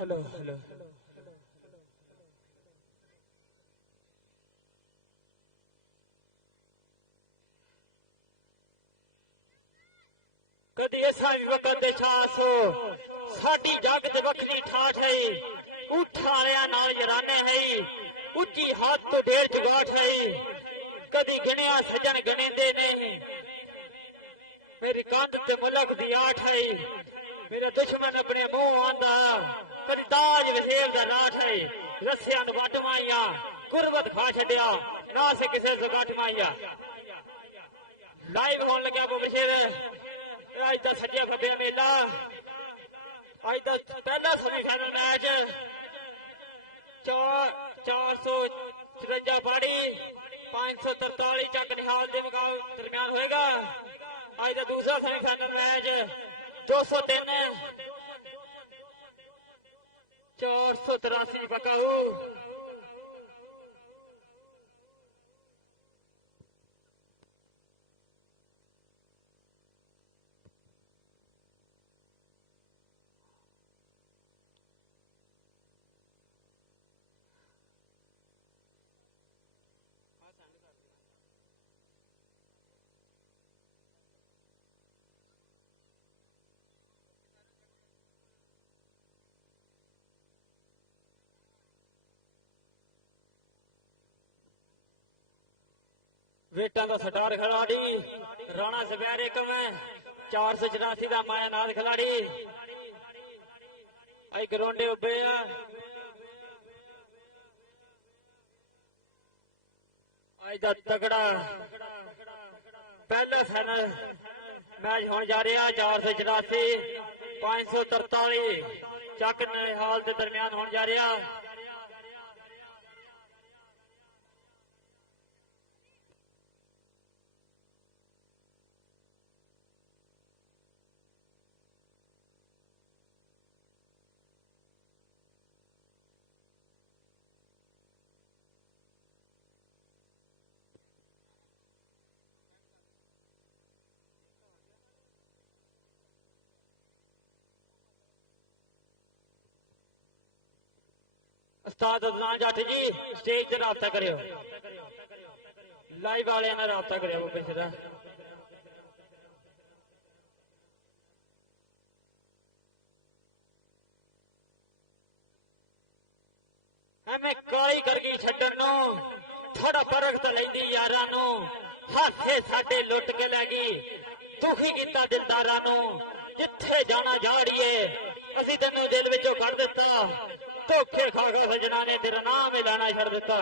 Hello hello कदी ऐसा भी वक्त छासो साडी जग ते वक्री ठाठ है उठा आया ना जराने नहीं उच्ची हाथ तो ढेर चुगाठ है कदी गिणिया सजन गिणेंदे नहीं मेरी कंध ते मुलक दी आठ है मेरे दुश्मन अपने मुंह आंदा कदी ताज वजीर दा नाठ है रस्सियां नु वट माइया गुरबत खा छड़िया ना से किसे जगट माइया लाइव होने लगा वो बशीर आज तक सज्जे खबे मेला आज तक पहला सेमीफाइनल मैच 453 पाड़ी 543 चक निहाल के दरम्यान होएगा। आज का दूसरा सेमीफाइनल मैच 203 483 बकाऊ वेटा का सटार खिलाड़ी राणा सगैर एक में 484 का मायानाथ खिलाड़ी आई ग्राउंडे उबे आज का तगड़ा पहला फाइनल मैच होने जा रहा 484 543 चक निहाल के दरम्यान होने जा रहा। उस्ताद अदनान जट जी स्टेज से रबता करो लाइव वाले रबता करो पिछड़ा हमें काली करगी छड्डण थोड़ा फर्क तो लैंदी यारां नू हाथे साडे लुट के लैगी दुखी कीता दिलदारां नू जिथे जाना जाड़िए असीं तैनूं दिल विचों कढ दित्ता धोखे खा के सजना ने तेरा नाम ही लाना छड़ दिता।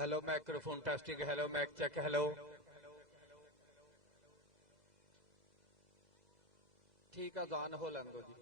Hello microphone testing, hello mic check, hello. ठीक है, जान हो लंगो जी।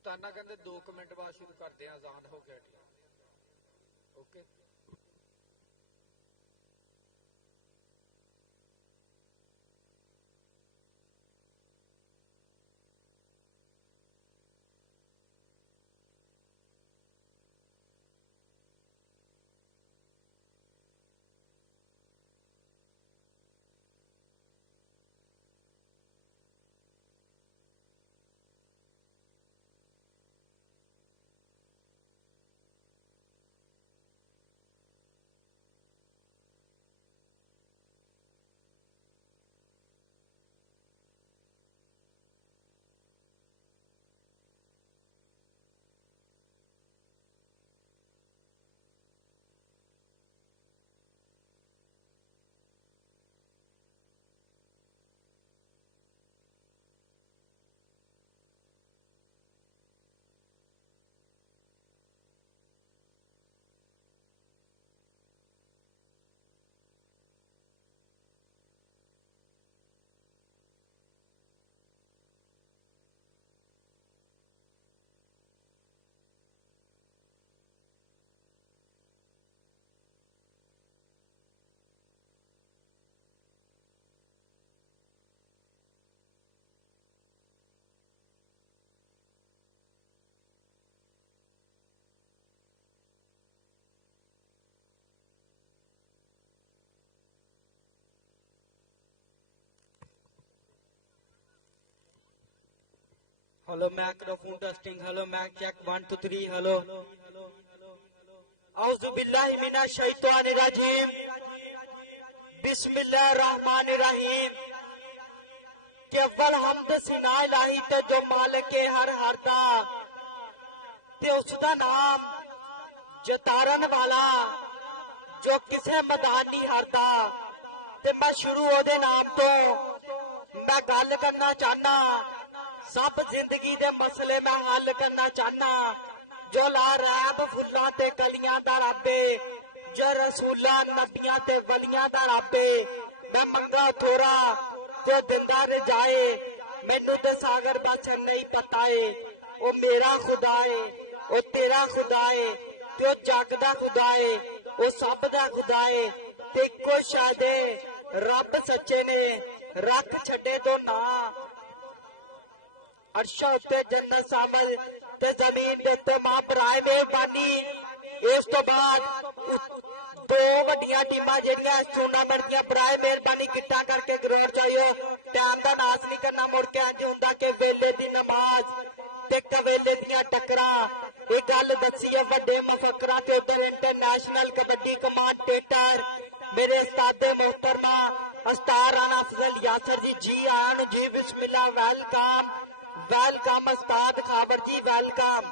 ਕਪਤਾਨਾ ਕਹਿੰਦੇ 2 ਮਿੰਟ ਬਾਅਦ ਸ਼ੁਰੂ ਕਰਦੇ ਆ, ਆਜ਼ਾਨ ਹੋ ਗਿਆ ਜੀ। Okay hello microphone testing, hello mic check 1 2 3 hello. औज़ु बिल्लाहि मिनश शैतानिर रजीम, बिस्मिल्लाहिर रहमानिर रहीम। कि अव्वल हमद सिना इलाही ते जो मालिक हर दा ते उसका नाम जो तारन वाला जो किसे मैदान नहीं हरदा। ते मैं शुरू ओदे नाम तो मैं गल करना चाहना, सब जिंदगी दे मसले मैं हल करना चाहना। जो ला रैब फुल्लां ते कलियां दा रब्बे, जो रसूलां नबियां ते वलियां दा रब्बे। मैं मंगा थोड़ा जो दिंदा रजाए, मैनू ते सागर बच नहीं पता है। ओ मेरा खुदा है, ओ तेरा खुदा है, ते ओ जग दा खुदा है, ओ सब दा खुदा है। ते इक्को शायद रब सच्चे ने रख छड्डे तो ना। अर्शा उत्ते जन्नत शामिल ते जमीन दे तमाम बराए मेहरबानी। इस तो बाद 2 वड्डियां टीमां जेहड़ियां टूर्नामेंट दियां बराए मेहरबानी किट्ठा करके ग्राउंड जाइयो। टाइम दा नास नहीं करना, मुड़ के इंज हुंदा कि वेले दी नमाज ते कवेले दियां टकरां। ये गल दसी है वड्डे मुफक्करा ते उधर इंटरनेशनल कबड्डी कमांडेटर मेरे उस्ताद मोहतरमा उस्ताद राणा अफजल यासर जी। जी आन जी, बिस्मिल्लाह, वेलकम वेलकम उस्ताद खाबर जी, वेलकम।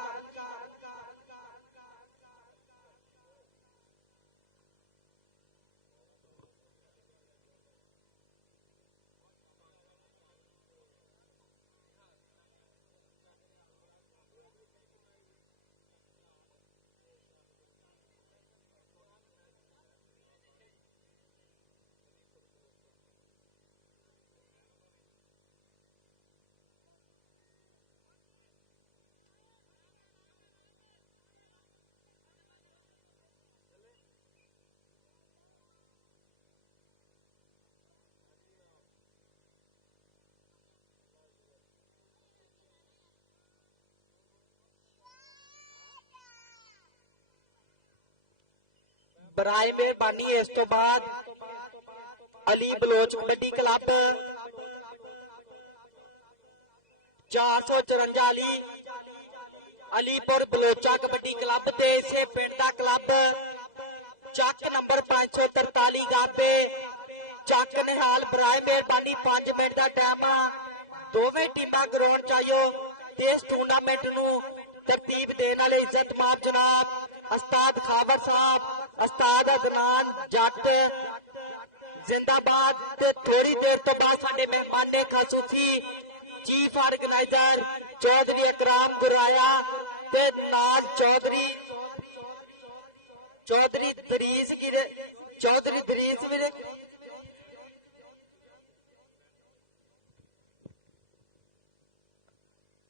बराए मेहरबानी इस तो बाद अली बलोच कबड्डी क्लब 454 अलीपुर बलोचा कबड्डी क्लब ते इसे पिंड दा क्लब चक नंबर 543 गापे चक निहाल। बराए मेहरबानी 5 मिनट का टाइम। दोवें टीमां ग्राउंड जाइयो। इस टूर्नामेंट नू तरतीब देने वाले इज्जत मान जनाब उस्ताद खाबर साहब, उस्ताद अदनान जट जिंदाबाद। ते थोड़ी देर तो बाद साडे मेहमान ने खसूसी चीफ ऑर्गेनाइजर चौधरी इकराम गुराया ते ताज चौधरी दरीस वीर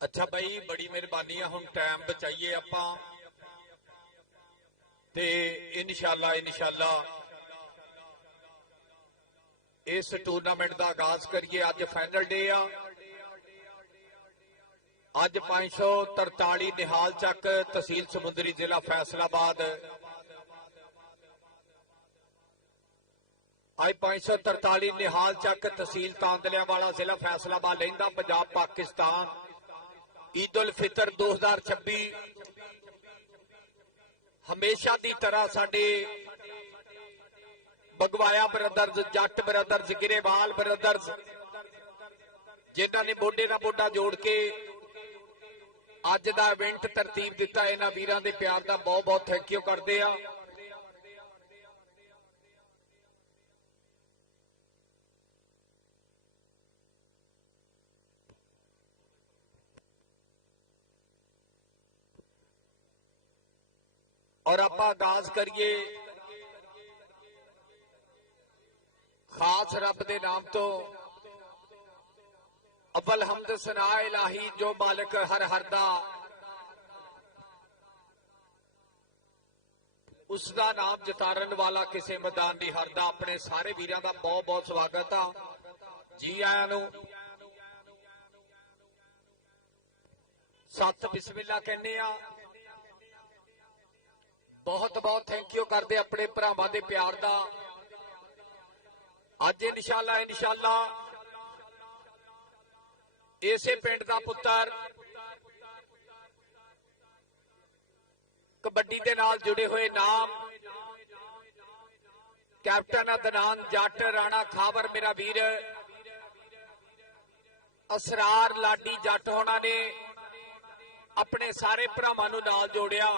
अच्छा भाई बड़ी मेहरबानी है हम टाइम बचाइए ਆਪਾਂ ਤੇ ਇਨਸ਼ਾਅੱਲਾ ਇਸ ਟੂਰਨਾਮੈਂਟ ਦਾ ਆਗਾਜ਼ ਕਰੀਏ। ਅੱਜ ਫਾਈਨਲ ਡੇ ਆ। ਅੱਜ 543 ਨਿਹਾਲ ਚੱਕ ਤਹਿਸੀਲ ਸਮੁੰਦਰੀ ਜ਼ਿਲ੍ਹਾ ਫੈਸਲਾਬਾਦ ਅੱਜ 543 ਨਿਹਾਲ ਚੱਕ ਤਹਿਸੀਲ ਤਾਂਦਲਿਆਂਵਾਲਾ ਜ਼ਿਲ੍ਹਾ ਫੈਸਲਾਬਾਦ ਲਹਿੰਦਾ ਪੰਜਾਬ ਪਾਕਿਸਤਾਨ ईद उल फितर 2026 हमेशा की तरह साडे बगवाया ब्रदर्स जट ब्रदर्स गिरेवाल ब्रदर्स जिन्हां ने मोढे नाल मोढा जोड़ के अज दा इवेंट तरतीब दिता इन्हां वीरां दे प्यार दा बहुत बहुत थैंक यू करदे आ। और आप आगाज करिए खास रब दे नाम तो अव्वल हमद सना इलाही जो मालिक हर हरदा उसका नाम जतारन वाला किसी मैदान नहीं हरदा। अपने सारे वीरां दा बहुत बहुत स्वागत आ जी आयां नूं। सत बिस्मिल्ला कहने आ बहुत बहुत थैंक यू करते अपने भरावां दे प्यार दा। अज इंशाअल्लाह इसे पिंड दा पुत्तर कबड्डी दे नाल जुड़े हुए नाम कैप्टन अदनान जट राणा खावर मेरा वीर असरार लाडी जट होना ने अपने सारे भरावां नूं नाल जोड़िया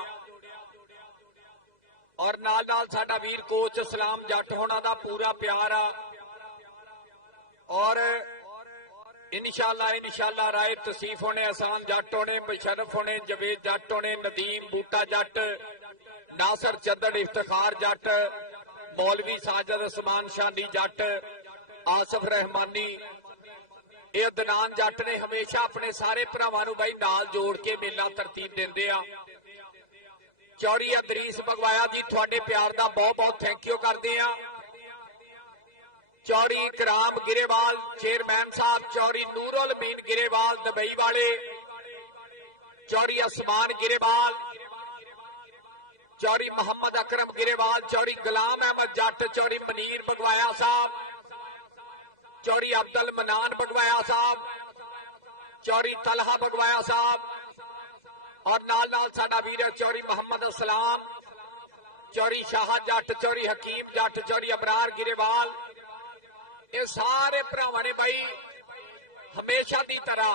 और नाल नाल साडा वीर कोच सलाम जट होना दा पूरा प्यार आ। और इंशाअल्लाह राय तसीफ होने एहसान जट होने मुशर्रफ होने जवेद जट होने नदीम बूटा जट नासर चंदड़ इफ्तिखार जट मौलवी साजद उस्मान शानी जट आसफ रहमानी ये अदनान जट ने हमेशा अपने सारे भरावां नूं बाई नाल जोड़ के मेला तरतीब दिंदे आ। चौरी अदरीस मंगवाया जी थोड़े प्यार का बहुत बहुत थैंक यू करते हैं। चौरी इकराम गिरेवाल चेयरमैन साहब चौरी नूरुल मीन गिरेवाल दुबई वाले चौरी आसमान गिरेवाल चौरी मोहम्मद अकरम गिरेवाल चौरी गुलाम अहमद जट चौरी मनीर मंगवाया साहब चौरी अब्दुल मनान मंगवाया साहब चौरी तलहा मंगवाया साहब और नाल नाल साडा वीर चौरी मोहम्मद असलाम चौरी शाह जट चौरी हकीम जट चौरी अबरार गिरेवाल ये सारे भरावां ने भाई हमेशा की तरह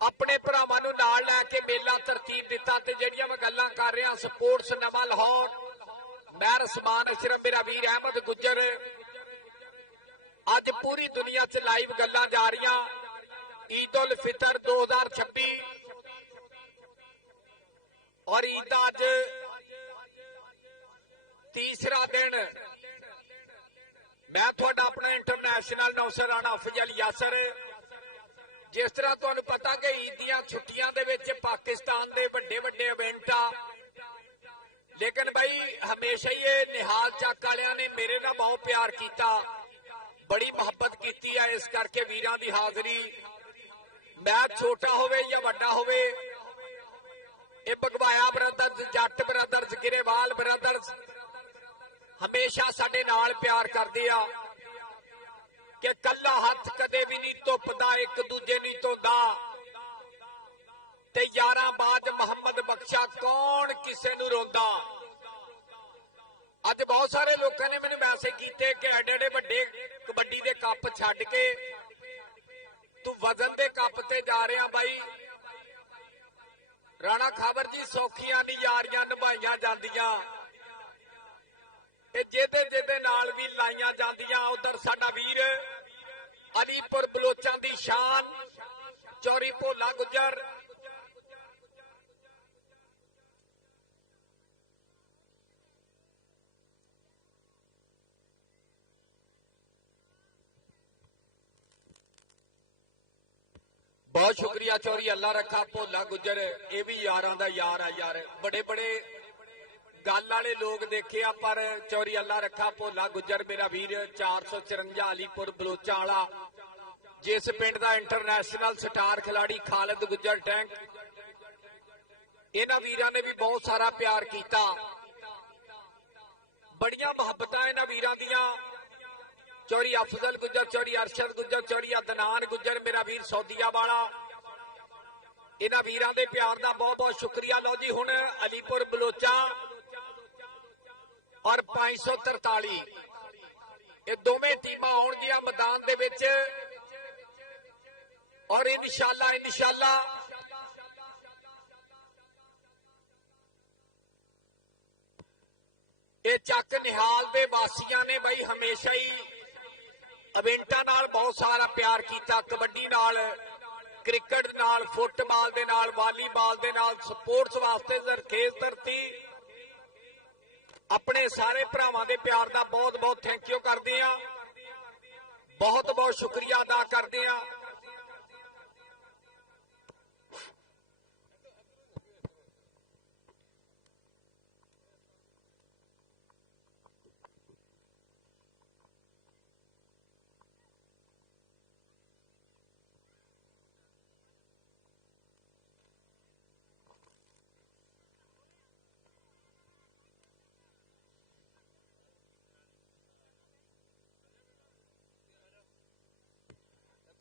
अपने भरावां नूं नाल लैके मेला तरतीब दिता ते जिहड़ियां मैं गल्लां कर रहा स्पोर्ट्स नवां लाहौर मैर समान अशरफ मेरा वीर अहमद गुज्जर अज पूरी दुनिया च लाइव गल्लां जा रही ईद उल फितर 2026 और ईद अज तीसरा दिन मैं थोड़ा अपना इंटरनेशनल नौसर राणा अफजल यासर जिस तरह तुहानूं पता कि ईद दी छुट्टियां दे विच पाकिस्तान के वड्डे वड्डे इवेंट आ लेकिन भाई हमेशा ही निहाल चक वालियां ने मेरे नाल बहुत प्यार किया बड़ी मोहब्बत की है इस करके वीरां दी हाज़री मैच छोटा होवे या वड्डा होवे ये बगवाया ब्रदर्स जट ब्रदर्स गिरेवाल ब्रदर्स हमेशा साडे नाल प्यार करदे आ कि कल्ला हथ कदे भी नहीं धुपदा एक दूजे नहीं धोंदा ते यारां बाद मोहम्मद बख्शा कौन किसे नूं रोंदा। अज बहुत सारे लोगों ने मैनूं मैसेज कीते कि एडे एडे वड्डे कबड्डी दे कप छड्ड के तू वजन दे कप ते जा रहा भाई। राणा खावर जी सौखियां दी यारियां निभाईयां जांदियां जेदे जेदे नाल भी लाइयां जांदियां उधर साडा वीर अलीपुर बलोचां दी शान चौरी भोला गुजर बहुत शुक्रिया चौधरी अल्लाह रखा भोला गुजर, ये भी यारां दा यार आ यार। बड़े बड़े गल वाले लोग देखे आ, पर चौधरी अल्लाह रखा भोला गुजर मेरा वीर 454 अलीपुर बलोचा वाला, जिस पिंड का इंटरनेशनल स्टार खिलाड़ी खालिद गुजर टैंक, इन्हां वीरां ने भी बहुत सारा प्यार किया, बड़ियां मुहब्बतां इन्हां वीरां दियां। चौधरी अफजल गुजर, चौधरी अरशद गुजर, चौधरी अदनान गुजर मेरा वीर सौदिया वाला, इन्हां वीरां दे प्यार का बहुत बहुत शुक्रिया। लो जी हुण अलीपुर बलोचा और 543 ये दोवें टीमां आउणगीआं मैदान दे विच, और इंशाअल्लाह ये चक निहाल दे वासियां ने बई हमेशा ही इवेंटां नाल बहुत सारा प्यार किया, कबड्डी नाल, क्रिकेट नाल, फुटबाल दे नाल, वालीबाल दे नाल, स्पोर्ट्स वास्ते सरखेज धरती अपने सारे भरावां दे प्यार का बहुत बहुत थैंक यू करदे आ, बहुत बहुत शुक्रिया अदा करदे आ।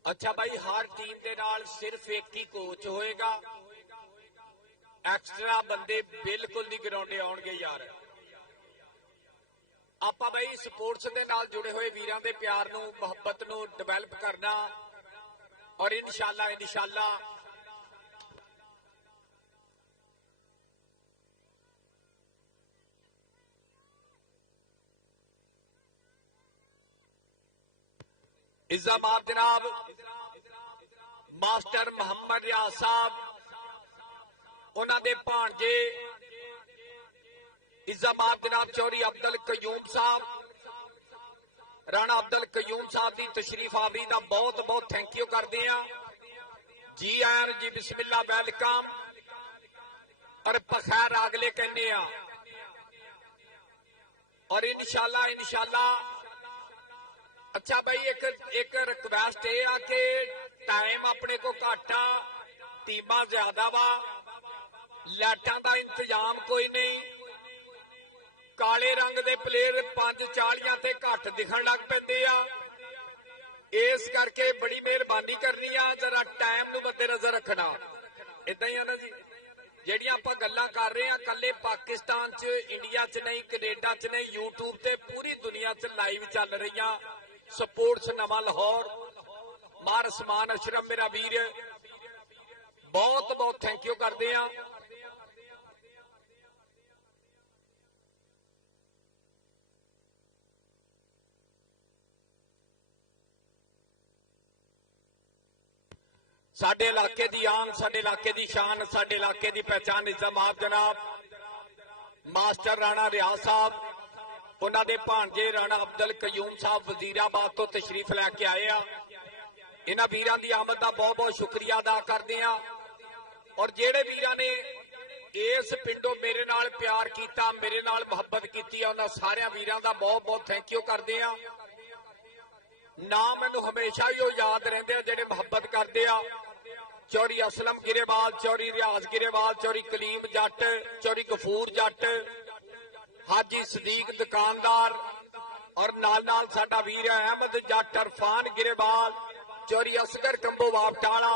अच्छा भाई, हर टीम के नाल सिर्फ एक ही कोच होएगा, एक्स्ट्रा बंदे बिल्कुल नहीं ग्राउंडे आउणगे यार। आपां भाई स्पोर्ट्स के नाल जुड़े हुए वीरां दे प्यार नूं, मुहब्बत नूं डिवेलप करना, और इंशाअल्लाह इज़्ज़ाबाद जनाब मास्टर मोहम्मद रियाज साहब, उन्होंने भांजे इज़्ज़ाबाद जनाब चौधरी अब्दुल कयूम साहब, राणा अब्दुल कयूम साहब की तशरीफ आवरी का बहुत बहुत थैंक यू करते हैं। जी आयर जी, बिस्मिल्लाह, वेलकम और बखैर अगले कहने, और इंशाअल्लाह अच्छा भाई एक रिक्वेस्ट है कि टाइम अपने को घट आ, टीमां ज्यादा वा, लाइटां का इंतजाम कोई नहीं, काले रंग के प्लेयर 540 ते घट दिखण लग पैंदे आ, इस करके बड़ी मेहरबानी करनी आ, जरा टाइम नूं मद्देनजर रखना। इदां ही है ना जी, ਜਿਹੜੀਆਂ ਆਪਾਂ ਗੱਲਾਂ ਕਰ ਰਹੇ ਹਾਂ ਕੱਲੇ ਪਾਕਿਸਤਾਨ 'ਚ, ਇੰਡੀਆ 'ਚ ਨਹੀਂ, ਕੈਨੇਡਾ 'ਚ ਨਹੀਂ, YouTube ਤੇ ਪੂਰੀ ਦੁਨੀਆ 'ਚ ਲਾਈਵ ਚੱਲ ਰਹੀਆਂ। स्पोर्ट्स नवा लाहौर, मार समान अशरफ मेरा वीर, बहुत बहुत थैंक यू करते हैं। साडे इलाके की आन, साडे इलाके की शान, साडे इलाके की पहचान इज़्ज़ाबाद जनाब मास्टर राणा रियाज साहब, उन्होंने भांजे राणा अब्दुल कयूम साहब वजीराबाद तो तशरीफ लैके आए आ। इन्हां वीरां दी आमद का बहुत बहुत शुक्रिया अदा करते हैं, और जेड़े वीरां ने इस पिंडों मेरे नाल प्यार किया, मेरे नाल मुहब्बत की, उन्हां सारे वीरां दा बहुत बहुत थैंक यू करते हैं। नाम मैनूं हमेशा ही याद रहिंदे आ जेड़े मुहब्बत करते आ। चौधरी असलम गिरेवाल, चौधरी रियाज गिरेवाल, चौधरी कलीम जट, चौधरी गफूर जट, हाजी सदीक दुकानदार, और नाल नाल साडा वीर अहमद जट, अरफान गिरेवाल, चौधरी असगर कंबो वापटाला,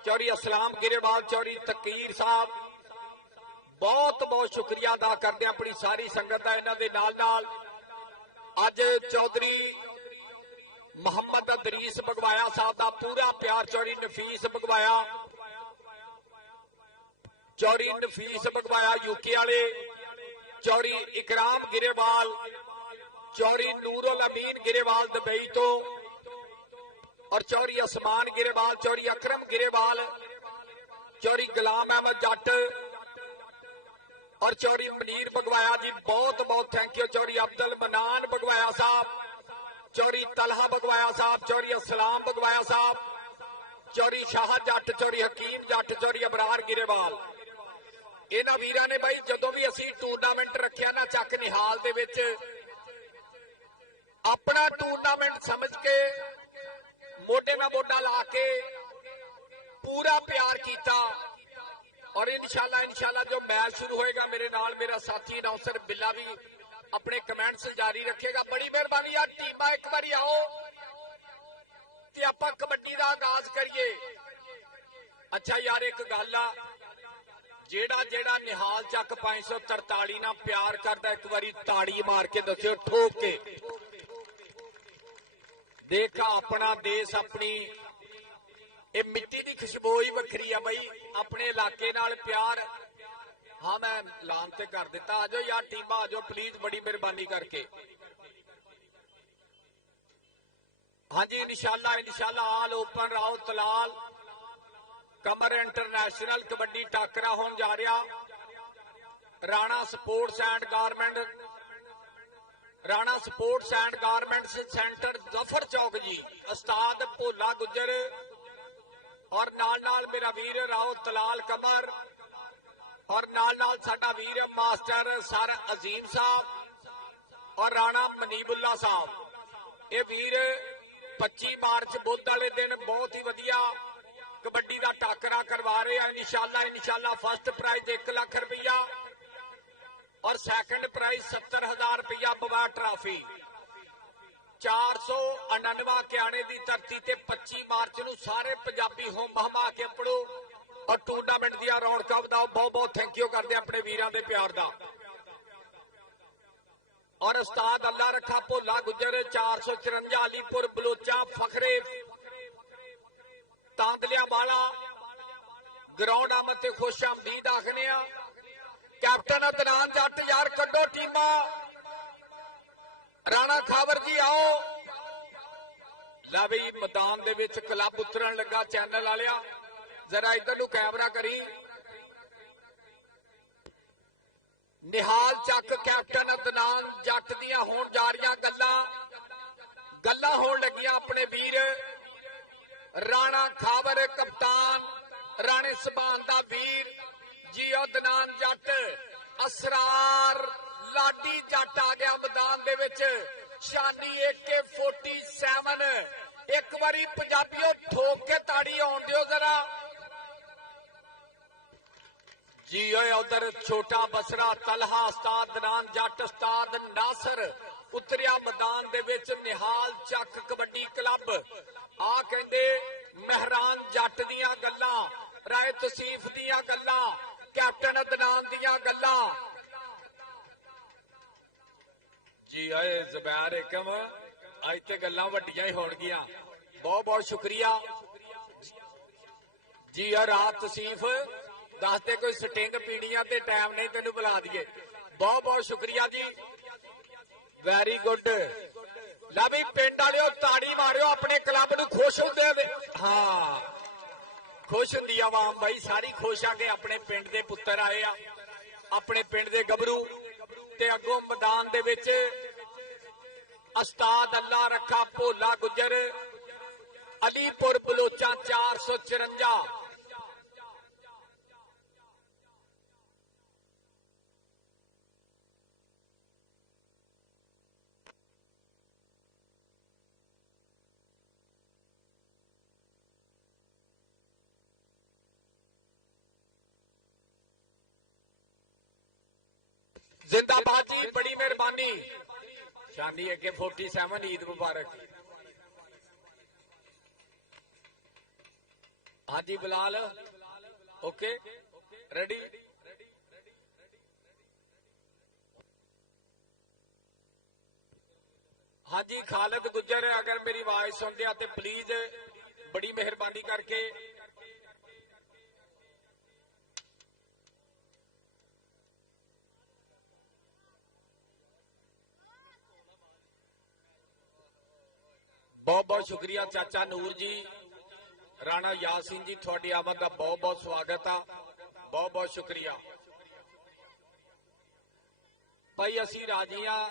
चौधरी असलाम गिरेवाल, चौधरी तकीर साहब, बहुत बहुत शुक्रिया अदा करते अपनी सारी संगत का। इन्हां दे नाल नाल अज चौधरी मोहम्मद अदरीस बगवाया साहब का पूरा प्यार, चौधरी नफीस बगवाया, चौधरी नफीस बगवाया यूके वाले, चौधरी इकराम गिरेवाल, चौधरी नूरुल अमीन गिरेवाल दुबई तो, और चौधरी असमान गिरेवाल, चौधरी अकरम गिरेवाल, चौधरी गुलाम अहमद जट, और चौधरी मनीर बगवाया जी, बहुत बहुत थैंक यू। चौधरी अब्दुल मनान बगवाया साहब, चौधरी तलहा बगवाया साहब, चौधरी असलाम बगवाया साहब, चौधरी शाह ਵਿੱਚ ਆਪਣਾ ਟੂਰਨਾਮੈਂਟ ਸਮਝ ਕੇ ਮੋਢੇ ਨਾਲ ਮੋਢਾ ਲਾ ਕੇ ਪੂਰਾ ਪਿਆਰ ਕੀਤਾ। ਔਰ ਇਨਸ਼ਾਅੱਲਾ ਜੋ ਮੈਚ ਸ਼ੁਰੂ ਹੋਏਗਾ ਮੇਰੇ ਨਾਲ ਮੇਰਾ ਸਾਥੀ ਅਨਾਉਂਸਰ ਬਿੱਲਾ ਵੀ ਆਪਣੇ ਕਮੈਂਟਸ ਜਾਰੀ ਰੱਖੇਗਾ। ਬੜੀ ਮਿਹਰਬਾਨੀ ਆ ਟੀਮਾਂ ਇੱਕ ਵਾਰੀ ਆਓ ਤੇ ਆਪਾਂ ਕਬੱਡੀ ਦਾ ਆਗਾਜ਼ ਕਰੀਏ। ਅੱਛਾ ਯਾਰ ਇੱਕ ਗੱਲ ਆ, ਜਿਹੜਾ ਨਿਹਾਲ ਚੱਕ 543 ਨਾਲ ਪਿਆਰ ਕਰਦਾ ਇੱਕ ਵਾਰੀ ਤਾੜੀ ਮਾਰ ਕੇ ਦੱਸਿਓ ਠੋਕ ਕੇ। ਦੇਖਾ ਆਪਣਾ ਦੇਸ਼ ਆਪਣੀ ਇਹ ਮਿੱਟੀ ਦੀ ਖੁਸ਼ਬੂ ਹੀ ਵੱਖਰੀ ਆ ਬਈ। ਆਪਣੇ ਇਲਾਕੇ ਨਾਲ ਪਿਆਰ। ਹਾਂ ਮੈਂ ਐਲਾਨ ਤੇ ਕਰ ਦਿੱਤਾ। ਆਜੋ ਯਾਰ ਟੀਮਾਂ ਆਜੋ ਪਲੀਜ਼, ਬੜੀ ਮਿਹਰਬਾਨੀ ਕਰਕੇ। ਹਾਂਜੀ ਇਨਸ਼ਾਅੱਲਾ all open Rao Talal Qamar international kabaddi ਟਾਕਰਾ ਹੋਣ ਜਾ ਰਿਹਾ। Rana sports and garments centre Zafar Chowk ji, Ustad ਭੋਲਾ ਗੁੱਜਰ ਔਰ ਨਾਲ ਮੇਰਾ ਵੀਰ ਰਾਓ ਤਲਾਲ ਕਮਰ ਔਰ ਨਾਲ ਸਾਡਾ ਵੀਰ ਮਾਸਟਰ ਸਰ ਅਜ਼ੀਮ ਸਾਹਿਬ ਔਰ ਰਾਣਾ ਮਨੀਬੁੱਲਾ ਸਾਹਿਬ। ਇਹ ਵੀਰ 25 ਮਾਰਚ ਬੁੱਧ ਵਾਲੇ ਦਿਨ ਬਹੁਤ ਹੀ ਵਧੀਆ ਕਬੱਡੀ ਦਾ ਟਾਕਰਾ ਕਰਵਾ ਰਹੇ ਆ। ਇਨਸ਼ਾਅੱਲਾ ਫਸਟ ਪ੍ਰਾਈਜ਼ 1 ਲੱਖ ਰੁਪਇਆ ਔਰ ਸੈਕੰਡ ਪ੍ਰਾਈਜ਼ 70,000 ਰੁਪਇਆ ਬਵਾ ਟਰਾਫੀ। 499 ਕਿਆਣੇ ਦੀ ਧਰਤੀ ਤੇ 25 ਮਾਰਚ ਨੂੰ ਸਾਰੇ ਪੰਜਾਬੀ ਹੋਮ ਹਮਾ ਕੇ ਪੜੋ ਔਰ ਟੂਰਨਾਮੈਂਟ ਦੀਆਂ ਰੌਣਕਾਂ ਵਧਾਓ। ਬਹੁਤ ਥੈਂਕ ਯੂ ਕਰਦੇ ਆਪਣੇ ਵੀਰਾਂ ਦੇ ਪਿਆਰ ਦਾ। ਔਰ ਉਸਤਾਦ ਅੱਲਾ ਰੱਖਾ ਭੋਲਾ ਗੁੱਜਰ 454 ਅਲੀਪੁਰ ਬਲੋਚਾ ਫਖਰੇ ਤਾਂਦਲਿਆ ਵਾਲਾ ਗਰਾਊਂਡ ਆਮਦ ਤੇ ਖੁਸ਼ ਆਮਦੀਦ ਆਖਦੇ ਆ। ਕੈਪਟਨ ਅਦਨਾਨ ਜੱਟ ਯਾਰ ਕੱਢੋ ਟੀਮਾਂ। ਰਾਣਾ ਖਾਵਰ ਜੀ ਆਓ। ਲੈ ਬਈ ਮੈਦਾਨ ਦੇ ਵਿੱਚ ਕਲੱਬ ਉਤਰਨ ਲੱਗਾ। ਚੈਨਲ ਵਾਲਿਆ ਜ਼ਰਾ ਇੱਧਰ ਨੂੰ ਕੈਮਰਾ ਕਰੀ। ਨਿਹਾਲ ਚੱਕ ਕੈਪਟਨ ਅਦਨਾਨ ਜੱਟ ਦੀਆਂ ਹੋਣ ਜਾ ਰਹੀਆਂ ਗੱਲਾਂ ਹੋਣ ਲੱਗੀਆਂ। ਆਪਣੇ ਵੀਰ ਰਾਣਾ ਖਾਵਰ ਕਪਤਾਨ, ਰਾਣੇ ਸਮਾਨ ਦਾ ਵੀਰ ਜੀ ਅਦਨਾਨ ਜੱਟ, ਅਸਰਾਰ ਲਾਡੀ ਜੱਟ ਆ ਗਿਆ ਮੈਦਾਨ ਦੇ ਵਿੱਚ। ਸ਼ਾਨੀ AK-47 ਇੱਕ ਵਾਰੀ ਪੰਜਾਬੀਓ ਠੋਕ ਕੇ ਤਾੜੀ ਆਉਣ ਦਿਓ ਜ਼ਰਾ ਜੀ। ਓਏ ਉਧਰ ਛੋਟਾ ਬਸਰਾ ਤਲਹਾ ਉਸਤਾਦ ਅਦਨਾਨ ਜੱਟ ਉਸਤਾਦ ਨਾਸਰ ਉਤਰਿਆ ਮੈਦਾਨ ਦੇ ਵਿੱਚ। ਨਿਹਾਲ ਚੱਕ ਕਬੱਡੀ ਕਲੱਬ ਆ ਕਹਿੰਦੇ ਮਹਿਰਾਨ ਜੱਟ ਦੀਆਂ ਗੱਲਾਂ, ਰਾਏ ਤਸੀਫ ਦੀਆਂ ਗੱਲਾਂ, ਕੈਪਟਨ ਅਦਨਾਨ ਦੀਆਂ ਗੱਲਾਂ ਜੀ। ਓਏ ਜ਼ੁਬੈਰ ਏਕਮ ਅੱਜ ਤੇ ਗੱਲਾਂ ਵੱਡੀਆਂ ਹੀ ਹੋਣਗੀਆਂ। ਬਹੁਤ ਸ਼ੁਕਰੀਆ ਜੀ। ਆ ਰਾਤ ਤਸੀਫ ਦੱਸਦੇ ਕੋਈ ਸਟਿੰਗ ਪੀੜੀਆਂ ਤੇ ਟਾਈਮ ਨਹੀਂ ਤੈਨੂੰ ਬੁਲਾ ਦਈਏ। ਬਹੁਤ ਸ਼ੁਕਰੀਆ ਜੀ। Very good. ਲੈ ਵੀ ਪਿੰਡ ਵਾਲਿਓ ਤਾੜੀ ਮਾਰਿਓ। ਆਪਣੇ ਕਲੱਬ ਨੂੰ ਖੁਸ਼ ਹੁੰਦੇ ਹੋਵੇ। ਹਾਂ ਖੁਸ਼ ਹੁੰਦੀ ਆਵਾਮ ਬਾਈ ਸਾਰੀ ਖੁਸ਼ ਆ ਕੇ ਆਪਣੇ ਪਿੰਡ ਦੇ ਪੁੱਤਰ ਆਏ ਆ, ਆਪਣੇ ਪਿੰਡ ਦੇ ਗੱਭਰੂ ਤੇ ਅੱਗੋਂ ਮੈਦਾਨ ਦੇ ਵਿੱਚ ਉਸਤਾਦ ਅੱਲਾ ਰੱਖਾ ਭੋਲਾ ਗੁੱਜਰ ਅਲੀਪੁਰ ਬਲੋਚਾ 454 जिंदाबाद जी। बड़ी मेहरबानी। शानी AK-47 ईद मुबारक। हाँ जी बिलाल ओके रेडी। हाँ जी खालिद गुज्जर अगर मेरी आवाज सुनते हैं तो प्लीज बड़ी मेहरबानी करके बहुत शुक्रिया चाचा नूर जी, राणा यासीन जी थोड़ी आमद का बहुत स्वागत है। बहुत शुक्रिया भाई। असी राजी हाँ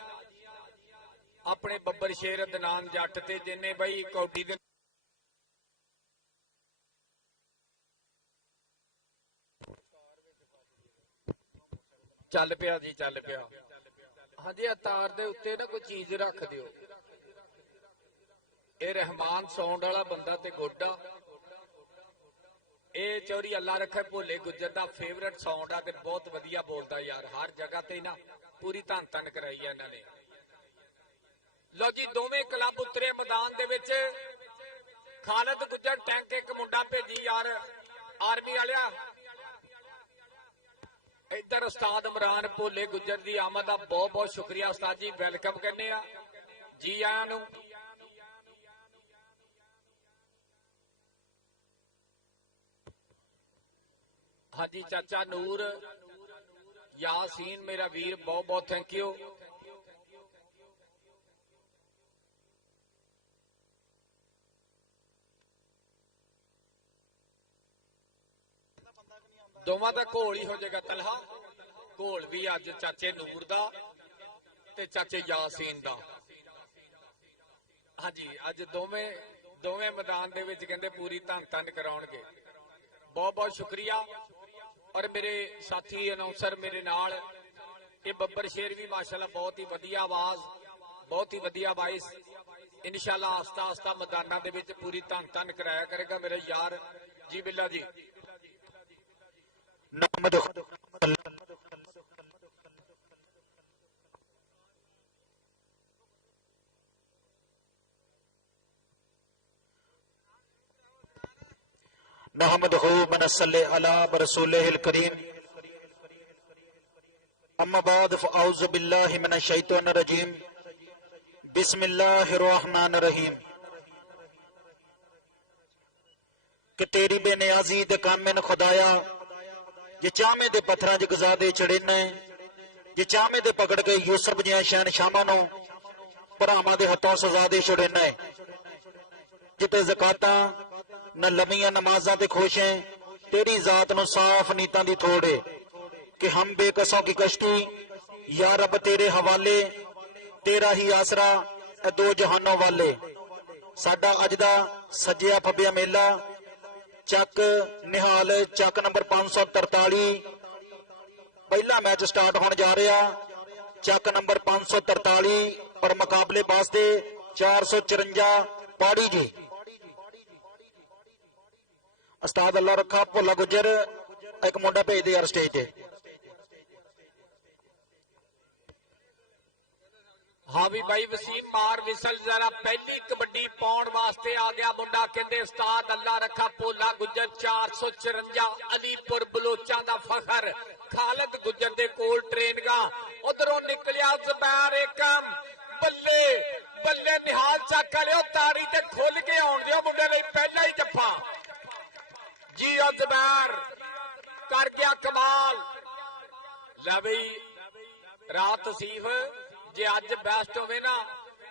अपने बब्बर शेर अदनान जट ते जिन्हें बई कौटी दे चल पिया जी चल पिया। ਹਾਂਜੀ ਆ ਤਾਰ ਦੇ ਉੱਤੇ ਨਾ ਕੋਈ ਚੀਜ਼ ਰੱਖ ਦਿਓ। ਇਹ ਰਹਿਮਾਨ ਸਾਊਂਡ ਵਾਲਾ ਬੰਦਾ ਤੇ ਗੋਡਾ, ਇਹ ਚੌਧਰੀ ਅੱਲਾ ਰੱਖੇ ਭੋਲੇ ਗੁੱਜਰ ਦਾ ਫੇਵਰਟ ਸਾਊਂਡ ਆ ਤੇ ਬਹੁਤ ਵਧੀਆ ਬੋਲਦਾ ਯਾਰ। ਹਰ ਜਗ੍ਹਾ ਤੇ ਨਾ ਪੂਰੀ ਧੰਨ ਧੰਨ ਕਰਾਈ ਆ ਇਹਨਾਂ ਨੇ। ਲਓ ਜੀ ਦੋਵੇਂ ਕਲੱਬ ਉਤਰੇ ਮੈਦਾਨ ਦੇ ਵਿੱਚ। ਖਾਲਦ ਗੁੱਜਰ ਟੈਂਕ ਇੱਕ ਮੁੰਡਾ ਭੇਜੀ ਯਾਰ ਆਰਮੀ ਵਾਲਿਆ। ਇੱਧਰ ਉਸਤਾਦ ਇਮਰਾਨ ਭੋਲੇ ਗੁੱਜਰ ਦੀ ਆਮਦ ਦਾ ਬਹੁਤ ਬਹੁਤ ਸ਼ੁਕਰੀਆ ਉਸਤਾਦ ਜੀ, ਵੈਲਕਮ ਕਰਨੇ ਆ ਜੀ ਆਇਆਂ ਨੂੰ। ਹਾਂਜੀ ਚਾਚਾ ਨੂਰ ਯਾਸੀਨ ਮੇਰਾ ਵੀਰ ਬਹੁਤ ਬਹੁਤ ਥੈਂਕ ਯੂ। ਦੋਵਾਂ ਦਾ ਘੋਲ ਹੀ ਹੋ ਜਾਏਗਾ ਤਲਹਾ। ਘੋਲ ਵੀ ਅੱਜ ਚਾਚੇ ਨੂਰ ਦਾ ਤੇ ਚਾਚੇ ਯਾਸੀਨ ਦਾ। ਹਾਂਜੀ ਅੱਜ ਦੋਵੇਂ ਮੈਦਾਨ ਦੇ ਵਿੱਚ ਕਹਿੰਦੇ ਪੂਰੀ ਧੰਨ ਧੰਨ ਕਰਾਉਣਗੇ। ਬਹੁਤ ਬਹੁਤ ਸ਼ੁਕਰੀਆ। ਔਰ ਮੇਰੇ ਸਾਥੀ ਅਨਾਉਂਸਰ ਮੇਰੇ ਨਾਲ ਇਹ ਬੱਬਰ ਸ਼ੇਰ ਵੀ ਮਾਸ਼ਾਅੱਲਾ ਬਹੁਤ ਹੀ ਵਧੀਆ ਆਵਾਜ਼, ਬਹੁਤ ਹੀ ਵਧੀਆ ਵਾਇਸ। ਇਨਸ਼ਾਅੱਲਾ ਆਸਤਾ ਆਸਤਾ ਮੈਦਾਨਾਂ ਦੇ ਵਿੱਚ ਪੂਰੀ ਧੰਨ ਧੰਨ ਕਰਾਇਆ ਕਰੇਗਾ ਮੇਰੇ ਯਾਰ ਜੀ ਬਿੱਲਾ ਜੀ। नहमदहु व नसल्ली अला रसूलिहिल करीम अम्मा बाद फअऊज़ु बिल्लाहि मिनश शैतानिर रजीम बिस्मिल्लाहिर रहमानिर रहीम। कि तेरी बेनियाजी दे कामिन खुदाया जे चामे दे पत्थरां च गजा दे चढ़े ने, जे चामे दे पकड़ के यूसुफ जियां शहनशाहां नूं भरावां दे हत्थों सजा दे छड़े ने। जिते ज़कातां न लमिया नमाजा ते खुश हैं, तेरी जात नु साफ नीतां दी थोड़े कि हम बेकसों की कश्ती या रब तेरे हवाले, तेरा ही आसरा ए दो जहानों वाले। साडा अज दा सजिया फबिया मेला चक निहाल चक नंबर 543 पहला मैच स्टार्ट होने जा रहा। चक नंबर 543 और मुकाबले वास्ते 454 पाड़ी जी। उस्ताद अल्लाह रखा भोला गुजर एक मुंडा भेज दे यार स्टेज ते। हाँ भी भाई वसीम मार विसल जरा पहली कबड्डी पाउण वास्ते आ गया मुंडा। कहते उस्ताद अल्लाह रखा भोला गुजर 454 अलीपुर बलोचा दा फखर खालद गुजर दे कोल ट्रेन गा। उधरों निकलिया ज़ुबैर एकम बल्ले बल्ले निहाल चक करियो तारी ते खुल के आउण दियो मुंडे ने पहला ही जफ्फा जी। ज़ुबैर कर गया कमाल। लै बई रात तसीफ जे अज बेस्ट होवे ना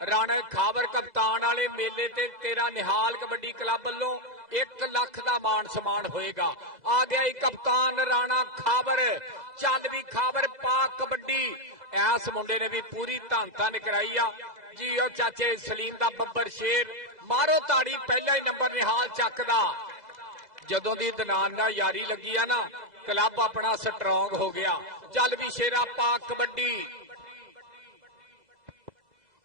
राणे खाबर कप्तान वाले मेले ते तेरा निहाल कबड्डी क्लब वालों 1 लाख का मान सम्मान होएगा। आ गया ही कप्तान राणा खाबर चल भी खाबर पाक कबड्डी। इस मुंडे ने भी पूरी धन धन कराई आ जी। ओ चाचे सलीम दा बब्बर शेर मारो ताड़ी पहला ही नंबर निहाल चक दा। जदों दी दनान दा यारी लगी आ ना क्लब अपना स्ट्रोंग हो गया। चल भी शेरा पाक कबड्डी।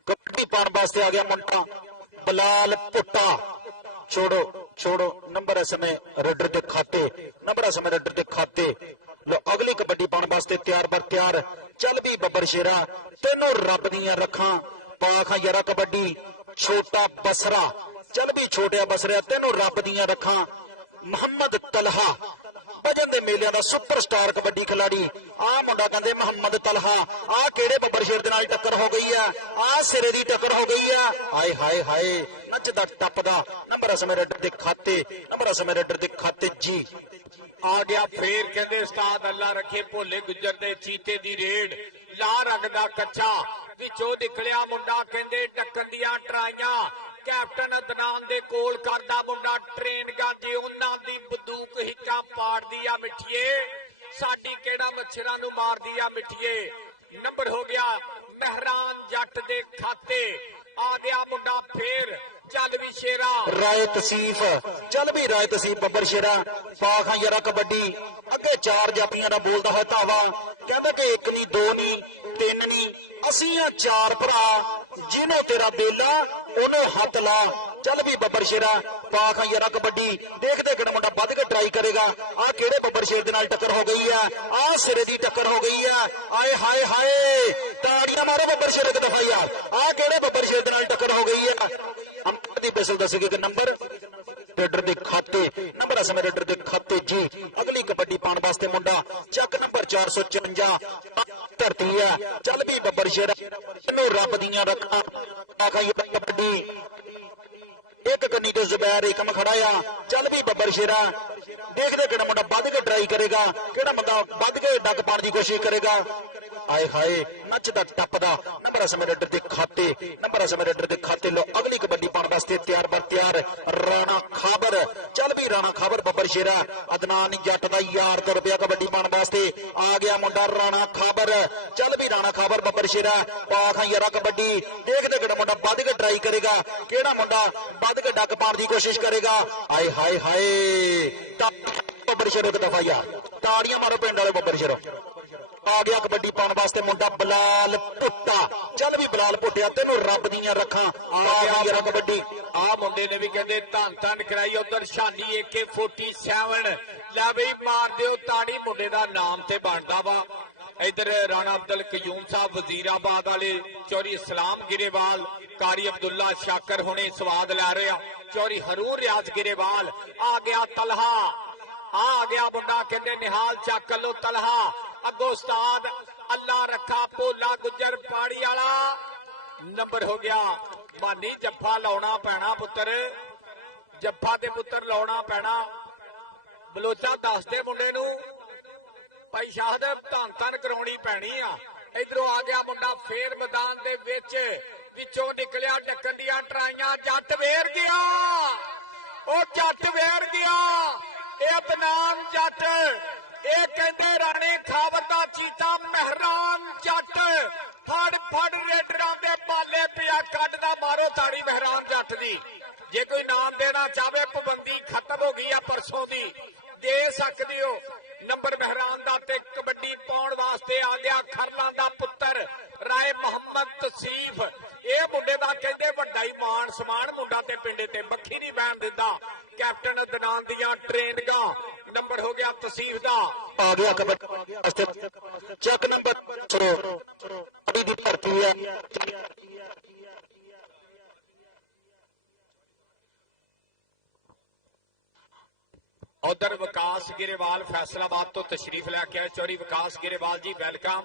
कबड्डी पाने वास्ते आ गया मुंडा बलाल पुट्टा। छोड़ो छोड़ो नंबर समय रेडर के खाते, नंबर समय रेडर के खाते। लो अगली कबड्डी पाने वास्ते तैयार बर तैयार। चल भी बब्बर शेरा तेनों रब दियां रखां पाखा यारा कबड्डी। छोटा बसरा चल भी छोटिया बसरा तेनों रब दियां रखां। मोहम्मद तलहा भजन दे मेलिया दा सुपरस्टार कबड्डी खिलाड़ी आ मुंडा कहंदे मोहम्मद तलहा। आ केड़े बब्बर शेर दे नाल टक्कर हो गई है, आ सिरे दी टक्कर हो गई है। हाय हाय हाय नचदा टपदा नंबर समय रेडर दे खाते, नंबर समय रेडर दे खाते जी। आ गया फेर कहते उस्ताद अल्लाह रखे भोले गुजर दे चीते दी रेड ला रखदा कच्चा विचों निकलिया मुंडा। कहंदे टक्कर दियां ट्राइयां कैप्टन अदनान दे कोल करदा मुंडा ट्रेन गाजी। उन्हां दी बंदूक हिक्का पाड़ दिया मिठिए साडी केड़ा मच्छरां नूं मार दिया मिठिए। नंबर हो गया महरान जट दे खाते। आ गया मुंडा फेर चल भी शेरा राय तसीफ चल भी राय तसीफ बब्बर शेरा पाखा यारा कबड्डी। अगे 4 जापियां दा बोलदा है धावा कहंदा कि 1 नहीं 2 नहीं 3 नहीं ਅਸੀਂ ਆ ਚਾਰ ਭਰਾ, ਜਿਹਨੂੰ ਤੇਰਾ ਬੇਲਾ ਉਹਨੂੰ ਹੱਥ ਲਾ। ਚੱਲ ਵੀ ਬੱਬਰ ਸ਼ੇਰਾ ਪਾ ਖਾਂ ਯਾਰਾ ਕਬੱਡੀ। ਦੇਖਦੇ ਕਿਹੜਾ ਮੁੰਡਾ ਵੱਧ ਕੇ ਟਰਾਈ ਕਰੇਗਾ। ਆ ਕਿਹੜੇ ਬੱਬਰ ਸ਼ੇਰ ਦੇ ਨਾਲ ਟੱਕਰ ਹੋ ਗਈ ਆ, ਆ ਸਿਰੇ ਦੀ ਟੱਕਰ ਹੋ ਗਈ ਆ। ਆਏ ਹਾਏ ਹਾਏ, ਤਾੜੀਆਂ ਮਾਰੋ ਬੱਬਰ ਸ਼ੇਰ ਇੱਕ ਦਫਾ ਯਾਰ। ਆ ਕਿਹੜੇ ਬੱਬਰ ਸ਼ੇਰ ਦੇ ਨਾਲ ਟੱਕਰ ਹੋ ਗਈ ਆ। ਅੰਮ੍ਰਿਤ ਦੀ ਪਿਸਲ ਦੱਸੇਗੀ ਕਿ ਨੰਬਰ ਰੇਡਰ ਦੇ ਖਾਤੇ, ਨੰਬਰ ਸਮੇਂ ਰੇਡਰ ਦੇ ਖਾਤੇ ਜੀ। ਅਗਲੀ ਕਬੱਡੀ ਪਾਉਣ ਵਾਸਤੇ ਮੁੰਡਾ ਚੱਕ ਨੰਬਰ 454 ਧਰਤੀ ਹੈ। ਚੱਲ ਵੀ ਬੱਬਰ ਸ਼ੇਰ ਇਹਨੂੰ ਰੱਬ ਦੀਆਂ ਰੱਖਾਂ ਖਾਈ ਕਬੱਡੀ। ਇੱਕ ਕੰਨੀ ਤੋਂ ਜ਼ੁਬੈਰ ਏਕਮ ਖੜਾ ਆ। ਚੱਲ ਵੀ ਬੱਬਰ ਸ਼ੇਰਾ, ਦੇਖਦੇ ਕਿਹੜਾ ਮੁੰਡਾ ਵੱਧ ਕੇ ਟਰਾਈ ਕਰੇਗਾ, ਕਿਹੜਾ ਮੁੰਡਾ ਵੱਧ ਕੇ ਡੱਕ ਪਾਉਣ ਦੀ ਕੋਸ਼ਿਸ਼ ਕਰੇਗਾ। ਆਏ ਹਾਏ, ਨੱਚਦਾ ਟੱਪਦਾ ਨੰਬਰ ਸਮੇਂ ਰੇਡਰ ਦੇ ਖਾਤੇ, ਨੰਬਰ ਸਮੇਂ ਰੇਡਰ ਦੇ ਖਾਤੇ ਲੋ। ਅਗਲੀ ਕਬੱਡੀ ਪਾਉਣ ਵਾਸਤੇ ਤਿਆਰ ਬਰ ਤਿਆਰ ਰਾਣਾ ਖਾਬਰ। ਚੱਲ ਵੀ ਰਾਣਾ ਖਾਬਰ ਬੱਬਰ ਸ਼ੇਰਾ ਅਦਨਾਨ ਜੱਟ ਦਾ ਯਾਰ ਤੁਰ ਪਿਆ ਕਬੱਡੀ ਪਾਉਣ ਵਾਸਤੇ। ਆ ਗਿਆ ਮੁੰਡਾ ਰਾਣਾ ਖਾਬਰ। ਚੱਲ ਵੀ ਰਾਣਾ ਖਾਬਰ ਬੱਬਰ ਸ਼ੇਰਾ ਪਾ ਖਾਂ ਯਾਰਾ ਕਬੱਡੀ। ਦੇਖਦੇ ਕਿਹੜਾ ਮੁੰਡਾ ਵੱਧ ਕੇ ਟਰਾਈ ਕਰੇਗਾ, ਕਿਹੜਾ ਮੁੰਡਾ ਵੱਧ ਕੇ ਡੱਕ ਪਾਉਣ ਦੀ ਕੋਸ਼ਿਸ਼ ਕਰੇਗਾ। ਆਏ ਹਾਏ ਹਾਏ, ਬੱਬਰ ਸ਼ੇਰ ਇੱਕ ਦਫਾ ਯਾਰ ਤਾੜੀਆਂ ਮਾਰੋ ਪਿੰਡ ਵਾਲੇ ਬੱਬਰ ਸ਼ੇਰ। ਆ ਗਿਆ ਕਬੱਡੀ ਪਾਉਣ ਵਾਸਤੇ ਮੁੰਡਾ ਬਲਾਲ ਭੁੱਟਾ। ਚੱਲ ਵੀ ਬਲਾਲ ਭੁੱਟਿਆ, ਤੈਨੂੰ ਰੱਬ ਦੀਆਂ ਰੱਖਾਂ। ਆ ਗਿਆ ਯਾਰਾ ਕਬੱਡੀ। ਆ ਮੁੰਡੇ ਨੇ ਵੀ ਕਹਿੰਦੇ ਧੰਨ ਧੰਨ ਕਰਾਈ। ਉਧਰ ਸ਼ਾਨੀ AK-47 ਲੈ ਬਈ ਮਾਰ ਦਿਓ ਤਾੜੀ, ਮੁੰਡੇ ਦਾ ਨਾਮ ਤੇ ਬਣਦਾ ਵਾ। इधर राणा अब्दुल कयूम साहब वजीराबाद वाले, चौरी इस्लाम गिरेवाल, कारी अब्दुल्ला शाकर होने स्वाद लै रहे हैं। चौरी हरूर रियाज गिरेवाल। आ गया तलहा, आ गया मुंडा कहते निहाल चक लो तलहा। अगो उस्ताद अल्लाह रखा भोला गुजर पाड़ी वाला नंबर हो गया। मानी जफ्फा लाउना पैना पुत्र, जफ्फा ते पुत्र लाउना पैना। बलोचा दस दे मुंडे नूं भाई शाहदेव धन धन कराउणी पैनी आ। इधरों आ गया मुंडा फेर मैदान दे विचों निकलिया टक्कर दियां ट्राइयां। जट वेर गया, ओ जट वेर गया। ये बनाम जट, ये कहते राणे खावर दा चीता मेहरान जट। फड़ फड़ रेडरां दे बाले पिया कटदा, मारो ताड़ी मेहरान जट दी। जे कोई नाम देना चाहे पाबंदी खत्म हो गई है परसों दी, दे सकते हो। नंबर मेहरान दा ते कबड्डी पाउण वास्ते आ गया खरला दा पुत्र राय मोहम्मद तसीफ। ये मुंडे दा कहंदे वड्डा ही मान समान मुंडा ते पिंडे ते मक्खी नहीं बैण दिंदा। कैप्टन दनान दियां ट्रेनिंगां। नंबर हो गया तसीफ दा। आ गया कबड्डी चेक नंबर अभी दी भर्ती है। उधर विकास गिरेवाल फैसलाबाद तो तशरीफ लैके आए। चौरी विकास गिरेवाल जी वेलकम,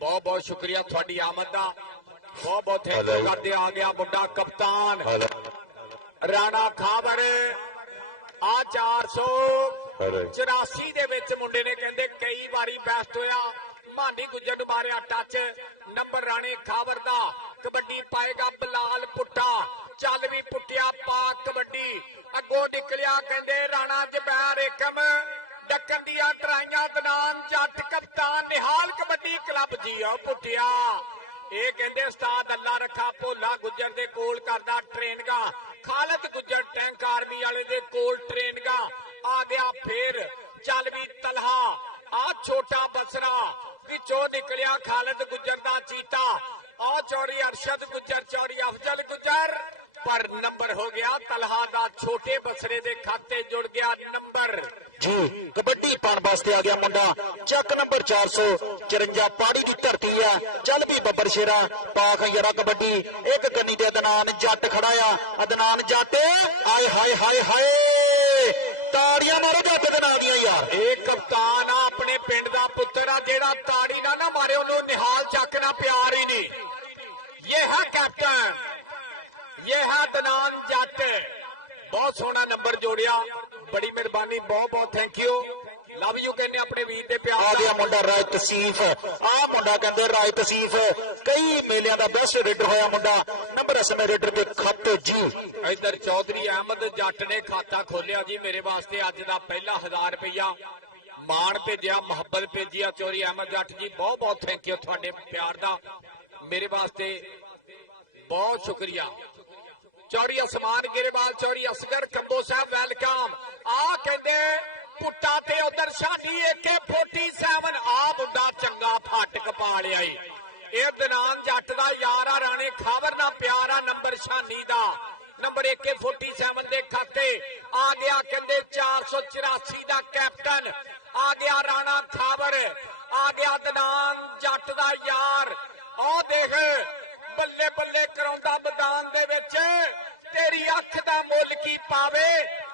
बहुत बहुत शुक्रिया थोड़ी आमद का, बहुत बहुत थैंक यू करते। आ गया मुंडा कप्तान राणा खावर। आ 484 दे विच मुंडे ने कहंदे कई बारी बेस्ट होया। मानी गुजर मारिया टच, नंबर राणे खावर दा। कबड्डी पाएगा बलाल पुट्टा। चल भी पुटिया पा कबड्डी। अगों निकलिया कहंदे राणा जबैर एकम। डक्कन दियां ट्राइयां दनान जट कप्तान निहाल कबड्डी क्लब जी। पुटिया ये कहंदे उस्ताद अल्लाह रखा भोला गुजर दे कोल करदा ट्रेनिंगां। खालद गुजर टैंक आर्मी वाले दे कोल ट्रेनिंगां। आ गया फिर चल भी तलहा। आ छोटा बसरा विचों निकलिया खालद गुजर दा चीता। आ चौरी अरशद गुजर, चौरी अफजल गुजर, पर नंबर हो गया तलहा दा। छोटे बसरे दे खाते जुड़ गया नंबर जी। कबड्डी पाउण वास्ते आ गया मुंडा चक नंबर 454 पाड़ी की धरती है। चल भी बब्बर शेरा पा खयरा कबड्डी। एक गन्नी दे अदनान जट खड़ा आ। अदनान जट आए हाय हाय हाय, ताड़ियां मारो जट अदनान दी यार। एक कप्तान आ अपने पिंड दा पुत्र आ, जेड़ा ताड़ी ना मारे उन्होंने निहाल चकना प्यार ही नहीं। ये है कैप्टन, ये है दनान जट। बहुत सोहना नंबर जोड़िया, बड़ी मेहरबानी, बहुत बहुत थैंक यू, लव यू कहने अपने वीर दे प्यार। आ गया मुंडा राय तसीफ। आ मुंडा कहते राय तसीफ कई मेलिया का बेस्ट रेडर होया मुंडा। नंबर समय रेडर के खाते जी। इधर चौधरी अहमद जट ने खाता खोलिया जी मेरे वास्ते अज का पहला 1000 रुपया मान भेजिया, मुहब्बत भेजी। चौधरी अहमद जट जी बहुत बहुत थैंक यू थोड़े प्यार का, मेरे वास्ते बहुत शुक्रिया। चौड़ी आसमान गिरेवाल, चौड़ी असगर कंबो साहब वेलकम। आ कहते पुट्टा ते उधर शानी AK-47। आ मुंडा चंगा फाटक पा लिया। ਇਹ ਦਨਾਨ ਜੱਟ ਦਾ ਯਾਰ ਆ ਰਾਣੇ ਖਾਵਰ ਨਾ ਪਿਆਰਾ ਨੰਬਰ ਸ਼ਾਨੀ ਦਾ ਨੰਬਰ AK47 ਦੇ ਖਾਤੇ ਆ ਗਿਆ ਕਹਿੰਦੇ 484 ਦਾ ਕੈਪਟਨ ਆ ਗਿਆ ਰਾਣਾ ਖਾਵਰ ਆ ਗਿਆ ਦਨਾਨ ਜੱਟ ਦਾ ਯਾਰ ਉਹ ਦੇਖ ਬੱਲੇ ਬੱਲੇ ਕਰਾਉਂਦਾ ਮੈਦਾਨ ਦੇ ਵਿੱਚ ਤੇਰੀ ਅੱਖ ਦਾ ਮੁੱਲ ਕੀ ਪਾਵੇ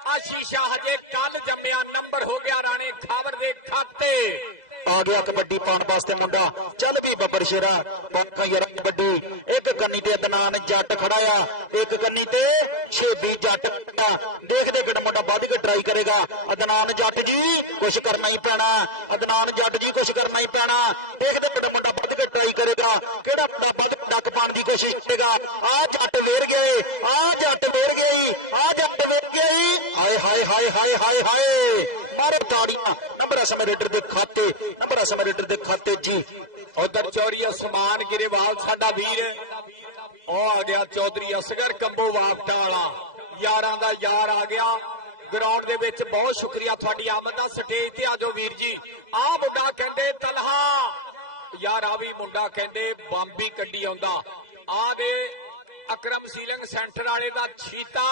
ਆਸ਼ੀਸ਼ਾ ਹਜੇ ਕੱਲ ਜੰਮਿਆ ਨੰਬਰ ਹੋ ਗਿਆ ਰਾਣੇ ਖਾਵਰ ਦੇ ਖਾਤੇ ਆ ਗਿਆ ਕਬੱਡੀ ਪਾਉਣ ਵਾਸਤੇ ਮੁੰਡਾ ਚੱਲ ਵੀ ਬੱਬਰ ਸ਼ੇਰਾ ਪੰਕਾ ਯਾਰ ਕਬੱਡੀ ਇੱਕ ਕੰਨੀ ਤੇ ਅਦਨਾਨ ਜੱਟ ਖੜਾ ਆ ਇੱਕ ਕੰਨੀ ਤੇ ਛੇਬੀ ਜੱਟ ਦੇਖਦੇ ਕਿਹੜਾ ਮੋਟਾ ਵੱਧ ਕੇ ਟਰਾਈ ਕਰੇਗਾ ਅਦਨਾਨ ਜੱਟ ਜੀ ਕੁਛ ਕਰਨਾ ਹੀ ਪੈਣਾ ਅਦਨਾਨ ਜੱਟ ਜੀ ਕੁਛ ਕਰਨਾ ਹੀ ਪੈਣਾ ਦੇਖਦੇ ਕਿਹੜਾ ਮੋਟਾ ਵੱਧ ਕੇ ਟਰਾਈ ਕਰੇਗਾ ਕਿਹੜਾ ਮੁੰਡਾ ਵੱਧ ਨੱਕ ਪਾਉਣ ਦੀ ਕੋਸ਼ਿਸ਼ ਕਰੇਗਾ ਆ ਜੱਟ ਵੇਰ ਗਏ ਆ ਜੱਟ ਵੇਰ ਗਈ ਆ ਜੱਟ ਵੇਰ ਗਈ ਹਾਏ ਹਾਏ ਹਾਏ ਹਾਏ ਹਾਏ ਹਾਏ ਮਾਰੇ ਤਾੜੀਆਂ ਨੰਬਰ ਸਮਰੇਟਰ ਦੇ ਖਾਤੇ ਨੰਬਰ ਸਮਰੇਟਰ ਦੇ ਖਾਤੇ ਜੀ ਉਧਰ ਚੌਰੀ ਅਸਮਾਨ ਗਿਰੇਵਾਲ ਸਾਡਾ ਵੀਰ ਉਹ ਆ ਗਿਆ ਚੌਧਰੀ ਅਸਗਰ ਕੰਬੋ ਵਾਪਟਾ ਵਾਲਾ ਯਾਰਾਂ ਦਾ ਯਾਰ ਆ ਗਿਆ ਗਰਾਊਂਡ ਦੇ ਵਿੱਚ ਬਹੁਤ ਸ਼ੁਕਰੀਆ ਤੁਹਾਡੀ ਆਮਦ ਦਾ ਸਟੇਜ ਤੇ ਆਜੋ ਵੀਰ ਜੀ ਆ ਮੁੰਡਾ ਕਹਿੰਦੇ ਤਲਹਾ ਯਾਰ ਆ ਵੀ ਮੁੰਡਾ ਕਹਿੰਦੇ ਬੰਬੀ ਕੱਢੀ ਆਉਂਦਾ ਆ ਦੇ ਅਕਰਮ ਸੀਲਿੰਗ ਸੈਂਟਰ ਵਾਲੇ ਦਾ ਛੀਤਾ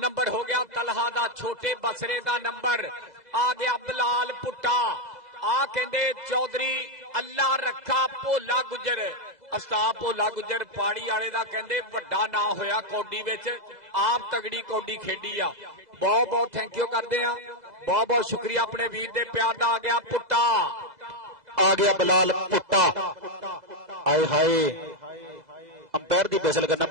ਨੰਬਰ ਹੋ ਗਿਆ ਤਲਹਾ ਦਾ ਛੋਟੇ ਬਸਰੇ ਦਾ ਨੰਬਰ ਆ ਗਿਆ ਬਲਾਲ ਪੁੱਟਾ ਆ ਕਹਿੰਦੇ ਚੌਧਰੀ ਅੱਲਾ ਰੱਖਾ ਭੋਲਾ ਗੁੱਜਰ ਅਸਤਾਬ ਭੋਲਾ ਗੁੱਜਰ ਪਾਣੀ ਵਾਲੇ ਦਾ ਕਹਿੰਦੇ ਵੱਡਾ ਨਾਂ ਹੋਇਆ ਕੌਡੀ ਵਿੱਚ ਆਪ ਤਗੜੀ ਕੌਡੀ ਖੇਡੀ ਆ ਬਹੁਤ ਬਹੁਤ ਥੈਂਕ ਯੂ ਕਰਦੇ ਆ ਬਹੁਤ ਬਹੁਤ ਸ਼ੁਕਰੀਆ ਆਪਣੇ ਵੀਰ ਦੇ ਪਿਆਰ ਦਾ ਆ ਗਿਆ ਪੁੱਟਾ ਆ ਗਿਆ ਬਲਾਲ ਪੁੱਟਾ ਆਏ ਹਾਏ ਅੰਪਾਇਰ ਦੀ ਫੈਸਲਾ ਦਾ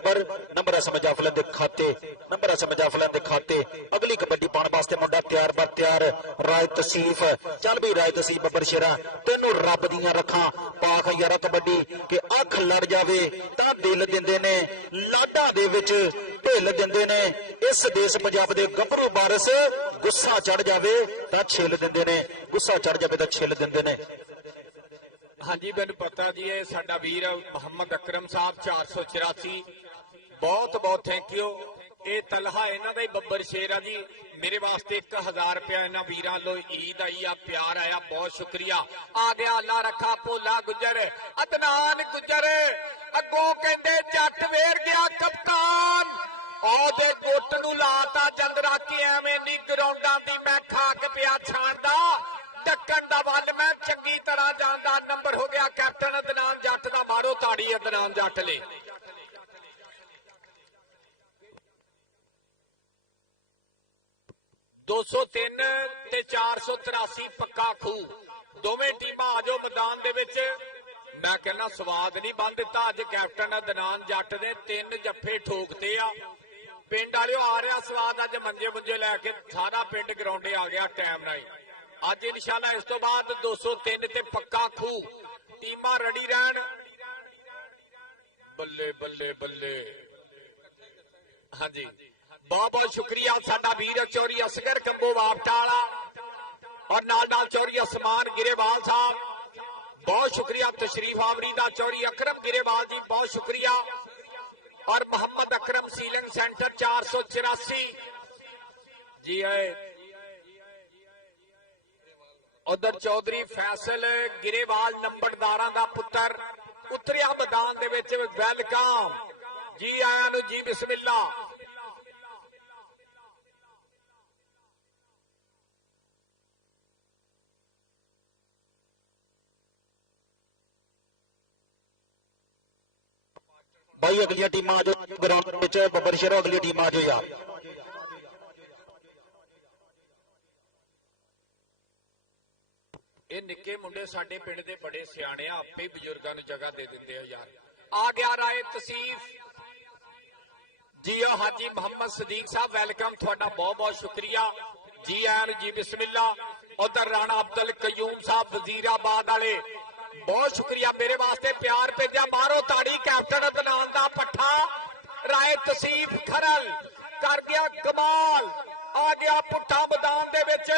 ਨੰਬਰ ਅਸਮ ਜਾਫਲਨ ਦੇ ਖਾਤੇ ਨੰਬਰ ਅਸਮ ਜਾਫਲਨ ਦੇ ਖਾਤੇ ਅਗਲੀ ਕਬੱਡੀ ਪਾਉਣ ਵਾਸਤੇ ਮੁੰਡਾ ਤਿਆਰ ਬਰ ਤਿਆਰ ਰਾਏ ਤਸੀਫ ਚੱਲ ਵੀ ਰਾਏ ਤਸੀਫ ਬੱਬਰ ਸ਼ੇਰਾ ਤੈਨੂੰ ਰੱਬ ਦੀਆਂ ਰੱਖਾਂ ਪਾਖ ਯਾਰਾ ਕਬੱਡੀ ਕਿ ਅੱਖ ਲੜ ਜਾਵੇ ਤਾਂ ਦਿਲ ਦਿੰਦੇ ਨੇ ਲਾਡਾ ਦੇ ਵਿੱਚ ਢਿੱਲ ਦਿੰਦੇ ਨੇ ਇਸ ਦੇਸ਼ ਪੰਜਾਬ ਦੇ ਗੱਭਰੂ ਵਾਰਸ ਗੁੱਸਾ ਚੜ ਜਾਵੇ ਤਾਂ ਛਿੱਲ ਦਿੰਦੇ ਨੇ ਗੁੱਸਾ ਚੜ ਜਾਵੇ ਤਾਂ ਛਿੱਲ ਦਿੰਦੇ ਨੇ ਹਾਂਜੀ ਮੈਨੂੰ ਪਤਾ ਜੀ ਇਹ ਸਾਡਾ ਵੀਰ ਮੁਹੰਮਦ ਅਕਰਮ ਸਾਹਿਬ 484 ਬਹੁਤ ਬਹੁਤ ਥੈਂਕ ਯੂ ਇਹ ਤਲਹਾ ਇਹਨਾਂ ਦਾ ਹੀ ਬੱਬਰ ਸ਼ੇਰ ਆ ਜੀ ਮੇਰੇ ਵਾਸਤੇ 1000 ਰੁਪਇਆ ਇਹਨਾਂ ਵੀਰਾਂ ਵੱਲੋਂ ਈਦ ਆਈ ਆ ਪਿਆਰ ਆਇਆ ਬਹੁਤ ਸ਼ੁਕਰੀਆ ਆ ਗਿਆ ਅੱਲਾ ਰੱਖਾ ਭੋਲਾ ਗੁੱਜਰ ਅਦਨਾਨ ਗੁੱਜਰ ਅੱਗੋਂ ਕਹਿੰਦੇ ਜੱਟ ਵੇਰ ਗਿਆ ਕਪਤਾਨ ਉਹਦੇ ਗੁੱਟ ਨੂੰ ਲਾਤਾ ਚੰਦਰਾ ਕੀ ਐਵੇਂ ਦੀ ਗਰਾਊਂਡਾਂ ਦੀ ਮੈਂ ਖਾਕ ਪਿਆ ਛਾਣਦਾ ਟੱਕਣ ਦਾ ਵੱਲ ਮੈਂ ਚੰਗੀ ਤਰ੍ਹਾਂ ਜਾਣਦਾ ਨੰਬਰ ਹੋ ਗਿਆ ਕੈਪਟਨ ਅਦਨਾਨ ਜੱਟ ਦਾ ਮਾਰੋ ਤਾੜੀ ਅਦਨਾਨ ਜੱਟ ਲਈ 203 ਤੇ 483 ਪੱਕਾ ਖੂਹ ਦੋਵੇਂ ਟੀਮਾਂ ਆਜੋ ਮੈਦਾਨ ਦੇ ਵਿੱਚ ਮੈਂ ਕਹਿੰਦਾ ਸਵਾਦ ਨਹੀਂ ਬੰਦ ਦਿੱਤਾ ਅੱਜ ਕੈਪਟਨ ਅਦਨਾਨ ਜੱਟ ਦੇ 3 ਜੱਫੇ ਠੋਕਦੇ ਆ ਪਿੰਡ ਵਾਲਿਓ ਆ ਰਿਹਾ ਸਵਾਦ ਅੱਜ ਮੰਜੇ ਲੈ ਕੇ ਸਾਰਾ ਪਿੰਡ ਗਰਾਊਂਡੇ ਆ ਗਿਆ ਟਾਈਮ ਨਾਲ ਅੱਜ ਇਨਸ਼ਾਅੱਲਾ ਇਸ ਤੋਂ ਬਾਅਦ 203 ਤੇ ਪੱਕਾ ਖੂਹ ਟੀਮਾਂ ਰੈਡੀ ਰਹਿਣ ਬੱਲੇ ਬੱਲੇ ਬੱਲੇ ਹਾਂਜੀ ਬਹੁਤ ਬਹੁਤ ਸ਼ੁਕਰੀਆ ਸਾਡਾ ਵੀਰ ਚੌਰੀ ਅਸਗਰ ਕੰਬੋ ਵਾਪਟਾ ਵਾਲਾ ਔਰ ਨਾਲ ਚੌਰੀ ਅਸਮਾਨ ਗਿਰੇਵਾਲ ਸਾਹਿਬ ਬਹੁਤ ਸ਼ੁਕਰੀਆ ਤਸ਼ਰੀਫ ਆਵਰੀ ਦਾ ਚੌਰੀ ਅਕਰਮ ਗਿਰੇਵਾਲ ਜੀ ਬਹੁਤ ਸ਼ੁਕਰੀਆ ਔਰ ਮੁਹੰਮਦ ਅਕਰਮ ਸੀਲਿੰਗ ਸੈਂਟਰ 484 ਜੀ ਆਏ ਉਧਰ ਚੌਧਰੀ ਫੈਸਲ ਗਿਰੇਵਾਲ ਨੰਬਰਦਾਰਾਂ ਦਾ ਪੁੱਤਰ ਉਤਰਿਆ ਮੈਦਾਨ ਦੇ ਵਿੱਚ ਵੈਲਕਮ ਜੀ ਆਇਆਂ ਨੂੰ ਜੀ ਬਿਸਮਿਲ੍ਲਾ भाई अगलियां टीमां जो ग्राउंड ਵਿੱਚ ਬੱਬਰ ਸ਼ੇਰਾ ਅਗਲੀ ਟੀਮ ਆ ਜੋ ਯਾਰ ਇਹ ਨਿੱਕੇ ਮੁੰਡੇ ਸਾਡੇ ਪਿੰਡ ਦੇ ਬੜੇ ਸਿਆਣੇ ਆ ਆਪੇ ਬਜ਼ੁਰਗਾਂ ਨੂੰ ਜਗ੍ਹਾ ਦੇ ਦਿੰਦੇ ਆ ਯਾਰ ਆ ਗਿਆ ਰਾਏ ਤਸੀਫ ਜੀ ਹਾਜੀ ਮੁਹੰਮਦ ਸਦੀਕ ਸਾਹਿਬ ਵੈਲਕਮ ਤੁਹਾਡਾ ਬਹੁਤ ਬਹੁਤ ਸ਼ੁਕਰੀਆ ਜੀ ਆਇਆਂ ਜੀ ਬਿਸਮਿਲ੍ਲਾ ਉਧਰ ਰਾਣਾ ਅਬਦੁਲ ਕਯੂਮ ਸਾਹਿਬ ਵਜ਼ੀਰਾਬਾਦ ਵਾਲੇ ਬਹੁਤ ਸ਼ੁਕਰੀਆ ਮੇਰੇ ਵਾਸਤੇ ਪਿਆਰ ਭੇਜਿਆ ਮਾਰੋ ਤਾੜੀ ਕੈਪਟਨ ਅਦਨਾਨ ਦਾ ਪੱਠਾ ਰਾਏ ਤਸੀਫ ਖਰਲ ਕਰ ਗਿਆ ਕਮਾਲ ਆ ਗਿਆ ਪੁੱਠਾ ਮੈਦਾਨ ਦੇ ਵਿੱਚ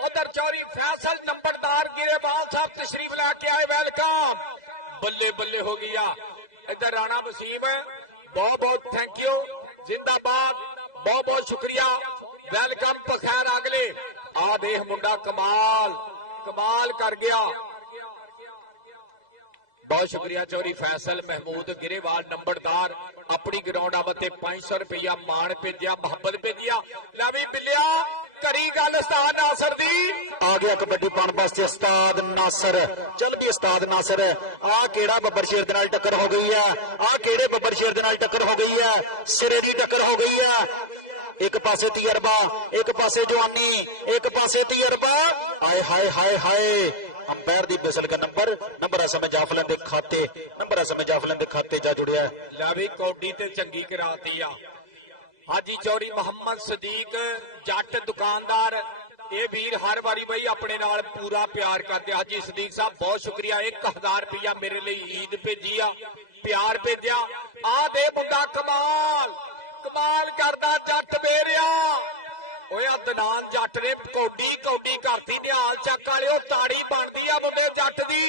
ਉਧਰ ਚੌਰੀ ਫੈਸਲ ਨੰਬਰਦਾਰ ਗਿਰੇਵਾਲ ਸਾਹਿਬ ਤਸ਼ਰੀਫ ਲੈ ਕੇ ਆਏ ਵੈਲਕਮ ਬੱਲੇ ਬੱਲੇ ਹੋ ਗਿਆ ਇਧਰ ਰਾਣਾ ਵਸੀਮ ਬਹੁਤ ਬਹੁਤ ਥੈਂਕ ਯੂ ਜਿੰਦਾਬਾਦ ਬਹੁਤ ਬਹੁਤ ਸ਼ੁਕਰੀਆ ਵੈਲਕਮ ਬਖੈਰ ਅਗਲੇ ਆ ਦੇਖ ਮੁੰਡਾ ਕਮਾਲ ਕਰ ਗਿਆ बहुत शुक्रिया चौरी फैसल महमूद गिरेवाल नंबरदार अपनी ग्राउंड आमते 500 रुपया मान भेजिया मोहब्बत भेजिया लवी बिलिया करी गल उस्ताद नासर दी आ गया कबड्डी पाने वास्ते उस्ताद नासर। चल भी उस्ताद नासर आ केड़ा बब्बर शेर दे नाल टक्कर हो गई है, आ केड़े बब्बर शेर दे नाल टक्कर हो गई है, सिरे दी टक्कर हो गई है। एक पासे तजर्बा, एक पासे जवानी, एक पासे तजर्बा। हाय हाय हाय हाय अंपायर दी बिसल का नंबर समय जाफलन दे खाते, नंबर समय जाफलन दे खाते जा जुड़िया है। लवी कौडी ते चंगी कराती आ हाजी चौरी मोहम्मद सदीक जट दुकानदार ये वीर हर बारी बई अपने नाल पूरा प्यार करते। हाजी सदीक साहब बहुत शुक्रिया 1000 रुपया मेरे लिए ईद भेजी आ, प्यार भेजा आ दे मुंडा कमाल कमाल करदा जट मेरिया ओया दनान जट ने कौडी कौडी करती निहाल चक वाले ताड़ी बनदी आ मुंडे जट दी।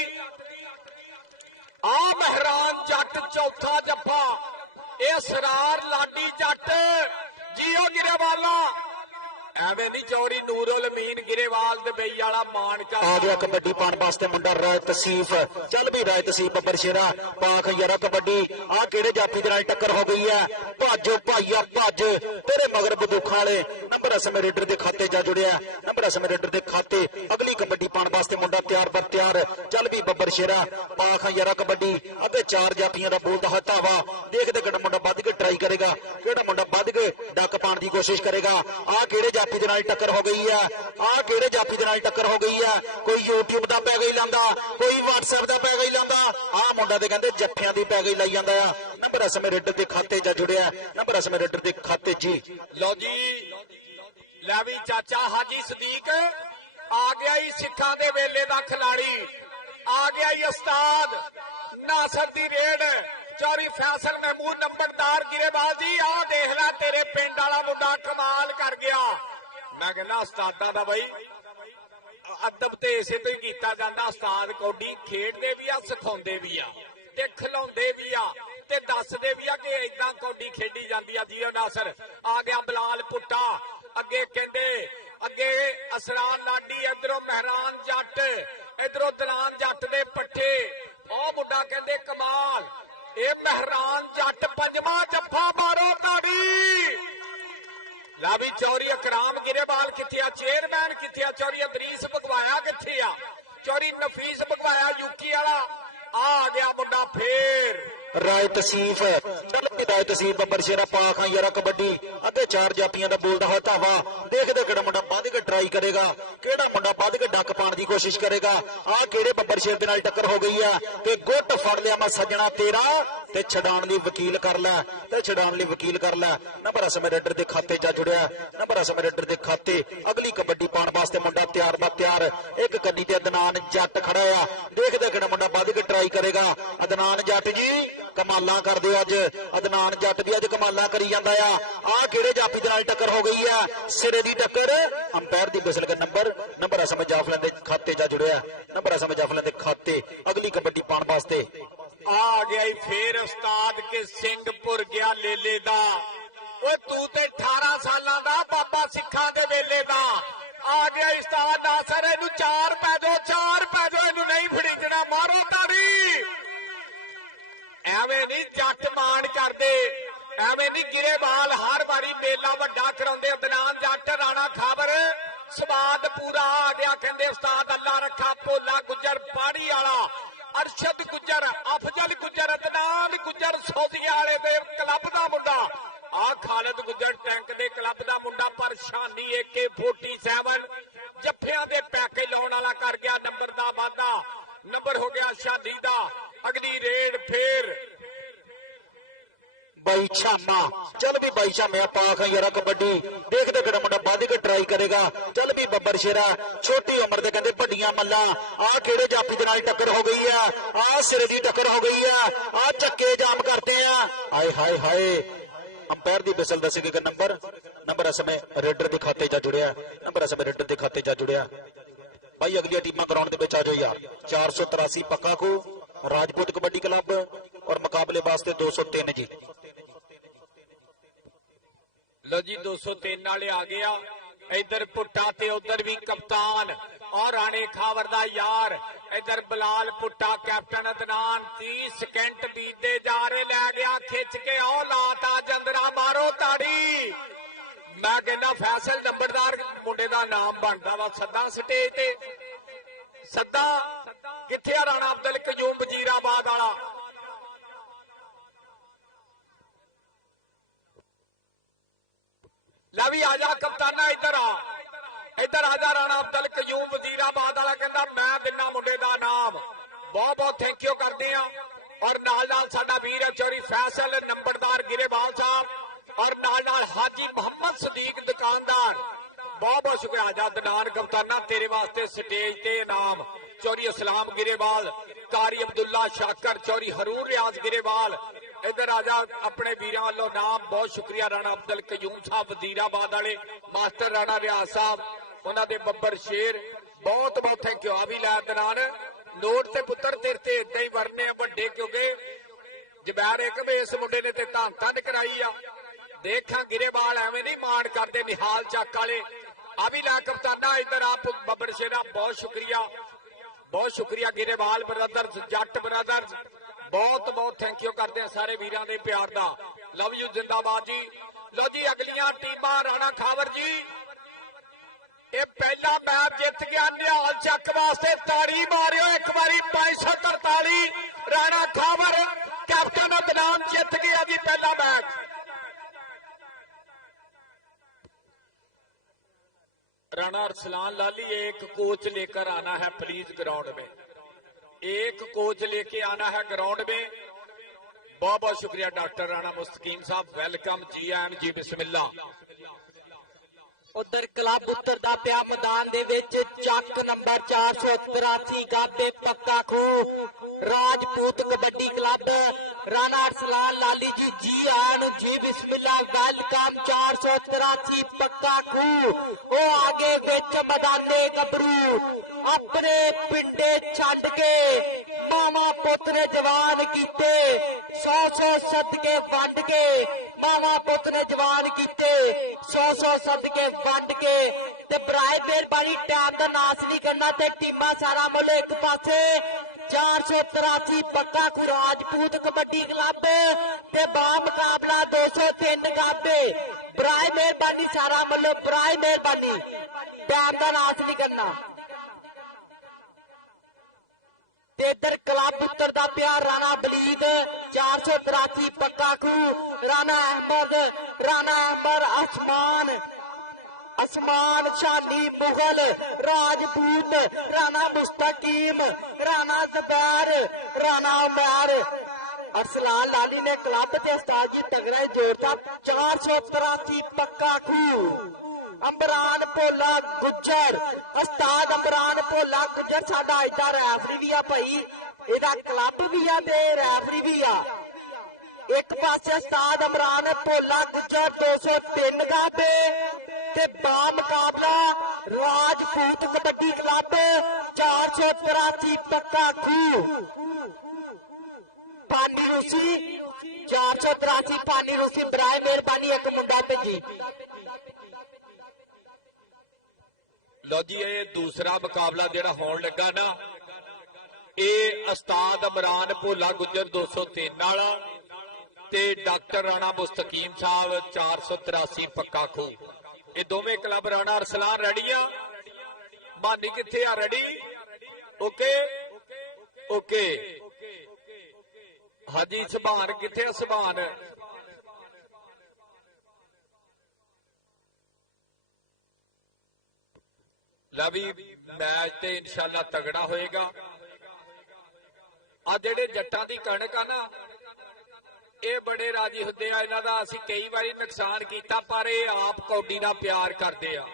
आ महरान जट चौथा जफ्फा ए सरार लाडी जट जियो गिरेवाला एवें दी चौड़ी नूरुल अमीन गिरेवाल दे बई वाला मान कर आ गया कबड्डी पाने वास्ते मुंडा राय तसीफ। चल भी राय तसीफ बब्बर शेरा पाख यारा कबड्डी आ केड़े जाफी दे नाल टक्कर हो गई है। भाजो भाईया भज तेरे मगर बंदूक वाले नंबर समय रेडर दे खाते जा जुड़िया, नंबर समय रेडर दे खाते अगली कबड्डी पाने वास्ते मुंडा तैयार बर तैयार। चल भी बब्बर शेरा पाख यारा कबड्डी अबे 4 जाफियां दा बोलदा हटावा देखदे किहड़ा मुंडा वध के ट्राई करेगा, किहड़ा मुंडा वध के डक पाने दी कोशिश करेगा। आ केड़े जाफी दे नाल टक्कर हो गई है, आ केड़े जाफी दे नाल टक्कर हो गई है। कोई यूट्यूब दा पै गई लांदा, कोई व्हाट्सएप दा पै गई लांदा, आ मुंडा ते कहंदे जफ्फियां दी पै गई लाई जांदा आ। नंबर समय रेडर दे खाते जा जुड़िया, नंबर समय रेडर दे खाते जी। लो जी लवी चाचा हाजी सदीक आ गया ही सिखा दे वेले दा खिलाड़ी, आ गया ही उस्ताद नासर दी रेड चौरी फैसल महमूद नंबरदार गिरेबाजी आ देख ला तेरे पिंड वाला मुंडा कमाल कर गया। मैं कहना उस्तादा दा बई अदब ते इसे तो ही कीता जांदा। उस्ताद कौडी खेडदे भी आ सिखाउंदे भी आ ते खिलाउंदे भी आ ते दसदे भी आ कि इदां कौडी खेडी जांदी आ। जियो नासर आ गया बलाल पुट्टा अगे कहंदे अगे असरान लाडी इधरों महरान जट इधरों दलान जट दे पट्टे ओ मुंडा कहंदे कमाल ए महरान जट पंजवा जफ्फा मारो ताड़ी। लावी चौरी अकराम गिरेवाल किथे आ, चेयरमैन किथे आ, चौरी अदरीस भगवाया किथे आ, चौरी नफीस भगवाया यूकी वाला आ गया मुंडा फेर राय तसीफ। चल भी राय तसीफ बब्बर शेरा पाख यारा कबड्डी अते 4 जाफियां दा बोलदा होया धावा देखदे किहड़ा मुंडा वध के ट्राई करेगा, किहड़ा मुंडा वध के डक पाने दी कोशिश करेगा। आ केड़े बब्बर शेर दे नाल टक्कर हो गई है ते गुੱਟ फड़ लिया मैं सजना तेरा ते छडाण लई वकील कर लै, ते छडाण लई वकील कर लै। नंबर समय रेडर दे खाते जा जुड़िया, नंबर समय रेडर दे खाते अगली कबड्डी पाने वास्ते मुंडा तैयार बा तैयार। एक कन्नी ते अदनान जट खड़ा आ देखदे किहड़ा मुंडा वध के ट्राई करेगा। अदनान जट जी कमाला कर दो अज, अदनान जट भी अज कमाला करी जांदा आ केड़े जाफी दे नाल टक्कर हो गई है, सिरे दी टक्कर। अंपायर दी बिसल का नंबर समय जाफलन दे खाते जा जुड़िया, नंबर समय जाफलन दे खाते अगली कबड्डी पाने वास्ते आ गया फिर उस्ताद के सिंहपुर गया लेले दा ओ तू ते 18 सालां दा बाबा सिखा दे वेले दा आ गया उस्ताद नासर इनू 4 पै दो इनू नहीं फड़ीजना मारो ताड़ी। एवें नहीं जट मान करदे, एवें नहीं गिरेवाल हर बारी मेला वड्डा कराउंदे। दनान जट राणा खाबर स्वाद पूरा आ गया कहंदे उस्ताद अल्लाह रखा भोला गुजर पानी वाला अरशद गुजर अफजल गुजर अदनान गुजर सौदिया वाले दे क्लब दा मुंडा आ खालिद गुजर टैंक दे क्लब दा मुंडा परेशानी AK-47 जफ्फियां दे पैके लाउण वाला कर गया। नंबर दा वादा नंबर हो गया शादी दा अगली रेड फेर बाई छामा। चल भी बाई छामे पाख यारा कबड्डी देखदे किहड़ा मुंडा वध के ट्राई करेगा। चल भी बब्बर शेरा छोटी उम्र दे कहंदे बड़ियां मल्ला आ केड़े जाफी दे नाल टक्कर हो गई है, आ सिरे दी टक्कर हो गई है, आ चक्के जाम करते हैं। हाय हाय हाय अंपायर दी बिसल दसेगी कि नंबर समय रेडर दे खाते जा जुड़िया, नंबर समय रेडर दे खाते जा जुड़िया। भाई अगली टीमां ग्राउंड दे विच आ जाओ यार। 483 पक्का को राजपूत कबड्डी क्लब और मुकाबले वास्ते 203 जी। लो जी 203 वाले आ गया इधर पुट्टा ते उधर भी कप्तान और राणे खावर दा यार इधर बिलाल पुट्टा कैप्टन अदनान 30 सेकंड बीते जा रहे ले गया खिंच के आओ लाता जंदरा मारो ताड़ी मैं कहना फैसल नंबरदार मुंडे का नाम बनता वा सदा स्टेज ते सदा किथे राणा अब्दुल कयूम वजीराबाद वाला लवी आजा कप्ताना इधर आजा राणा अब्दुल कयूम वजीराबाद वाला कहता मैं दिना मुंडे का नाम बहुत बहुत थैंक यू करते हैं और नाल साडा वीर है चोरी फैसल नंबरदार गिरेवाल साहब और नाल हाजी मोहम्मद सदीक दुकानदार बहुत बहुत शुक्रिया आजा दनार कप्ताना तेरे वास्ते स्टेज ते इनाम चौरी इस्लाम गिरेवाल कारी अब्दुल्ला शाकर चौरी हरूर रियाज गिरेवाल इधर आजा अपने वीरों वालों नाम बहुत शुक्रिया राणा अब्दुल कयूम साहब वजीराबाद वाले मास्टर राणा रियाज साहब उन्होंने बब्बर शेर बहुत बहुत थैंक यू अभी लै दरान नोट से पुत्र तेरे ते इदा ही वरने बड़े क्योंकि जबैर एक भी इस मुंडे ने धन धन कराई आ देखा गिरेवाल एवं नहीं मान करते निहाल चक वाले अभी लै कप्ताना इधर आप बब्बर शेरा बहुत शुक्रिया गिरेवाल ब्रदर्स जट ब्रदर्स बहुत बहुत थैंक यू करते हैं सारे वीरों के प्यार का लव यू जिंदाबाद जी लो जी अगलियां टीमां राणा खावर जी ये पहला मैच जित गया निहाल चक वास्ते ताड़ी मारियो एक बारी 543 राणा खावर कैप्टन अदनान जित गया जी पहला मैच राणा अरसलान लाली एक कोच लेकर आना है प्लीज ग्राउंड में एक कोच लेके आना है ग्राउंड में बहुत बहुत शुक्रिया डॉक्टर राणा मुस्तकीम साहब वेलकम जी एंड जी बिस्मिल्लाह उधर क्लब उत्तर दा पिया मैदान दे विच चक नंबर 483 गाते पक्का खो राजपूत कबड्डी क्लब राणा अरसलान लाली जी आन जी बिस्मिल्लाह वेलकम 483 पक्का खो ओ आगे विच मैदाने गबरू अपने पिंडे छड्ड के मामा पुत ने जवान कीते 100 सदके वंड के मामा पुत ने जवान कीते 100 सदके वंड के ते बराए मेहरबानी टाइम का नाश नहीं करना ते टीमां सारा मुल एक पासे 483 पक्का राजपूत कबड्डी क्लब ते बा मुकाबला 203 गाते बराए मेहरबानी सारा मुल बराए मेहरबानी टाइम का नाश नहीं करना इधर क्लब उत्तर दा पिया राणा बलीद 483 पक्का खू राणा अहमद आसमान शानी मुगल राजपूत राणा मुस्तकीम राणा जबार राणा उमर अरसलान लाली ने क्लब के उस्ताद जी तगड़ा जोड़ता 483 पक्का खू अमरान भोला गुज्जर उस्ताद अमरान भोला गुज्जर साडा इदा रैफरी भी आ भाई इहदा क्लब भी आ ते रैफरी भी आ एक पासे उस्ताद अमरान भोला गुज्जर 203 गाते ते बा मुकाबला राजपूत कबड्डी क्लब 483 पक्का खू पानी रूसी 483 पानी रूसी बराए मेहरबानी एक मुंडा भेजी लो जी ये दूसरा मुकाबला जेड़ा होने लगा ना ये उस्ताद इमरान भोला गुज्जर 203 वाला ते डॉक्टर राणा मुस्तकीम साहब 483 पक्का खू ये दोवें क्लब राणा अरसलान रेडी आ मानी किथे आ रेडी ओके ओके हाजी सुभान किथे सुभान लवी मैच ते इंशाल्लाह तगड़ा होएगा आ जेडे जट्टां दी कणक आ ना ये बड़े राजी होंदे आ इन्हां दा असीं कई बारी नुकसान कीता पर ये आप कौडी दा प्यार करदे आ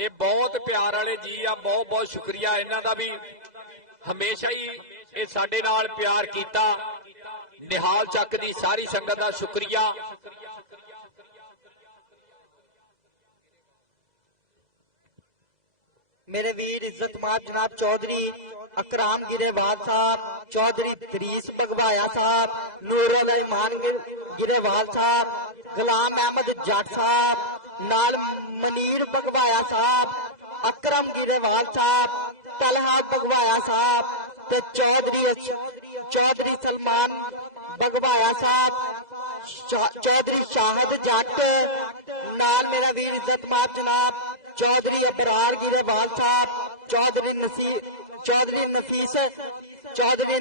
ये बहुत प्यार वाले जी आ बहुत बहुत शुक्रिया इन्हां दा भी हमेशा ही ये साडे नाल प्यार कीता निहाल चक दी सारी संगत दा शुक्रिया मेरे वीर इज्जतमान जनाब चौधरी अकराम गिरेवाल साहब चौधरी तरीस भगवाया साहब नूरे रहमान गिरेवाल साहब गुलाम अहमद जट साहब नाल मनीर भगवाया साहब अकरम गिरेवाल साहब तलहा बगवाया साहब ते चौधरी सलमान बगवाया साहब, चौधरी शाहद जट नाल मेरा वीर इज्जतमान जनाब चौधरी अबरार गिरेवाल साहब, चौधरी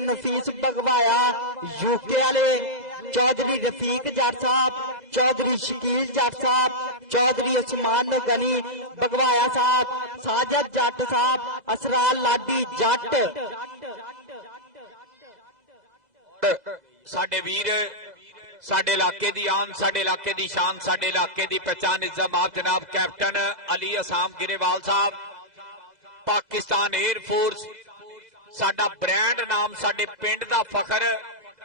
नफीस बगवाया यूके वाले, चौधरी रफीक जट साहब, चौधरी शकील जट साहब, चौधरी उस्मान गनी बगवाया साहब, साजद जट साहब, असरार लाडी जट। साडे वीर साडे इलाके दी आन, साडे इलाके दी शान, साडे इलाके दी पहचान इज्जत जनाब कैप्टन अली असाम गिरेवाल साहब, पाकिस्तान एयरफोर्स साडा ब्रांड नाम, साडे पिंड दा फखर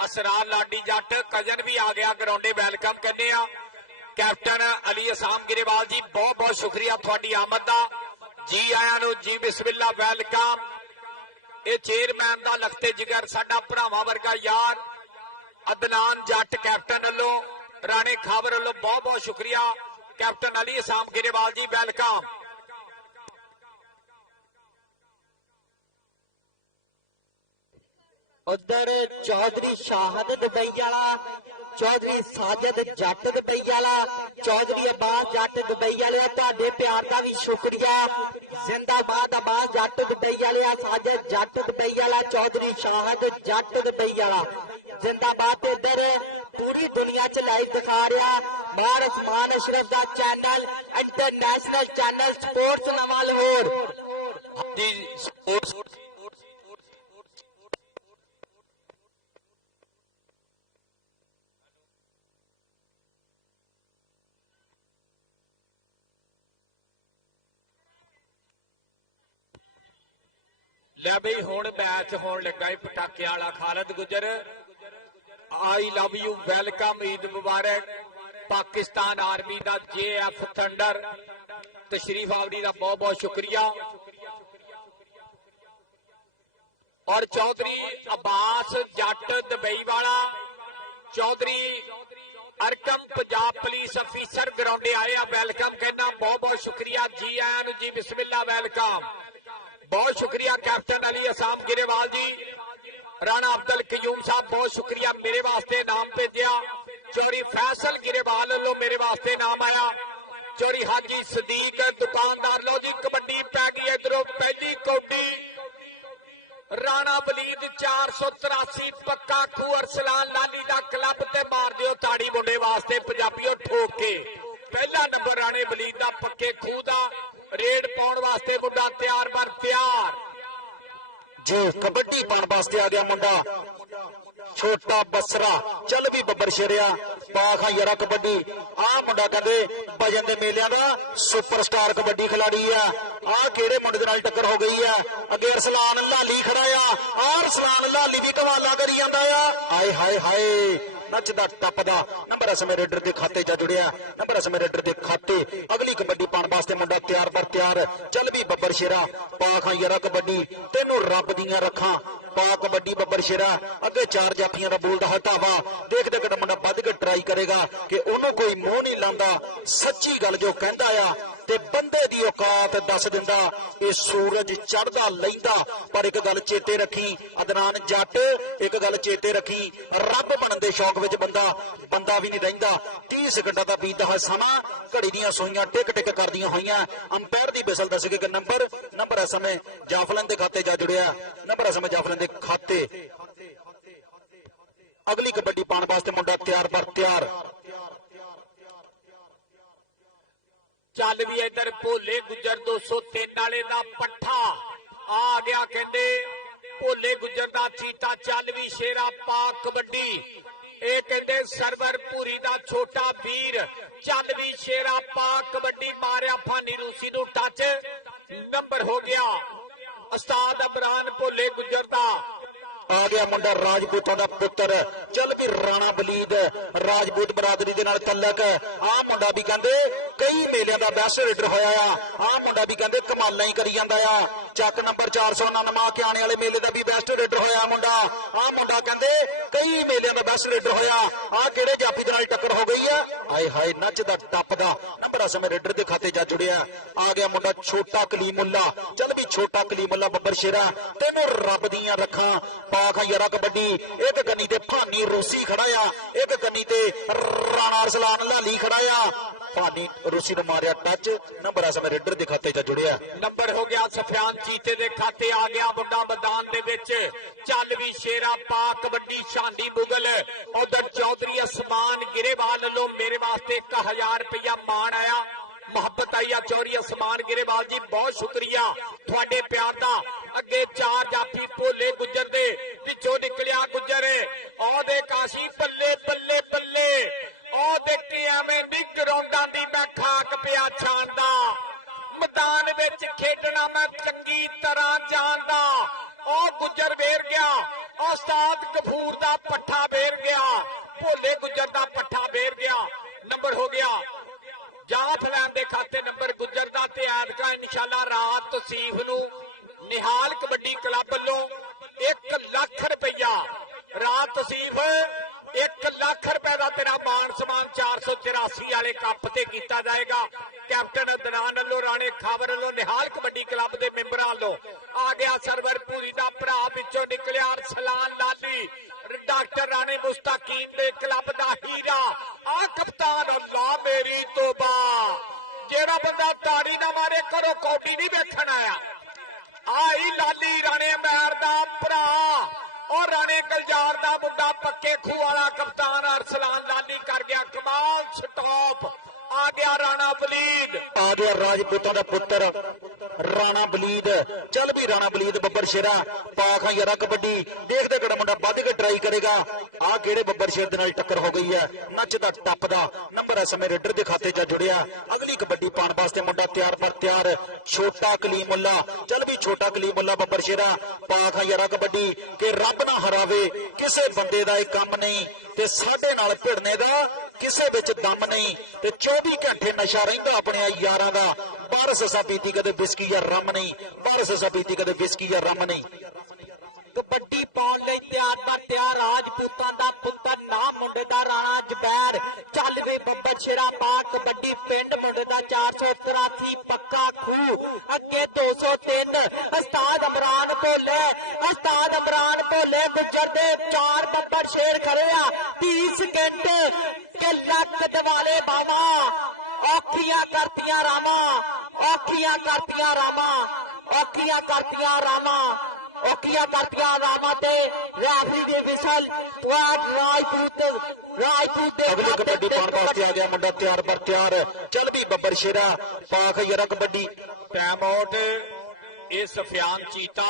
असरार लाडी जट कजन भी आ गया ग्राउंडे वेलकम करने कैप्टन अली असाम गिरेवाल जी बहुत बहुत शुक्रिया थोड़ी आमद का जी आया नो जी बिस्मिल्ला वेलकम। ये चेयरमैन का लखते जिगर साडा भरावां वर्गा यार अदनान जट कैप्टन वालों राणे खाबर वालों बहुत बहुत शुक्रिया कैप्टन अली असाम गिरेवाल जी वेलकम। उधर चौधरी शाहद दुबई वाला, चौधरी साजिद जट दुबई वाला, चौधरी अब्बास जट दुबई वाले तुहाडे प्यार का भी शुक्रिया। जिंदाबाद अब्बास जट दुबई वाले, साजिद जट दुबई वाला, चौधरी शाहद जट दुबई वाला जिंदाबाद। इधर पूरी दुनिया च लाइव दिखा रहा मार उस्मान अशरफ का चैनल इंटरनेशनल चैनल स्पोर्ट्स नवां लाहौर। ਲੈ ਬਈ ਹੁਣ ਮੈਚ ਹੋਣ ਲੱਗਾ ਹੈ ਪਟਾਕੇ ਵਾਲਾ। Khalid Gujjar I love you welcome Eid मुबारक। पाकिस्तान आर्मी का JF थंडर तशरीफ आवरी का बहुत बहुत शुक्रिया। और चौधरी अब्बास जट दुबई वाला, चौधरी अरकम पंजाब पुलिस अफीसर ग्राउंडे आए वेलकम कहना बहुत बहुत शुक्रिया जी आया जी बिस्मिल्ला वेलकम। बहुत शुक्रिया कैप्टन अली असाम गिरेवाल जी। राणा अब्दुल कयूम साहब बहुत शुक्रिया मेरे वास्ते नाम भेजा। चौरी फैसल गिरेवाल लो मेरे वास्ते नाम आया। चौरी हाजी सदीक दुकानदार लो जी कबड्डी पै गई इधरों पहली कौडी राणा बलीद 483 पक्का खू अरसलान लाली का क्लब ते मार दियो ताड़ी मुंडे वास्ते पंजाबियों ठोक के। पहला नंबर राणे बलीद का पक्के खू का रेड पाउण वास्ते मुंडा तैयार बर तैयार जो कबड्डी पाउण वास्ते आ गया मुंडा छोटा बसरा चल भी बब्बर शेरिया पाखा यारा कबड्डी आ मुंडा कहते भजन के मेलिया का सुपरस्टार कबड्डी खिलाड़ी है। आ केड़े मुंडे नाल टक्कर हो गई है अगे अरसलान लाली खड़ा आ अरसलान लाली भी कमाला करी जांदा आ। हाय हाय हाय नचदा टपदा नंबर समय रेडर के खाते च जुड़िया नंबर समय रेडर के खाते अगली कबड्डी पाउण वास्ते मुंडा तैयार पर तैयार चल भी बब्बर शेरा पाखा यारा कबड्डी तेनों रब दियां रखा पा कबड्डी बब्बर शेरा अगे चार जाफियां का बोलदा है धावा देख देख मुंडा बद के ट्राई करेगा कि उन्होंने कोई मोह नहीं लांदा सच्ची गल जो कहंदा आ ते बंदे दी औकात दस दिंदा। ये सूरज चढ़दा लैंदा पर एक गल चेते रखी अदनान जट एक गल चेते रखी रब बनन दे शौक विच बंदा बंदा भी नहीं रहिंदा। 30 सेकंडां दा बीतदा है समा घड़ी दियां सूइयां टिक टिक करदियां होईयां अंपायर दी बिसल दस के नंबर समय जाफलन दे खाते जा जुड़िया नंबर समय जाफलन दे खाते अगली कबड्डी पाउण वास्ते मुंडा तैयार पर तैयार चल भी इधर भोले गुजर 203 वाले का पट्ठा आ गया कहते भोले गुजर का चीता चल भी शेरा पा कबड्डी ये कहते सरवर पूरी का छोटा वीर चल भी शेरा पा कबड्डी मारिया फानी रूसी नू टच नंबर हो गया उस्ताद अमरान भोले गुजर का आ गया मुंडा राजपूतों का पुत्र चल भी राणा बलीद राजपूत बरादरी दे नाल तलक आ मुंडा भी कहंदे कई मेलियां दा बेस्ट रेडर होया आ मुंडा भी कहंदे कमालां ही करी जांदा आ चक नंबर 499 के आने वाले मेले दा भी बेस्ट रेडर होया मुंडा आ मुंडा कहंदे कई मेलियां दा बेस्ट रेडर होया आ किहड़े जाफी दे नाल टक्कर हो गई है हाय हाय नचदा टपदा ਨੰਬਰ ਆ ਸਮੇਂ ਰੇਡਰ ਦੇ ਖਾਤੇ ਜਾ ਜੁੜਿਆ। ਆ ਗਿਆ ਮੁੰਡਾ ਛੋਟਾ ਕਲੀਮੁੱਲਾ, ਚੱਲ ਵੀ ਛੋਟਾ ਕਲੀਮੁੱਲਾ ਬੱਬਰ ਸ਼ੇਰਾ, ਤੈਨੂੰ ਰੱਬ ਦੀਆਂ ਰੱਖਾਂ ਪਾਖਾ ਯਾਰਾ ਕਬੱਡੀ। ਇੱਕ ਗੰਨੀ ਤੇ ਭਾਨੀ ਰੂਸੀ ਖੜਾ ਆ, ਇੱਕ ਗੰਨੀ ਤੇ ਰਾਣਾ ਅਰਸਲਾਨ ਲਾਲੀ ਖੜਾ ਆ। ਭਾਨੀ ਰੂਸੀ ਨੂੰ ਮਾਰਿਆ ਟੱਚ, ਨੰਬਰ ਆ ਸਮੇਂ ਰੇਡਰ ਦੇ ਖਾਤੇ ਜਾ ਜੁੜਿਆ। ਨੰਬਰ ਹੋ ਗਿਆ ਸਫਿਆਨ ਚੀਤੇ ਦੇ ਖਾਤੇ, ਆ ਗਿਆ ਵੱਡਾ ਮੈਦਾਨ ਦੇ ਵਿੱਚ। ਚੱਲ ਵੀ ਸ਼ੇਰਾ ਪਾ ਕਬੱਡੀ ਸ਼ਾਂਡੀ ਮੁਗਲ। ਉਧਰ ਚੌਧਰੀ ਅਸਮਾਨ ਗਿਰੇਵਾਲ ਵੱਲੋਂ ਮੇਰੇ ਵਾਸਤੇ 1000 ਰੁਪਇਆ ਮਾਣ ਆਇਆ, ਮੁਹੱਬਤ ਆਈ ਆ। ਚੌਧਰੀ ਅਸਮਾਨ ਗਿਰੇਵਾਲ ਜੀ ਬਹੁਤ ਸ਼ੁਕਰੀਆ ਤੁਹਾਡੇ ਪਿਆਰ ਦਾ। ਅੱਗੇ ਚਾਰ ਜਾਫੀ ਭੋਲੇ ਗੁੱਜਰ ਦੇ ਵਿੱਚੋਂ ਨਿਕਲਿਆ ਗੁੱਜਰ। ਉਹ ਦੇ ਕਾਸ਼ੀ ਬੱਲੇ ਬੱਲੇ ਬੱਲੇ, ਉਹ ਦੇਖੀ ਐਵੇਂ ਨਹੀਂ ਗਰਾਊਂਡਾਂ ਦੀ ਮੈਂ ਖਾਕ ਪਿਆ ਛਾਂਦਾ, ਮੈਦਾਨ ਵਿੱਚ ਖੇਡਣਾ ਮੈਂ ਚੰਗੀ ਤਰ੍ਹਾਂ ਜਾਣਦਾ। ਉਹ ਗੁੱਜਰ ਵੇਰ ਗਿਆ, ਉਸਤਾਦ ਕਫੂਰ ਦਾ ਪੱਠਾ ਵੇਰ ਗਿਆ, ਭੋਲੇ ਗੁੱਜਰ ਦਾ ਪੱਠਾ ਵੇਰ ਗਿਆ। ਨੰਬਰ ਹੋ ਗਿਆ ਜਾਫ ਲੈਣ ਦੇ ਖਾਤੇ ਨੰਬਰ ਗੁੱਜਰ ਦਾ ਤੇ ਐਤਕਾ ਇਨਸ਼ਾਅੱਲਾ ਰਾਤ ਤਸੀਫ ਨੂੰ ਨਿਹਾਲ ਕਬੱਡੀ ਕਲੱਬ ਵੱਲੋਂ 1 ਲੱਖ ਰੁਪਇਆ, ਰਾਤ ਤਸੀਫ 1 ਲੱਖ ਰੁਪਏ ਦਾ ਤੇਰਾ ਮਾਨ ਸਮਾਨ 484 ਵਾਲੇ ਕੱਪ ਤੇ ਕੀਤਾ ਜਾਏਗਾ। ਕੈਪਟਨ ਦਰਾਨ ਵੱਲੋਂ, ਰਾਣੇ ਖਾਬਰ ਵੱਲੋਂ, ਨਿਹਾਲ ਕਬੱਡੀ ਕਲੱਬ ਦੇ ਮੈਂਬਰਾਂ ਵੱਲੋਂ। ਆ ਗਿਆ ਸਰਵਰ ਪੂਰੀ ਦਾ ਭਰਾ, ਵਿੱਚੋਂ ਨਿਕਲਿਆ ਅਰਸਲਾਨ ਲਾਲੀ, ਡਾਕਟਰ ਰਾਣੇ ਮੁਸਤਾਕੀਮ ਦੇ ਕਲੱਬ ਦਾ ਹੀਰਾ। ਆ ਕਪਤਾਨ, ਅੱਲਾ ਮੇਰੀ ਤੋਬਾ, ਜਿਹੜਾ ਬੰਦਾ ਤਾੜੀ ਨਾ ਮਾਰੇ ਕਰੋ ਕੌਡੀ ਨਹੀਂ ਵੇਖਣ ਆਇਆ। ਆਈ ਲਾਲੀ ਰਾਣੇ ਮੈਰ ਦਾ ਭਰਾ, और राणे गलजार का मुंडा पक्के खूह वाला कप्तान अरसलान लाली कर गया कमाल स्टॉप। आ गया राणा बलीद, आ गया राजपूतों का पुत्र राणा बलीद। चल भी राणा बलीद बब्बर शेरा पाखा यारा कबड्डी। देखते किहड़ा मुंडा वध के ट्राई करेगा। आ किहड़े बब्बर शेर दे नाल टक्कर हो गई है, नचदा टपदा। नंबर इस समय रेडर के खाते च जुड़िया। अगली कबड्डी पाने वास्ते मुंडा तैयार पर तैयार, छोटा कलीमुल्ला। चल भी छोटा कलीमुल्ला बब्बर शेरा पाखा यारा कबड्डी के रब ना हरावे किसे बंदे दा इह काम नहीं, ते साडे नाल भिड़ने दा किसे विच दम नहीं, ते 24 घंटे नशा रहिंदा अपने यारां दा। बारस असां पीती कदे विस्की या रम नहीं, बारस असां पीती कदे विस्की या रम नहीं। कबड्डी पाउण लई तैयार पर तैयार राजपूतां दा पुत्तर नाम मुंडे दा राणा जबैर। चल गई बब्बर शेरा पा कबड्डी पिंड मुंडे दा 483 पक्का खूह। अगे 203 उस्ताद इमरान भोले, उस्ताद इमरान भोले गुजर दे 4 बब्बर शेर खड़े आ। 30 घंटे के लक दिवाले बाबा, औखियां करतियां रामा, औखियां करतियां रामा, औखियां करतियां रामा, औखियां करतियां रामा ते राफी दे विसल राजपूत दे अगली कबड्डी पाने वास्ते आ गया मुंडा तैयार पर तैयार। चल भी बब्बर शेरा पाख यारा कबड्डी। टाइम आउट ये सफियान चीता।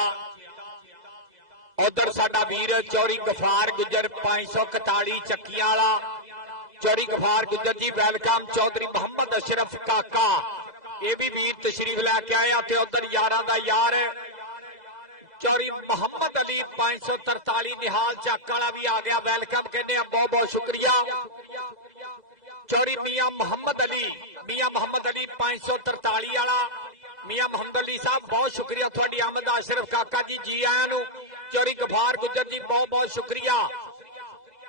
उधर साडा वीर चौरी गफार गुजर 541 चक्कियां वाला। चौरी गफार गुजर जी वेलकम। चौधरी मोहम्मद अशरफ काका ये भी वीर तशरीफ लैके आया। उधर यारा दा यार चौरी मोहम्मद अली 543 निहाल चक वाला भी आ गया। वेलकम कहने बहुत बहुत शुक्रिया। चौरी मियां मोहम्मद अली 543 वाला मियां मोहम्मद अली साहब बहुत शुक्रिया थोड़ी आमद। अशरफ काका जी जी आया नू। चौरी गफार गुजर जी बहुत बहुत शुक्रिया।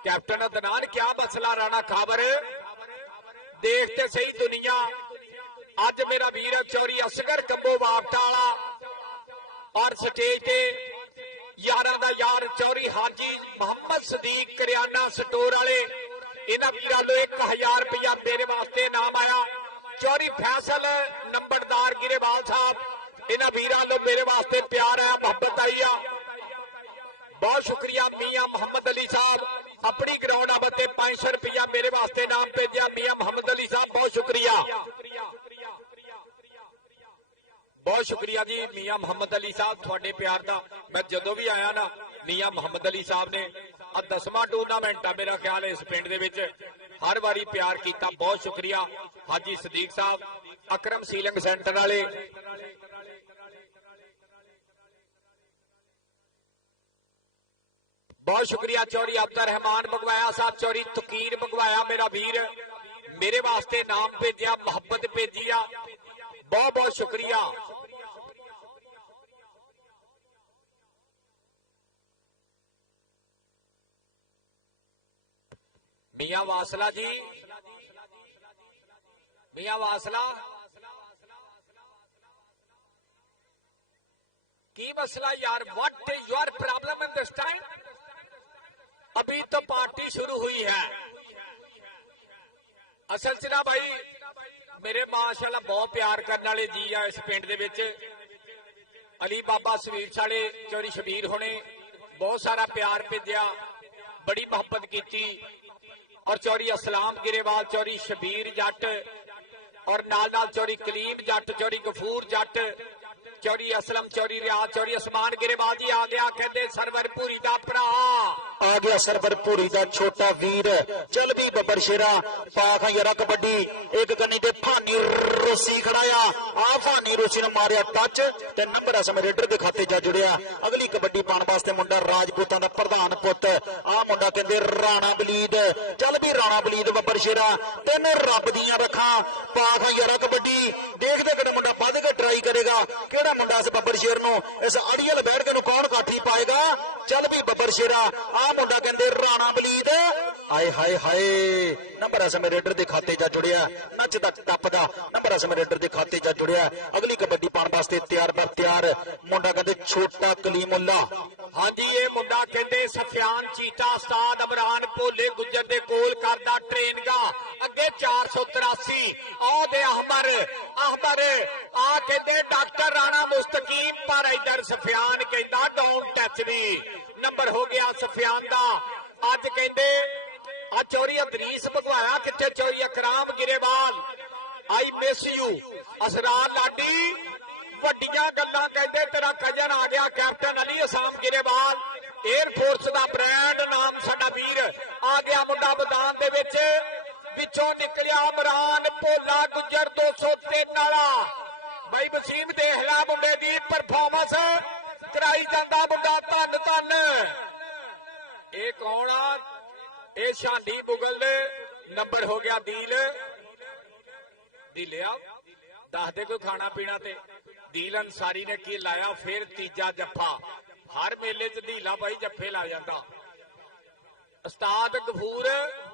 कैप्टन अदनान क्या मसला राणा खाबर देखते सही दुनिया। अज मेरा वीर चौरी असगर कब्बो वापटा वाला और स्टेज पे यारा दा यार चौरी हाजी मोहम्मद सदीक करियाना स्टोर वाले। इन्हां वीरां नूं 1000 रुपया मेरे वास्ते नाम आया। चौरी फैसल नंबरदार गिरेवाल साहब इन्हां वीरां नूं मेरे वास्ते प्यार है, मोहब्बत आई है। बहुत शुक्रिया मियां मोहम्मद अली साहब अपनी ग्राउंड आबते 500 रुपया मेरे वास्ते नाम भेजा। मियां मोहम्मद अली साहब बहुत शुक्रिया, बहुत शुक्रिया जी मियां मोहम्मद अली साहब थोड़े प्यार का। मैं जदों भी आया ना मियां मोहम्मद अली साहब ने 10वां टूर्नामेंट आ मेरा ख्याल है इस पिंड दे विच हर बारी प्यार किया। बहुत शुक्रिया हाजी सदीक साहब, अकरम सीलिंग सेंटर वाले, बहुत शुक्रिया। चौरी अब्दुल रहमान मंगवाया साहब, चौरी तकीर मंगवाया मेरा वीर मेरे वास्ते नाम भेजा, मोहब्बत भेजी आ, बहुत बहुत शुक्रिया। मियां वासला जी मियां वासला की मसला यार? What is your problem in this time? अभी तो पार्टी शुरू हुई है। असल च ना भाई मेरे माशाअल्लाह बहुत प्यार करने वाले जी आ इस पिंड दे विच। अली बाबा सवीर साले चौरी शबीर होने बहुत सारा प्यार भेजा, बड़ी मोहब्बत की। और चौरी असलाम गिरेवाल, चौरी शबीर जट और नाल नाल चौरी कलीम जट, चौरी गफूर जट, चौरी असलम, चौरी रियाज, चौरी असमान गिरेवाल जी आ गया। कहते सरवर पूरी दा भरा आ गया, सरवर पूरी दा छोटा वीर। चल भी बब्बर शेरा पाख यरा कबड्डी एक गन्नी ते फानी रूसी खड़ाया। आ फानी रूसी ने मारिया टच ते नंबर समय रेडर दे खाते जा जुड़िया। अगली कबड्डी पाने वास्ते मुंडा राजपूतां दा प्रधान पुत आ मुंडा कहंदे राणा बलीद। चल भी राणा बलीद बब्बर शेरा तीन रब दियां रखां पाख यरा कबड्डी देखदे कि मुंडा वध के ट्राई करेगा। केड़ा मुंडा इस बब्बर शेर नु इस अड़ियल बैठ के कौन काठी पाएगा? चल भी बब्बर शेरा आ मुंडा कहंदे राणा बलीद। हाय हाय हाय नंबर समय रेडर दे खाते जा जुड़िया। नचदा टपदा नंबर समय रेडर दे खाते जा जुड़िया। अगली कबड्डी पाने वास्ते तैयार बर तैयार मुंडा कहंदे छोटा कलीमुल्ला। हाँ जी ये मुंडा कहते सफियान चीता उस्ताद इमरान भोले गुजर दे कोल करदा ट्रेन का अगे 483 आ दे अहमर अहमर आ कहते डॉक्टर राणा मुस्तकीम पर इधर सफियान कहता डोंट टच मी। नंबर हो गया सफियान का। अज कहते आ चोरी अदरीस भगवाया कितने चोरी Akram Grewal I miss you Asrar लाडी वड्डियां गल्लां कहते तेरा कजन आ गया कैप्टन अली असाम गिरेवाल एयरफोर्स का ब्रांड नाम साडा वीर आ गया। मुंडा मैदान दे विच विचों निकलिया इमरान भोला गुजर 203 वाला। भाई वसीम देख ला मुंडे दी परफॉर्मेंस कराई जांदा मुंडा धन धन। ये कौन आ? ये शांडी मुगल दे नंबर हो गया दील दिलिया दस दे कोई खाना पीना ते दील अंसारी ने की लाया फिर तीजा जफा। हर मेले च दीला भाई जफे ला जाता। उस्ताद गफूर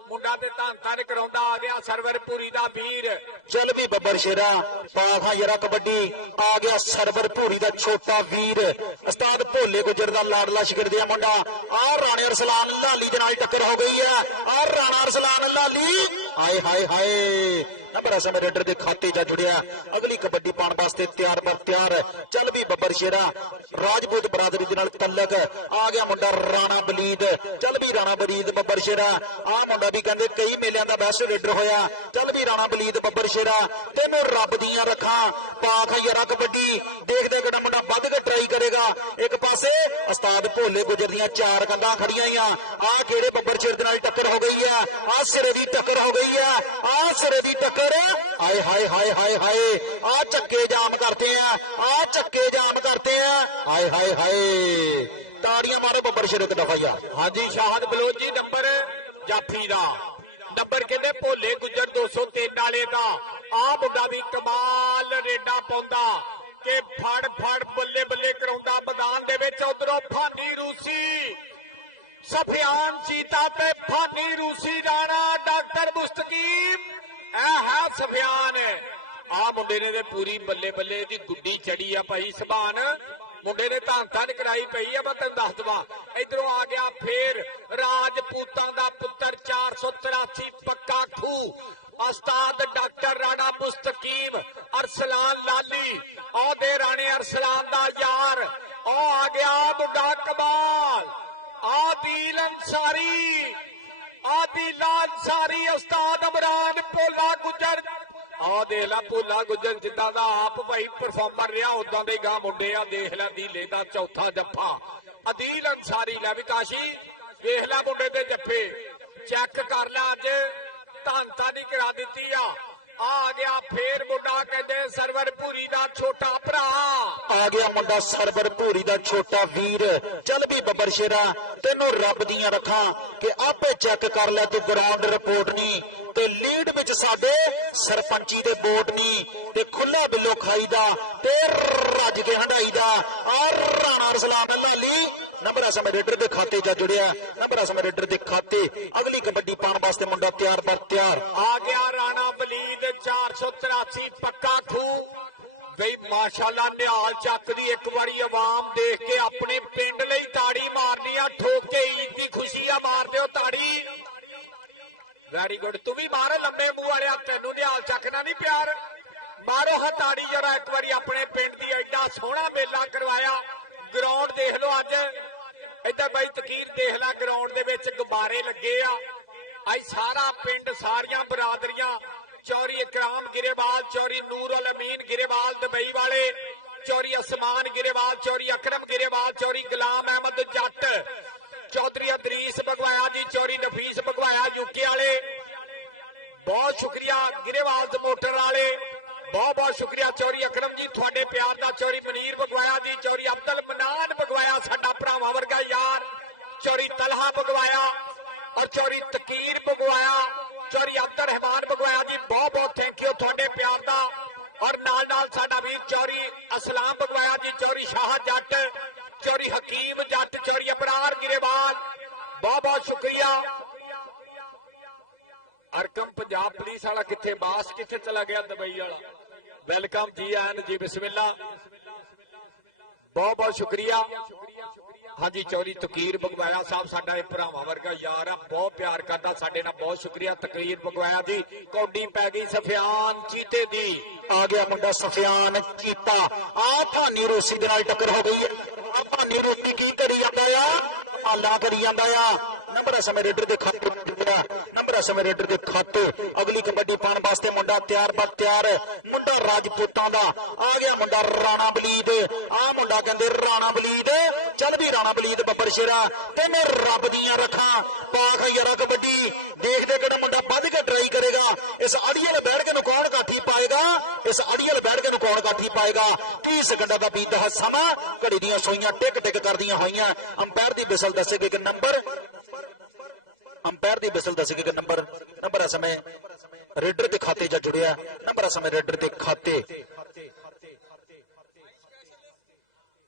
मुंडा ते धांका कराउंदा आ गया सरवर पूरी दा वीर। चल भी बब्बर शेरा पाखा यरा कबड्डी आ गया सरवर पूरी दा छोटा वीर। उस्ताद भोले गुजर दा लाडला शिकरदिया मुंडा आ राणे अरसलान लाली दे नाल टक्कर हो गई है। आ राणा अरसलान लाली हाय हाय हाय नंबर समय रेडर दे खाते जा जुड़िया। अगली कबड्डी पाने वास्ते तैयार बर तैयार चल भी बब्बर शेरा राजपूत बरादरी दे नाल तलक आ गया मुंडा राणा बलीद। चल भी राणा बलीद बब्बर शेरा आ मुंडा भी कहंदे कई मेलियां दा बेस्ट रेडर होया। चल भी राणा बलीद बब्बर शेरा तेनों रब दियां रखां पाख यरा कबड्डी देखदे कि मुंडा वध के ट्राई करेगा। एक पासे उस्ताद भोले गुजर दियां चार कंधां खड़ियां आ किहड़े बब्बर शेर दे नाल टक्कर हो गई है। आ सिरे दी टक्कर हो गई है। आ सिरे दी टक्कर हाय हाय हाय हाय हाय आ चक्के जाम करते हैं। आ चक्के जाम करते हैं हाय हाय हाय ताड़ियां मारो बब्बर शेर ते दफाया। हाँ जी शाहद बलोच जी नंबर जाफी दा नंबर कहते भोले गुजर 203 वाले का आ मुंडा भी कमाल रेडा पाउंदा कि फड़ फड़ बल्ले बल्ले कराउंदा मैदान दे विच। उधरों फानी रूसी सफियान चीता ते फानी रूसी राणा डॉक्टर मुस्तकीम है सफियान। आ मुंडे ने पूरी बल्ले बल्ले दी गुड्डी चढ़ी आ भाई सभान। मुंडे ने धान धन कराई पई है। मैं तेन दस दवा इधरों आ गया फिर राजपूतां दा पुत्र 483 पक्का खू उस्ताद डॉक्टर राणा मुस्तकीम अरसलान लाली आ दे राणे अरसलान दा यार आ गया मुंडा कमाल आदिल अंसारी आदिल अंसारी उस्ताद इमरान भोला गुजर आ देख ला भोला गुजर जिदा दा आप भाई परफॉर्मर रहा उदा दे गा मुंडे आ देख ला दीले दा चौथा जफा आदिल अंसारी ला विकाशी देख ला मुंडे दे जफे चेक कर ला अज धानता नहीं करा दी आ गया फिर मुंडा कहते सरवर पूरी दा छोटा भरा आ गया मुंडा सरवर पूरी दा छोटा वीर। चल भी बब्बर शेरा तेनों रब दियां रखां कि आपे चेक कर ले तू ग्राउंड रिपोर्ट नहीं ते लीड विच साडे सरपंची दे बोर्ड नहीं ते खुला बिलो खाई दा ते रज के हंडाई दा और राणा अरसलान लाली नंबर समय रेडर दे खाते जा जुड़िया। नंबर समय रेडर दे खाते अगली कबड्डी पाने वास्ते मुंडा तैयार बर तैयार आ गया राणा बलीद 400 ਮਾਸ਼ਾਅੱਲਾ ਨਿਹਾਲ ਚੱਕ ਦੀ ਇੱਕ ਵਾਰੀ ਆਵਾਮ ਦੇਖ ਕੇ ਆਪਣੇ ਪਿੰਡ ਲਈ ਤਾੜੀ ਮਾਰਨੀ ਆ, ਠੋਕ ਕੇ ਈਦ ਦੀ ਖੁਸ਼ੀ ਆ, ਮਾਰ ਦਿਓ ਤਾੜੀ। ਵੈਰੀ ਗੁੱਡ, ਤੂੰ ਵੀ ਮਾਰ ਲੰਮੇ ਮੂੰਹ ਵਾਲਿਆ, ਤੈਨੂੰ ਨਿਹਾਲ ਚੱਕ ਨਾਲ ਨਹੀਂ ਪਿਆਰ, ਮਾਰੋ ਹਾਂ ਤਾੜੀ ਜਿਹੜਾ ਇੱਕ ਵਾਰੀ ਆਪਣੇ ਪਿੰਡ ਦੀ ਐਡਾ ਸੋਹਣਾ ਮੇਲਾ ਕਰਵਾਇਆ। ਗਰਾਊਂਡ ਦੇਖ ਲਓ ਅੱਜ ਇੱਧਰ ਬਾਈ ਤਕੀਰ ਦੇਖ ਲੈ, ਗਰਾਊਂਡ ਦੇ ਵਿੱਚ ਗੁਬਾਰੇ ਲੱਗੇ ਆ। ਅੱਜ ਸਾਰਾ ਪਿੰਡ, ਸਾਰੀਆਂ ਬਰਾਦਰੀਆਂ, ਚੌਰੀ ਇਕਰਾਮ ਗਿਰੇਵਾਲ, ਚੌਰੀ ਨੂਰ ਅਲ ਅਮੀਨ ਗਿਰੇਵਾਲ ਦੁਬਈ ਵਾਲੇ, ਚੌਰੀ ਅਸਮਾਨ ਗਿਰੇਵਾਲ, ਚੌਰੀ ਅਕਰਮ ਗਿਰੇਵਾਲ, ਚੌਰੀ ਗੁਲਾਮ ਅਹਿਮਦ ਜੱਟ, ਚੌਧਰੀ ਅਦਰੀਸ ਬਗਵਾਇਆ ਜੀ, ਚੌਰੀ ਨਫੀਸ ਬਗਵਾਇਆ ਯੂਕੇ ਵਾਲੇ, ਬਹੁਤ ਸ਼ੁਕਰੀਆ ਗਿਰੇਵਾਲ ਦੇ ਮੋਟਰ ਵਾਲੇ, ਬਹੁਤ ਬਹੁਤ ਸ਼ੁਕਰੀਆ ਚੌਰੀ ਅਕਰਮ ਜੀ ਤੁਹਾਡੇ ਪਿਆਰ ਦਾ। ਚੌਰੀ ਮਨੀਰ ਬਗਵਾਇਆ ਜੀ, ਚੌਰੀ ਅਬਦੁਲ ਮਨਾਨ ਬਗਵਾਇਆ ਸਾਡਾ ਭਰਾਵਾਂ ਵਰਗਾ ਯਾਰ, ਚੌਰੀ ਤਲਹਾ ਬਗਵਾਇਆ ਔਰ ਚੌਰੀ ਤਕੀਰ ਬਗਵਾਇਆ, ਚੌਰੀ ਅਬਦੁਲ ਰਹਿਮਾਨ ਬਗਵਾਇਆ ਜੀ, ਬਹੁਤ ਬਹੁਤ ਥੈਂਕ ਯੂ ਤੁਹਾਡੇ ਪਿਆਰ ਦਾ। ਔਰ ਨਾਲ ਨਾਲ ਸਾਡਾ ਵੀਰ ਚੌਰੀ ਅਸਲਾਮ ਬਗਵਾਇਆ ਜੀ, ਚੌਰੀ ਸ਼ਾਹ ਜੱਟ, ਚੌਰੀ ਹਕੀਮ ਜੱਟ, ਚੌਰੀ ਅਬਰਾਰ ਗਿਰੇਵਾਲ, ਬਹੁਤ ਬਹੁਤ ਸ਼ੁਕਰੀਆ। ਅਰਕਮ ਪੰਜਾਬ ਪੁਲਿਸ ਵਾਲਾ ਕਿੱਥੇ, ਬਾਸ ਕਿੱਥੇ ਚਲਾ ਗਿਆ ਦੁਬਈ ਵਾਲਾ, ਵੈਲਕਮ ਜੀ ਆਨ ਜੀ, ਬਿਸਮਿल्ला, ਬਹੁਤ ਬਹੁਤ ਸ਼ੁਕਰੀਆ। ਹਾਂਜੀ ਚੌਰੀ ਤਕੀਰ ਬਗਵਾਇਆ ਸਾਹਿਬ ਸਾਡਾ ਇਹ ਭਰਾਵਾਂ ਵਰਗਾ ਯਾਰ ਆ, ਬਹੁਤ ਪਿਆਰ ਕਰਦਾ ਸਾਡੇ ਨਾਲ, ਬਹੁਤ ਸ਼ੁਕਰੀਆ ਤਕੀਰ ਬਗਵਾਇਆ ਜੀ। ਕੌਡੀ ਪੈ ਗਈ ਸਫਿਆਨ ਚੀਤੇ ਦੀ, ਆ ਗਿਆ ਮੁੰਡਾ ਸਫਿਆਨ ਚੀਤਾ। ਆ ਭਾਨੀ ਰੋਸੀ ਦੇ ਨਾਲ ਟੱਕਰ ਹੋ ਗਈ ਹੈ। ਆ ਭਾਨੀ ਰੋਸੀ ਕੀ ਕਰੀ ਜਾਂਦਾ ਆ, ਹਾਲਾ ਕਰੀ ਜਾਂਦਾ ਆ। ਨੰਬਰ ਸਮੇਂ ਰੇਡਰ ਦੇ ਖਾਤੇ, ਨੰਬਰ ਸਮੇਂ ਰੇਡਰ ਦੇ ਖਾਤੇ। ਅਗਲੀ ਕਬੱਡੀ ਪਾਉਣ ਵਾਸਤੇ ਮੁੰਡਾ ਤਿਆਰ ਬਰ ਤਿਆਰ, ਮੁੰਡਾ ਰਾਜਪੂਤਾਂ ਦਾ। ਆ ਗਿਆ ਮੁੰਡਾ ਰਾਣਾ ਬਲੀਦ, ਆ ਮੁੰਡਾ ਕਹਿੰਦੇ ਰਾਣਾ ਬਲੀਦ, ਚੱਲ ਵੀ ਰਾਣਾ ਬਲੀਦ ਬੱਬਰ ਸ਼ੇਰਾ ਤੈਨੂੰ ਰੱਬ ਦੀਆਂ ਰੱਖਾਂ। ਪਾਖ ਯਾਰਾ ਕਬੱਡੀ ਦੇਖਦੇ ਕਿਹੜਾ ਮੁੰਡਾ ਵੱਧ ਕੇ ਟਰਾਈ ਕਰੇਗਾ। ਇਸ ਅੜੀਏ ਨੇ ਬੈਠ ਕੇ ਨੂੰ ਕੌਣ ਗਾਠੀ ਪਾਏਗਾ, ਇਸ ਅੜੀਏ ਨੇ ਬੈਠ ਕੇ ਨੂੰ ਕੌਣ ਗਾਠੀ ਪਾਏਗਾ। 30 ਸਕਿੰਟਾਂ ਦਾ ਬੀਤਦਾ ਹੈ ਸਮਾਂ, ਘੜੀ ਦੀਆਂ ਸੋਈਆਂ ਟਿਕ ਟਿਕ ਕਰਦੀਆਂ ਹੋਈਆਂ। ਅੰਪਾਇਰ ਦੀ ਬਿਸਲ ਦੱਸੇਗੀ ਕਿ ਨੰਬਰ, ਅੰਪਾਇਰ ਦੀ ਬਿਸਲ ਦੱਸੇਗੀ ਕਿ ਨੰਬਰ, ਨੰਬਰ ਸਮੇਂ ਰੇਡਰ ਦੇ ਖਾਤੇ ਜਾਂ ਜੁੜਿਆ, ਨੰਬਰ ਸਮੇਂ ਰੇਡਰ ਦੇ ਖਾਤੇ।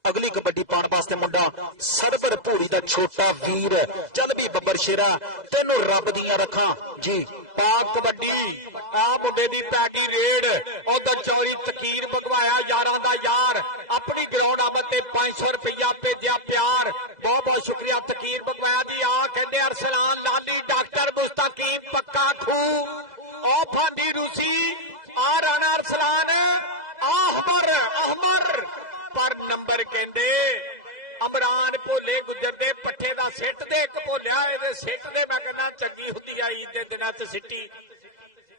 ਅਗਲੀ ਕਬੱਡੀ ਪਾਉਣ ਵਾਸਤੇ ਮੁੰਡਾ ਸਰਬਰ ਭੂੜੀ ਦਾ ਛੋਟਾ ਵੀਰ, ਚੱਲ ਵੀ ਬੱਬਰ ਸ਼ੇਰਾ ਤੈਨੂੰ ਰੱਬ ਦੀਆਂ ਰੱਖਾਂ ਜੀ। ਪਾਕ ਕਬੱਡੀ ਆ ਮੁੰਡੇ ਦੀ ਪੈਟੀ ਰੇਡ, ਉਧਰ ਚੌਰੀ ਤਕੀਰ ਬਗਵਾਇਆ ਯਾਰਾਂ ਦਾ ਯਾਰ, ਆਪਣੀ ਗਰਾਊਂਡ ਆਮਦ ਤੇ 500 ਰੁਪਇਆ ਭੇਜਿਆ ਪਿਆਰ, ਬਹੁਤ ਬਹੁਤ ਸ਼ੁਕਰੀਆ ਤਕੀਰ ਬਗਵਾਇਆ ਜੀ। ਆ ਕਹਿੰਦੇ ਅਰਸਲਾਨ ਲਾਡੀ ਡਾਕਟਰ ਮੁਸਤਕੀਮ ਪੱਕਾ ਖੂ, ਆ ਫਾਂਦੀ ਰੂਸੀ, ਆ ਰਾਣਾ ਅਰਸਲਾਨ, ਆ ਅਹਮਰ ਪਰ ਨੰਬਰ ਕਹਿੰਦੇ ਅਮਰਾਨ ਭੋਲੇ ਗੁੱਜਰ ਦੇ ਪੱਠੇ ਦਾ ਸਿੱਟ ਦੇ ਇੱਕ ਭੋਲਿਆ, ਇਹਦੇ ਸਿੱਟ ਦੇ ਮੈਂ ਕਹਿੰਦਾ ਚੰਗੀ ਹੁੰਦੀ ਆਈ ਦੇ ਦਿਨਾਂ ਚ ਸਿੱਟੀ।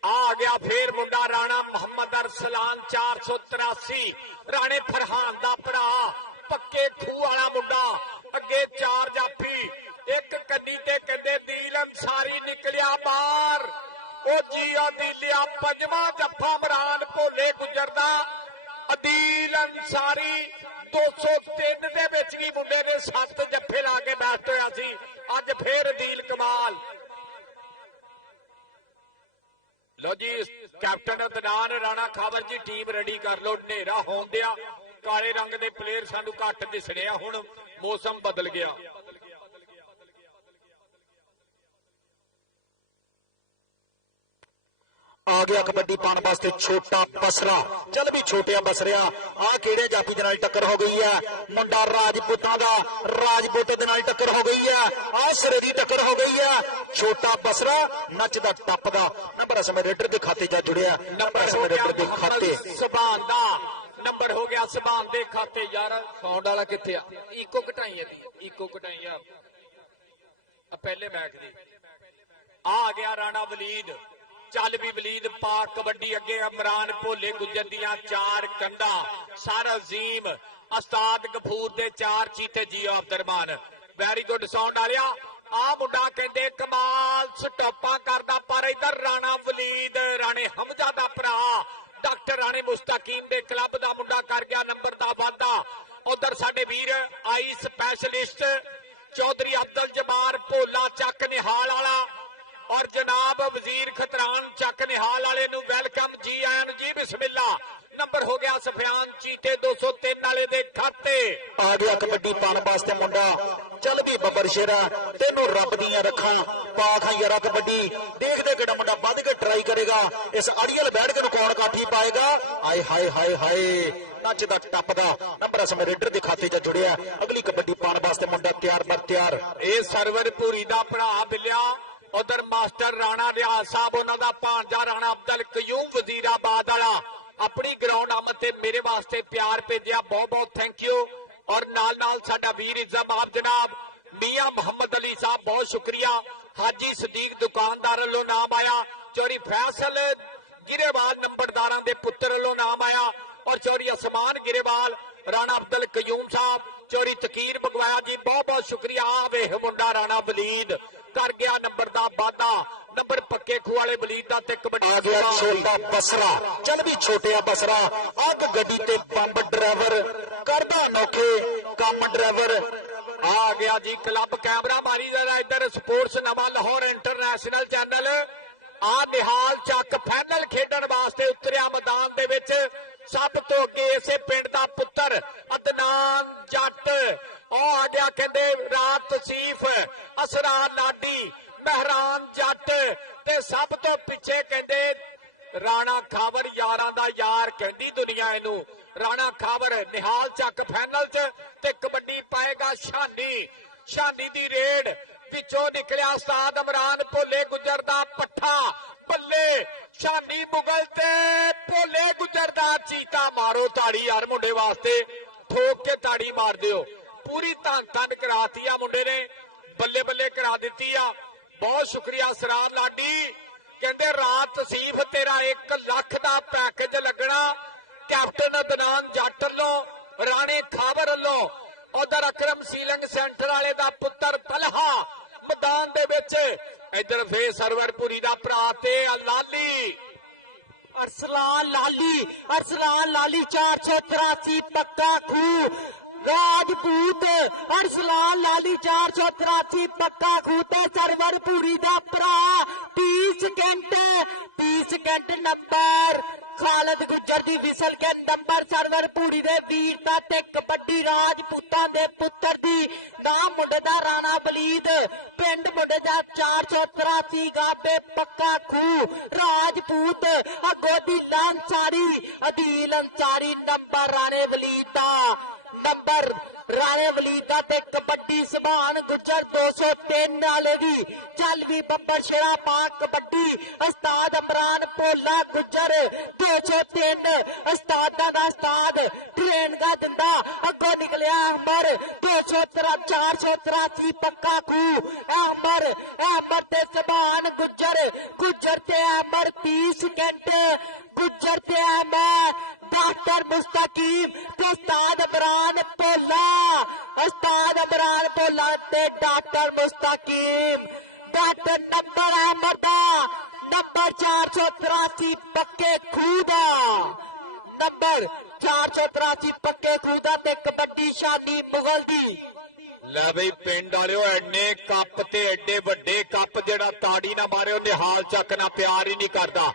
ਆ ਗਿਆ ਫੇਰ ਮੁੰਡਾ ਰਾਣਾ ਮੁਹੰਮਦ ਅਰਸਲਾਨ 483, ਰਾਣੇ ਫਰਹਾਨ ਦਾ ਭਰਾ, ਪੱਕੇ ਖੂਹ ਵਾਲਾ ਮੁੰਡਾ, ਅੱਗੇ 4 ਜਾਫੀ, ਇੱਕ ਕੰਨੀ ਤੇ ਕਹਿੰਦੇ ਦੀਲ ਅੰਸਾਰੀ ਨਿਕਲਿਆ ਬਾਹਰ, ਉਹ ਜੀਓ ਨੀਲਿਆ 5ਵਾਂ ਜੱਫਾ ਅਮਰਾਨ ਭੋਲੇ ਗੁੱਜਰ ਦਾ। ਅਦੀਲ ਅੰਸਾਰੀ 203 ਦੇ ਵਿੱਚ ਵੀ ਮੁੰਡੇ ਨੇ 7 ਜੱਫੇ ਲਾ ਕੇ ਬੈਠ ਹੋਇਆ ਸੀ, ਅੱਜ ਫੇਰ ਅਦੀਲ ਕਮਾਲ। ਲੋ ਜੀ ਕੈਪਟਨ ਅਦਨਾਨ ਰਾਣਾ ਖਾਵਰ ਜੀ ਟੀਮ ਰੈਡੀ ਕਰ ਲੋ, ਹਨੇਰਾ ਹੋਣ ਦਿਆ, ਕਾਲੇ ਰੰਗ ਦੇ ਪਲੇਅਰ ਸਾਨੂੰ ਘੱਟ ਦਿਸਣੇ ਆ, ਹੁਣ ਮੌਸਮ ਬਦਲ ਗਿਆ। ਆ ਗਿਆ ਕਬੱਡੀ ਪਾਉਣ ਵਾਸਤੇ ਛੋਟਾ ਬਸਰਾ, ਚੱਲ ਵੀ ਛੋਟਿਆ ਬਸਰਿਆ। ਆ ਕਿਹੜੇ ਜਾਫੀ ਦੇ ਨਾਲ ਟੱਕਰ ਹੋ ਗਈ ਹੈ, ਮੁੰਡਾ ਰਾਜਪੂਤਾਂ ਦਾ, ਰਾਜਪੂਤ ਦੇ ਨਾਲ ਟੱਕਰ ਹੋ ਗਈ ਹੈ। ਆ ਸਿਰੇ ਦੀ ਟੱਕਰ ਹੋ ਗਈ ਹੈ, ਛੋਟਾ ਬਸਰਾ ਨੱਚਦਾ ਟੱਪਦਾ। ਨੰਬਰ ਸਮੇਂ ਰੇਡਰ ਦੇ ਖਾਤੇ ਜਾ ਜੁੜਿਆ, ਨੰਬਰ ਸਮੇਂ ਰੇਡਰ ਦੇ ਖਾਤੇ। ਸੁਭਾਨ ਦਾ ਨੰਬਰ ਹੋ ਗਿਆ ਸੁਭਾਨ ਦੇ ਖਾਤੇ। ਯਾਰ ਸਾਊਂਡ ਵਾਲਾ ਕਿੱਥੇ ਆ, ਇਕੋ ਘਟਾਈ ਇਕੋ ਘਟਾਈ ਆ ਪਹਿਲੇ ਮੈਚ ਦੀ। ਆ ਗਿਆ ਰਾਣਾ ਵਲੀਦ, ਚੱਲ ਵੀ ਵਲੀਦ ਪਾਕ ਕਬੱਡੀ ਅੱਗੇ ਇਮਰਾਨ ਭੋਲੇ ਗੁੱਜਰ ਦੀਆਂ 4 ਕੰਧਾਂ, ਸਰ ਅਜ਼ੀਮ ਉਸਤਾਦ ਗਫੂਰ ਦੇ 4 ਚੀਤੇ ਜੀ ਅਬਦੁਰਮਾਨ। ਵੈਰੀ ਗੁੱਡ ਸਾਊਂਡ ਆ ਰਿਹਾ। ਆ ਮੁੰਡਾ ਕਹਿੰਦੇ ਕਮਾਲ ਸਟੋਪਾ ਕਰਦਾ, ਪਰ ਇਧਰ ਰਾਣਾ ਵਲੀਦ, ਰਾਣੇ ਹਮਜ਼ਾ ਦਾ ਭਰਾ, ਡਾਕਟਰ ਰਾਣੇ ਮੁਸਤਕੀਮ ਦੇ ਕਲੱਬ ਦਾ ਮੁੰਡਾ ਕਰ ਗਿਆ ਨੰਬਰ ਦਾ ਵਾਧਾ। ਉਧਰ ਸਾਡੇ ਵੀਰ ਆਈ ਸਪੈਸ਼ਲਿਸਟ ਚੌਧਰੀ ਅਬਦੁਲ ਜਮਾਰ ਭੋਲਾ ਚੱਕ ਨਿਹਾਲ ਵਾਲਾ, ਔਰ ਜਨਾਬ ਵਜ਼ੀਰ ਖਤਰਾਨ ਚੱਕ ਨਿਹਾਲ ਵਾਲੇ ਨੂੰ ਵੈਲਕਮ ਜੀ ਆਇਆਂ ਨੂੰ ਜੀ, ਬਿਸਮਿल्ला। ਨੰਬਰ ਹੋ ਗਿਆ ਸਫਿਆਨ ਚੀਤੇ 203 ਵਾਲੇ ਦੇ ਖਾਤੇ। ਆ ਗਿਆ ਕਬੱਡੀ ਪਾਉਣ ਵਾਸਤੇ ਮੁੰਡਾ, ਚੱਲ ਵੀ ਬੱਬਰ ਸ਼ੇਰਾ ਤੈਨੂੰ ਰੱਬ ਦੀਆਂ ਰੱਖਾਂ। ਪਾਖਾਂ ਯਾਰਾ ਕਬੱਡੀ ਦੇਖਦੇ ਕਿਹੜਾ ਮੁੰਡਾ ਵੱਧ ਕੇ ਟਰਾਈ ਕਰੇਗਾ। ਇਸ ਅੜੀਅਲ ਬੈਠ ਕੇ ਕੌਣ ਕਾਠੀ ਪਾਏਗਾ, ਆਏ ਹਾਏ ਹਾਏ ਹਾਏ ਨੱਚਦਾ ਟੱਪਦਾ ਨੰਬਰ ਸਮੇਂ ਰੇਡਰ ਦੇ ਖਾਤੇ 'ਚ ਜੁੜਿਆ। ਅਗਲੀ ਕਬੱਡੀ ਪਾਉਣ ਵਾਸਤੇ ਮੁੰਡਾ ਤਿਆਰ ਮਰ ਤਿਆਰ। ਇਹ ਸਰਵਰ ਪੂਰੀ ਦਾ ਭਰਾ ਬਿਲਿਆ। ਉਧਰ ਮਾਸਟਰ ਰਾਣਾ ਰਿਆਜ਼ ਸਾਹਿਬ ਉਹਨਾਂ ਦਾ ਭਾਂਜਾ ਰਾਣਾ ਅਬਦੁਲ ਕਯੂਮ ਵਜ਼ੀਰਾਬਾਦ ਵਾਲਾ ਆਪਣੀ ਗਰਾਊਂਡ ਆਮਦ ਤੇ ਮੇਰੇ ਵਾਸਤੇ ਪਿਆਰ ਭੇਜਿਆ। ਬਹੁਤ ਬਹੁਤ ਥੈਂਕ ਯੂ। ਔਰ ਨਾਲ ਨਾਲ ਸਾਡਾ ਵੀਰ ਇਜ਼ਮ ਆਪ ਜਨਾਬ ਮੀਆਂ ਮੁਹੰਮਦ ਅਲੀ ਸਾਹਿਬ ਬਹੁਤ ਸ਼ੁਕਰੀਆ। ਹਾਜੀ ਸਦੀਕ ਦੁਕਾਨਦਾਰ ਵੱਲੋਂ ਨਾਮ ਆਇਆ। ਚੋਰੀ ਫੈਸਲ ਗਿਰੇਵਾਲ ਨੰਬਰਦਾਰਾਂ ਦੇ ਪੁੱਤਰ ਵੱਲੋਂ ਨਾਮ ਆਇਆ। ਔਰ ਚੋਰੀ ਅਸਮਾਨ ਗਿਰੇਵਾਲ ਰਾਣਾ ਅਬਦੁਲ ਕਯੂਮ ਸਾਹਿਬ ਚੋਰੀ ਤਕੀਰ ਮੰਗਵਾਇਆ ਜੀ ਬਹੁਤ ਬਹੁਤ ਸ਼ੁਕਰੀਆ। ਵੇਖ ਮੁੰਡਾ ਰਾਣਾ ਵਲੀਦ ਕਰ ਗਿਆ ਨੰਬਰ ਦਾ ਵਾਧਾ। ਨੰਬਰ ਪੱਕੇ ਖੂ ਵਾਲੇ ਵਲੀਦ ਦਾ ਤੇ ਕਬੱਡੀ ਆ ਗਿਆ ਛੋਟਾ ਬਸਰਾ। ਚੱਲ ਵੀ ਛੋਟਿਆ ਬਸਰਾ ਆਹ ਗੱਡੀ ਤੇ ਬੰਬ ਡਰਾਈਵਰ ਕਰਦਾ ਨੌਕੇ ਕੰਮ ਡਰਾਈਵਰ। ਆ ਗਿਆ ਜੀ ਕਲੱਬ ਕੈਮਰਾ ਮਾਰੀ ਦਾ ਇੱਧਰ ਸਪੋਰਟਸ ਨਵਾਂ ਲਾਹੌਰ ਇੰਟਰਨੈਸ਼ਨਲ ਚੈਨਲ। ਆ ਨਿਹਾਲ ਚੱਕ ਫਾਈਨਲ ਖੇਡਣ ਵਾਸਤੇ ਉਤਰਿਆ ਮੈਦਾਨ ਦੇ ਵਿੱਚ। ਸਭ ਤੋਂ ਅੱਗੇ ਇਸੇ ਪਿੰਡ ਦਾ ਪੁੱਤਰ ਅਦਨਾਨ ਜੱਟ ਉਹ ਆ ਗਿਆ ਕਹਿੰਦੇ ਰਾਤ ਤਸੀਫ ਅਸਰਾ ਲਾਡੀ ਮਹਿਰਾਨ ਜੱਟ ਤੇ ਸਭ ਤੋਂ ਪਿੱਛੇ ਕਹਿੰਦੇ ਰਾਣਾ ਖਾਵਰ ਯਾਰਾਂ ਦਾ ਯਾਰ ਕਹਿੰਦੀ ਦੁਨੀਆ ਇਹਨੂੰ। ਰਾਣਾ ਖਾਵਰ ਨਿਹਾਲ ਚੱਕ ਫਾਈਨਲ 'ਚ ਤੇ ਕਬੱਡੀ ਪਾਏਗਾ ਸ਼ਾਨੀ ਦੀ ਰੇਡ ਵਿੱਚੋਂ ਨਿਕਲਿਆ ਉਸਤਾਦ ਇਮਰਾਨ ਭੋਲੇ ਗੁੱਜਰ ਦਾ ਪੱਠਾ ਬੱਲੇ ਸ਼ਾਨੀ ਮੁਗਲ ਤੇ ਭੋਲੇ ਗੁੱਜਰ ਦਾ ਚੀਤਾ। ਮਾਰੋ ਤਾੜੀ ਯਾਰ ਮੁੰਡੇ ਵਾਸਤੇ ਠੋਕ ਕੇ ਤਾੜੀ ਮਾਰ ਦਿਓ। ਪੂਰੀ ਧੰਨ ਕਰਾਤੀ ਆ ਮੁੰਡੇ ਨੇ ਬੱਲੇ ਬੱਲੇ ਕਰਾ ਦਿੱਤੀ ਆ। ਬਹੁਤ ਸ਼ੁਕਰੀਆ ਸਰਾਮ ਲਾਡੀ ਕਹਿੰਦੇ ਰਾਤ ਤਸੀਫ ਤੇਰਾ 1 ਲੱਖ ਦਾ ਪੈਕੇਜ ਲੱਗਣਾ। ਕੈਪਟਨ ਅਦਨਾਨ ਜੱਟ ਵੱਲੋਂ ਰਾਣੇ ਖਾਵਰ ਵੱਲੋਂ ਉਧਰ ਅਕਰਮ ਸੀਲਿੰਗ ਸੈਂਟਰ ਵਾਲੇ ਦਾ ਪੁੱਤਰ ਬਲਹਾ ਮੈਦਾਨ ਦੇ ਵਿੱਚ। ਇੱਧਰ ਫੇਰ ਸਰਵਰਪੁਰੀ ਦਾ ਭਰਾ ਤੇ ਲਾਲੀ ਅਰਸਲਾਨ ਲਾਲੀ 483 ਪੱਕਾ ਖੂ ਰਾਜਪੂਤ। ਅਰਸਲਾਨ ਲਾਲੀ 483 ਪੱਕਾ ਖੂ ਤੇ ਸਰਵਰਪੁਰੀ ਦਾ ਭਰਾ 30 ਸਕਿੰਟ ਨੰਬਰ ਖਾਲਦ ਗੁੱਜਰ ਦੀ ਵਿਸਲ ਕੇ ਨੰਬਰ ਸਰਵਰਪੁਰੀ ਦੇ ਵੀਰ ਦਾ ਤੇ ਕਬੱਡੀ ਰਾਜਪੂਤਾਂ ਦੇ ਪੁੱਤਰ ਦੀ ਨਾਮ ਮੁੰਡੇ ਦਾ ਰਾਣਾ ਵਲੀਦ ਪਿੰਡ ਮੁੰਡੇ ਦਾ 483 ਗਾਪੇ ਪੱਕਾ ਖੂ ਰਾਜਪੂਤ ਅੱਗੋਂ ਦੀ ਲਾਂਚਾਰੀ ਅਦੀਲ ਅੰਸਾਰੀ ਨੰਬਰ ਰਾਣੇ ਵਲੀਦ ਦਾ ਨੰਬਰ ਰਾਣੇ ਵਲੀਦ ਦਾ ਤੇ ਕਬੱਡੀ ਸਮਾਨ ਗੁੱਜਰ 203 ਵਾਲੇ ਦੀ ਚੱਲ ਵੀ ਬੱਬਰ ਸ਼ੇਰਾ ਪਾਕ ਕਬੱਡੀ ਉਸਤਾਦ ਇਮਰਾਨ ਭੋਲਾ ਗੁੱਜਰ 203 ਉਸਤਾਦਾਂ ਦਾ ਉਸਤਾਦ ਟ੍ਰੇਨ ਦਾ ਦਿੰਦਾ ਅੱਗੋਂ ਨਿਕਲਿਆ ਅੰਬਰ 483 ਪੱਕਾ ਖੂ ਅੰਬਰ ਤੇ ਸਮਾਨ ਗੁੱਜਰ ਤੇ ਅੰਬਰ 30 ਸਕਿੰਟ ਗੁੱਜਰ ਤੇ ਅੰਬਰ ਡਾਕਟਰ ਮੁਸਤਕੀਮ ਤੇ ਉਸਤਾਦ ਇਮਰਾਨ ਭੋਲਾ ਤੇ ਡਾਕਟਰ ਮੁਸਤਕੀਮ ਡਾਕਟਰ ਨੰਬਰ ਅੰਬਰ ਦਾ ਨੰਬਰ 483 ਪੱਕੇ ਖੂਹ ਦਾ ਨੰਬਰ 483 ਪੱਕੇ ਖੂਹ ਦਾ ਤੇ ਕਬੱਡੀ ਸ਼ਾਨੀ ਮੁਗਲ ਦੀ। ਲੈ ਬਈ ਪਿੰਡ ਵਾਲਿਓ ਐਨੇ ਕੱਪ ਤੇ ਐਡੇ ਵੱਡੇ ਕੱਪ ਜਿਹੜਾ ਤਾੜੀ ਨਾ ਮਾਰਿਓ ਨਿਹਾਲ ਚੱਕ ਨਾ ਪਿਆਰ ਹੀ ਨਹੀਂ ਕਰਦਾ।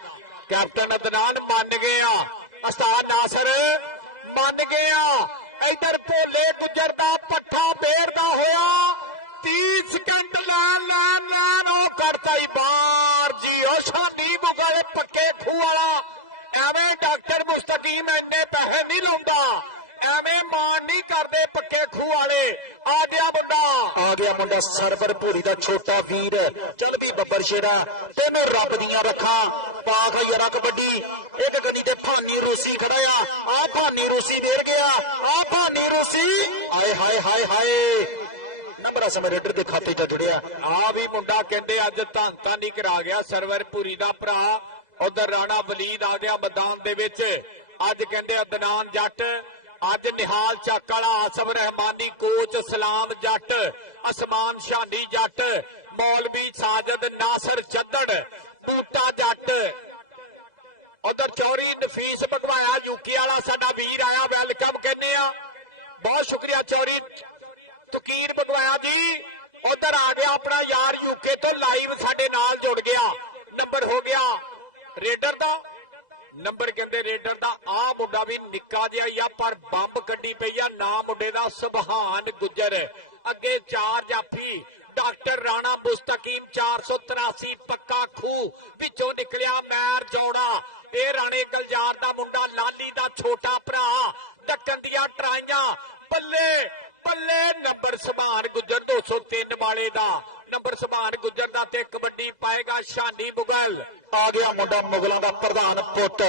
ਕੈਪਟਨ ਅਦਨਾਨ ਮੰਨ ਗਏ ਆ ਉਸਤਾਦ ਨਾਸਰ ਮੰਨ ਗਏ ਆ। ਇੱਧਰ ਭੋਲੇ ਗੁੱਜਰ ਦਾ ਪੱਠਾ ਫੇਰਦਾ ਹੋਇਆ 30 ਸਕਿੰਟ ਲੈਣ ਉਹ ਕਰਦਾ ਹੀ ਬਾਹਰ ਜੀ। ਉਹ ਸ਼ਾਨੀ ਮੁਗਲ ਪੱਕੇ ਖੂਹ ਵਾਲਾ ਐਵੇਂ ਡਾਕਟਰ ਮੁਸਤਕੀਮ ਇੰਨੇ ਪੈਸੇ ਨਹੀਂ ਲਾਉਂਦਾ ਐਵੇਂ ਮਾਣ ਨਹੀਂ ਕਰਦੇ ਪੱਕੇ ਖੂਹ ਵਾਲੇ। ਆ ਗਿਆ ਮੁੰਡਾ ਸਰਵਰਪੁਰੀ ਦਾ ਛੋਟਾ ਵੀਰ। ਚੱਲ ਵੀ ਬੱਬਰ ਸ਼ੇਰਾ ਤੈਨੂੰ ਰੱਬ ਦੀਆਂ ਰੱਖਾਂ ਪਾਖ ਯਾਰਾ ਕਬੱਡੀ। ਇੱਕ ਗੱਡੀ ਤੇ ਫਾਨੀ ਰੂਸੀ ਖੜਾਇਆ ਆ ਫਾਨੀ ਰੂਸੀ ਦੇਰ ਗਿਆ ਆ ਫਾਨੀ ਰੂਸੀ ਆਏ ਹਾਏ ਹਾਏ ਹਾਏ ਨੰਬਰ ਸਮੇਂ ਰੇਡਰ ਦੇ ਖਾਤੇ 'ਚ ਜੁੜਿਆ। ਆ ਵੀ ਮੁੰਡਾ ਕਹਿੰਦੇ ਅੱਜ ਧੰਨ ਨਹੀਂ ਕਰਾ ਗਿਆ ਸਰਵਰਪੁਰੀ ਦਾ ਭਰਾ। ਉਧਰ ਰਾਣਾ ਵਲੀਦ ਆ ਗਿਆ ਮੈਦਾਨ ਦੇ ਵਿੱਚ। ਅੱਜ ਕਹਿੰਦੇ ਅਦਨਾਨ ਜੱਟ ਅੱਜ ਨਿਹਾਲ ਚੱਕ ਵਾਲਾ ਆਸਫ ਰਹਿਮਾਨੀ ਕੋਚ ਸਲਾਮ ਜੱਟ ਅਸਮਾਨ ਸ਼ਾਨੀ ਜੱਟ ਮੌਲਵੀ ਸਾਜਦ ਨਾਸਰ ਜੱਦੜ ਬੂਟਾ ਜੱਟ। ਉਧਰ ਚੌਰੀ ਨਫੀਸ ਭਗਵਾਇਆ ਯੂਕੇ ਵਾਲਾ ਸਾਡਾ ਵੀਰ ਆਇਆ ਵੈਲਕਮ ਕਹਿੰਦੇ ਆ ਬਹੁਤ ਸ਼ੁਕਰੀਆ ਚੌਰੀ ਤਕੀਰ ਭਗਵਾਇਆ ਜੀ। ਉਧਰ ਆ ਗਿਆ ਆਪਣਾ ਯਾਰ ਯੂਕੇ ਤੋਂ ਲਾਈਵ ਸਾਡੇ ਨਾਲ ਜੁੜ ਗਿਆ। ਨੰਬਰ ਹੋ ਗਿਆ ਰੇਡਰ ਦਾ ਨੰਬਰ ਕਹਿੰਦੇ ਰੇਡਰ ਦਾ। ਆ ਮੁੰਡਾ ਵੀ ਨਿੱਕਾ ਜਿਹਾ ਹੀ ਆ ਪਰ ਬੰਬ ਕੱਢੀ ਪਈ ਆ। ਨਾ ਮੁੰਡੇ ਦਾ ਸੁਭਾਨ ਗੁੱਜਰ ਅੱਗੇ 4 ਜਾਫੀ डॉक्टर राणा मुस्तकीम 483 पक्का खूह विचों निकलिया मैर जोड़ा ये राणे गलजार दा मुंडा लाली दा छोटा भरा दक्कन दियां ट्राइयां बल्ले बल्ले नंबर समान गुजर 203 वाले दा नंबर समान गुजर दा ते कबड्डी पाएगा शानी मुगल आ गया मुंडा मुगलों का प्रधान पुट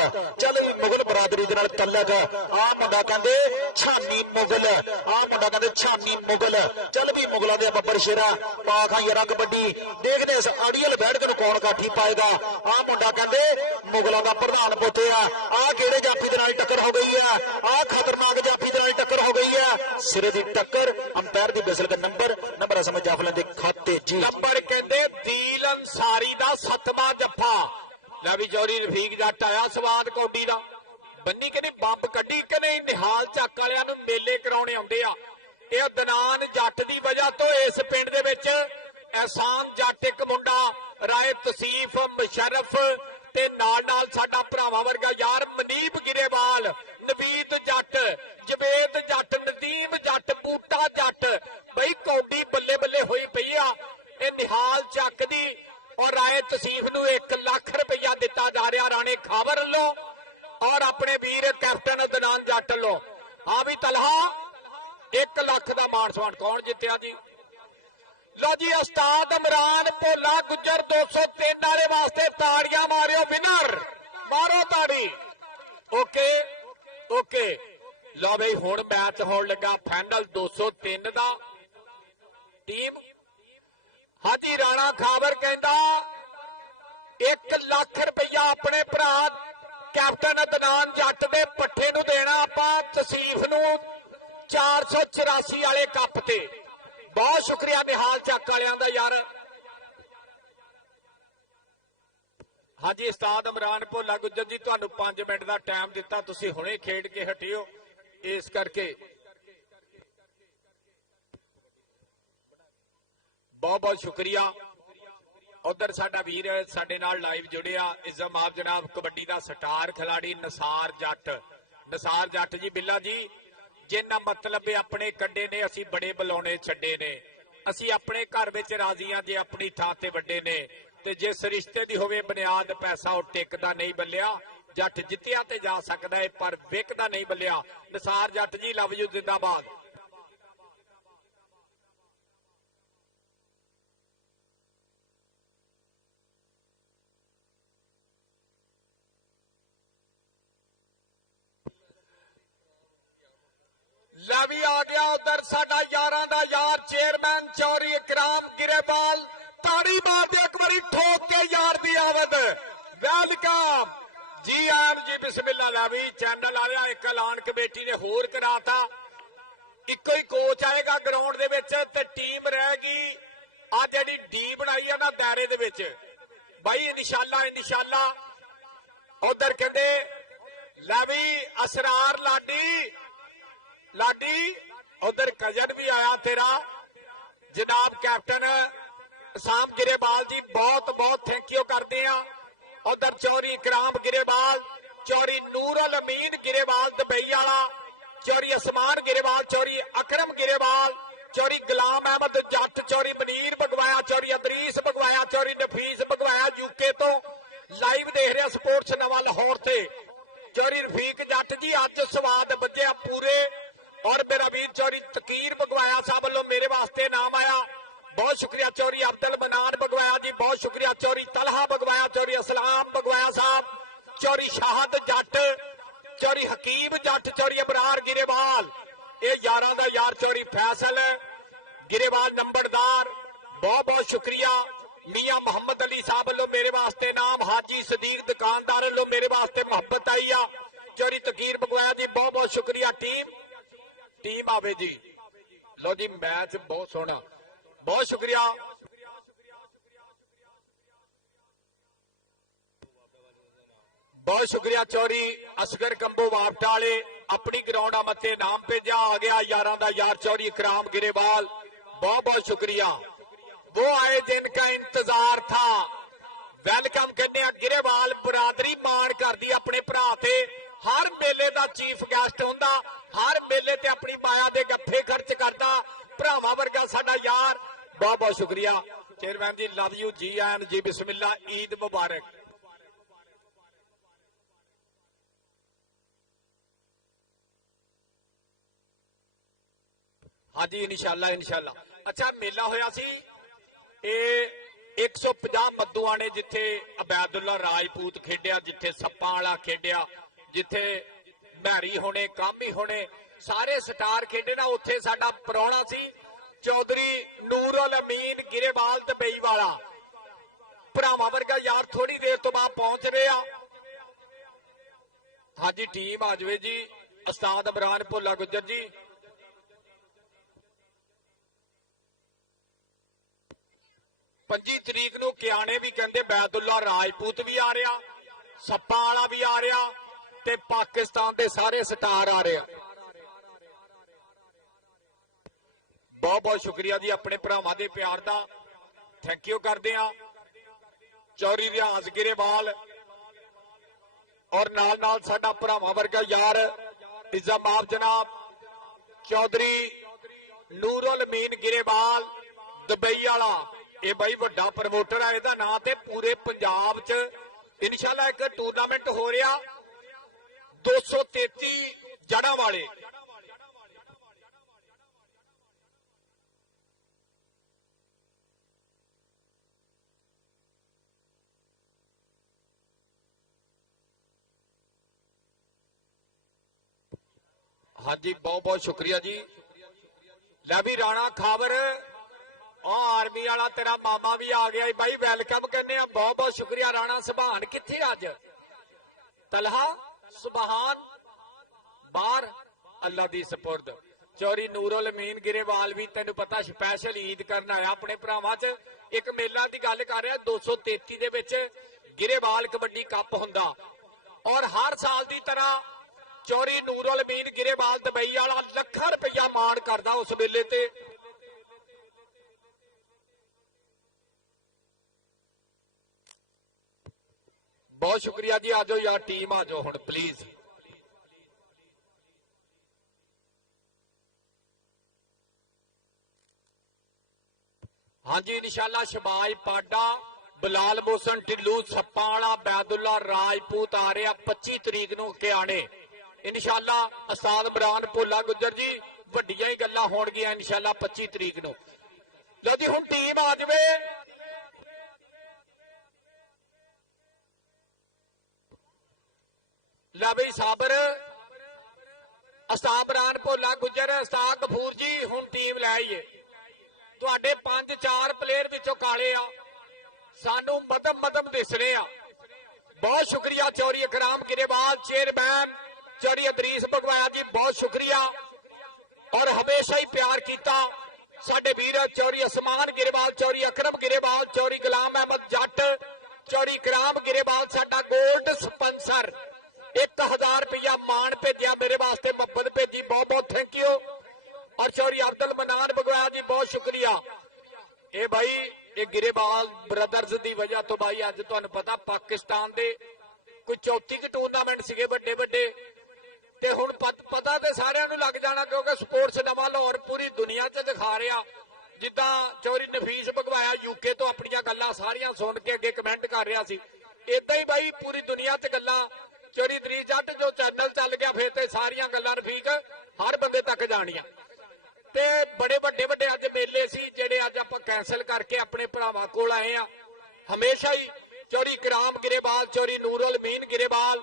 चल मुगल बरादरी दे नाल तलक आ मुंडा कहंदे छानी मुगल आ मुंडा कहंदे छानी मुगल चल भी मुगलों दे बब्बर शेरा पा खां यार कबड्डी देखदे इस आड़ीअल बैठ के कौन काठी पाएगा आ मुंडा कहंदे मुगलों का प्रधान पुट आ केड़े जाफी दे नाल टक्कर हो गई है आ खतरनाक जाफी दे नाल टक्कर हो गई है सिरे दी टक्कर अंपायर दी बिसल का नंबर समझ जाफले दे खाते जी नंबर कहंदे दिल अंसारी दा 7वां जफ्फा ला भी जौहरी रफीक जट आया स्वाद कोडी दा बन्नी कहने बंब कड्डी कि नहीं निहाल ਚੱਕ ਵਾਲਿਆਂ ਨੂੰ ਮੇਲੇ ਕਰਾਉਣੇ ਆਉਂਦੇ ਆ ਇਹ ਦਨਾਨ ਜੱਟ ਦੀ ਵਜ੍ਹਾ ਤੋਂ ਇਸ ਪਿੰਡ ਦੇ ਵਿੱਚ ਐਹਸਾਨ ਜੱਟ ਇੱਕ ਮੁੰਡਾ ਰਾਏ ਤਸੀਫ ਮੁਸ਼ਰਫ ਤੇ ਨਾਲ ਸਾਡਾ ਭਰਾਵਾਂ ਵਰਗਾ ਯਾਰ ਮਨੀਬ ਗਿਰੇਵਾਲ ਨਵੀਦ ਜੱਟ ਜਵੇਦ ਜੱਟ ਨਦੀਮ ਜੱਟ ਬੂਟਾ ਜੱਟ ਬਈ ਕੌਡੀ ਬੱਲੇ ਬੱਲੇ ਹੋਈ ਪਈ ਆ ਇਹ ਨਿਹਾਲ ਚੱਕ ਦੀ और राय तसीफ नूं 1 लाख रुपया दिता जा रहा राणे खावर लो और अपने वीर कैप्टन अदनान जट लो हाँ भी तलहा 1 लाख का मान सम्मान कौन जितया जी लो जी उस्ताद इमरान भोला गुजर 203 वाले वास्ते ताड़ियां मारियो विनर मारो ताड़ी ओके ओके लो भाई हुण मैच होण लगा फाइनल 203 का टीम हाजी राणा खावर कहता 1 लाख रुपया अपने भरा कैप्टन अदनान जट दे पट्ठे नूं देना आपां तसीफ नूं 484 वाले कप ते बहुत शुक्रिया निहाल चक वालियां दा यार हाजी उस्ताद इमरान भोला गुज्जर जी तुहानूं 5 मिनट का टाइम दिता तुसीं हुणे खेड के हटियो इस करके बहुत बहुत शुक्रिया उधर साडा वीर साडे नाल लाइव जुड़िया इज़म आप जनाब कबड्डी का स्टार खिलाड़ी नसार जट जी बिल्ला जी जिन्ना मतलब अपने कंडे ने असी बड़े बुलाने छड्डे ने असी अपने घर विच राजी हां जे अपनी थां ते वड्डे ने ते जिस रिश्ते दी होवे बुनियाद पैसा वो टिकदा नहीं बल्लिया जट जित्तिया ते जा सकदा है पर विकदा नहीं बल्लिया नसार जट जी लव यू जिंदाबाद भी आ गया उधर साडा यारां दा यार चेयरमैन चौरी इकराम गिरेवाल ताड़ी मार दे एक बारी ठोक के यार दी आवत वेलकम जी आन जी बिस्मिल्लाह ला भी चैनल वाले एक ऐलान कमेटी ने होर कराता इको ही कोच आएगा ग्राउंड दे विच ते टीम रहेगी आ जिहड़ी डी बनाई है ना दायरे दे विच भाई इंशाअल्लाह उधर कहंदे ला भी असरार लाडी उधर कजन भी आया तेरा जनाब कैप्टन साम गिरेवाल जी बहुत बहुत थैंक यू करते हैं उधर चौरी इकराम गिरेवाल चौरी नूर अल अमीन गिरेवाल दुबई वाला चौरी असमान गिरेवाल चौरी अकरम गिरेवाल चौरी गुलाम अहमद जट चौरी मनीर बगवाया चौरी अदरीस बगवाया चौरी नफीस बगवाया यूके तो लाइव देख रहे स्पोर्ट्स नवा लाहौर से चौरी रफीक जट जी अज स्वाद बजे पूरे और मेरा वीर चौरी तकीर बगवाया साहब वालों मेरे वास्ते नाम आया बहुत शुक्रिया चौरी अब्दुल मनान बगवाया जी बहुत शुक्रिया चौरी तलहा बगवाया चौरी असलाम बगवाया साहब चौरी शाहद जट चौरी हकीम जट चौरी अबरार गिरेवाल ये यारां दा यार चौरी फैसल गिरेवाल नंबरदार बहुत बहुत शुक्रिया मियां मोहम्मद अली साहब वालों मेरे वास्ते नाम हाजी सदीक दुकानदार वालों मेरे वास्ते मोहब्बत आई आ चौरी तकीर बगवाया जी बहुत बहुत शुक्रिया टीम आवे जी लो जी मैच बहुत सोहना बहुत शुक्रिया बहुत शुक्रिया चौरी असगर कंबो वापटा वाले अपनी ग्राउंड मत्थे नाम भेजा आ गया यारां दा यार चौरी इकराम गिरेवाल बहुत बहुत शुक्रिया वो आए जिनका इंतजार था वेलकम करने गिरेवाल बरादरी मान कर दी अपने भरा ते हर मेले का चीफ गेस्ट हुंदा हर मेले ते अपनी माया दे गफ्फे खर्च करता भरावां वर्गा साडा यार बहुत बहुत शुक्रिया ਕੈਮਰਾਮੈਨ ਜੀ ਲਵ ਯੂ ਜੀ ਐਨ ਜੀ ਬਿਸਮਿल्ला ईद मुबारक। हाँ जी इंशाल्लाह। अच्छा मेला होया सी ये 150 मद्दूआ ने जिथे अबैदुल्ला राजपूत खेडिया, जिथे सप्पां वाला खेडिया, जिथे मैरी होने कामी होने सारे स्टार खेडे ना, उत्थे साडा परौणा सी चौधरी नूर उल अमीन गिरेवाल दुबई वाला भरावां वर्गा यार थोड़ी देर तो बाद पहुंच रहे आ। हाँ जी टीम आ जावे जी। उस्ताद इमरान भोला गुज्जर जी 25 तरीक ਨੂੰ ਕਿਆਣੇ ਵੀ ਕਹਿੰਦੇ ਬੈਦੁੱਲਾ ਰਾਜਪੂਤ ਵੀ ਆ ਰਿਹਾ, ਸੱਪਾ ਵਾਲਾ ਵੀ ਆ ਰਿਹਾ ਤੇ ਪਾਕਿਸਤਾਨ ਦੇ ਸਾਰੇ ਸਟਾਰ ਆ ਰਹੇ ਆ। ਬਹੁਤ ਬਹੁਤ ਸ਼ੁਕਰੀਆ ਜੀ ਆਪਣੇ ਭਰਾਵਾਂ ਦੇ ਪਿਆਰ ਦਾ, ਥੈਂਕ ਯੂ ਕਰਦੇ ਆ। ਚੌਰੀ ਰਿਆਜ਼ ਗਿਰੇਵਾਲ ਔਰ ਨਾਲ ਨਾਲ ਸਾਡਾ ਭਰਾਵਾਂ ਵਰਗਾ ਯਾਰ ਇਜ਼ਾਮਾਬ ਜਨਾਬ ਚੌਧਰੀ ਨੂਰੁਲ ਅਮੀਨ ਗਿਰੇਵਾਲ ਦੁਬਈ ਵਾਲਾ, ਇਹ ਬਾਈ ਵੱਡਾ ਪ੍ਰਮੋਟਰ ਹੈ, ਇਹਦਾ ਨਾਂ ਤੇ ਪੂਰੇ ਪੰਜਾਬ 'ਚ ਇਨਸ਼ਾਅੱਲਾ ਇੱਕ ਟੂਰਨਾਮੈਂਟ ਹੋ ਰਿਹਾ 233 ਜੜਾਂ ਵਾਲੇ। हाँ जी बहुत बहुत शुक्रिया जी। लै भी राणा खावर आर्मी वाला तेरा मामा भी आ गया भाई, वेलकम करने बहुत बहुत शुक्रिया। राणा सुभान किथे अज? तलहा सुभान बाहर अल्लाह दी सपुर्द। चौरी नूरुल अमीन गिरेवाल भी तेन पता स्पैशल ईद करना आया अपने भरावां च। एक मेला की गल कर रहा 233 दे विच गिरेवाल कबड्डी कप हुंदा और हर साल की तरह चौरी नूरुल अमीन गिरेवाल दुबई वाला लाखां रुपया माण करदा उस मेले ते। बहुत शुक्रिया जी। आ जाओ यार टीम आ जाओ हुण प्लीज। हाँ जी इंशाल्लाह शबाज पाडा बिलाल मोहसन ढिल्लू सप्पा वाला बैदुल्ला राजपूत आ रहा 25 तरीक नूं कियाणे इंशाल्लाह। उस्ताद इमरान भोला गुज्जर जी वड्डियां ही गल्लां होणगियां इंशाल्लाह 25 तरीक नूं। लो जी हुण टीम आ जावे। ला बई साबर उस्ताद इमरान भोला गुज्जर उस्ताद गफूर जी हुण टीम लै आइए। तुहाडे 5-4 प्लेयर विचों काले आ, सानू मदम दिसने आ। बहुत शुक्रिया चौरी इकराम गिरेवाल चेयरमैन चौरी अदरीस बगवाया जी, बहुत शुक्रिया और हमेशा ही प्यार किया साडे वीर चौरी असमान गिरेवाल, चौरी अकरम गिरेवाल, चौरी गुलाम अहमद जट, चौरी इकराम गिरेवाल साडा गोल्ड स्पॉन्सर 1000 रुपया मान भेजा मेरे वास्ते, मुफ्त भेजी, बहुत बहुत थैंक यू। और चौरी अब्दुल मनान बगवाया जी बहुत शुक्रिया। ये भाई ये गिरेवाल ब्रदर्स की वजह तो भाई अज तुहानू पता पाकिस्तान दे कोई 34 टूरनामेंट सीगे बड़े बड़े ते हुण पता ते सारियां नू लग जाना क्योंकि स्पोर्ट्स नवा लाहौर पूरी दुनिया च दिखा रहा। जिद्दां चौरी नफीस बगवाया यूके तो अपनियां गल्लां सारियां सुन के अगे कमेंट कर रहा सी, इदां ही भाई पूरी दुनिया च गल्लां चौरी दरीस जट जो चैनल चल गया फिर ते सारियां गल्लां रफीक हर बंदे तक जानियां। ते बड़े बड़े बड़े अज मेले सी जिहड़े अज आपां कैंसल करके अपने भरावां कोल आए आ। हमेशा ही चौरी इकराम गिरेवाल, चौरी नूरुल अमीन गिरेवाल,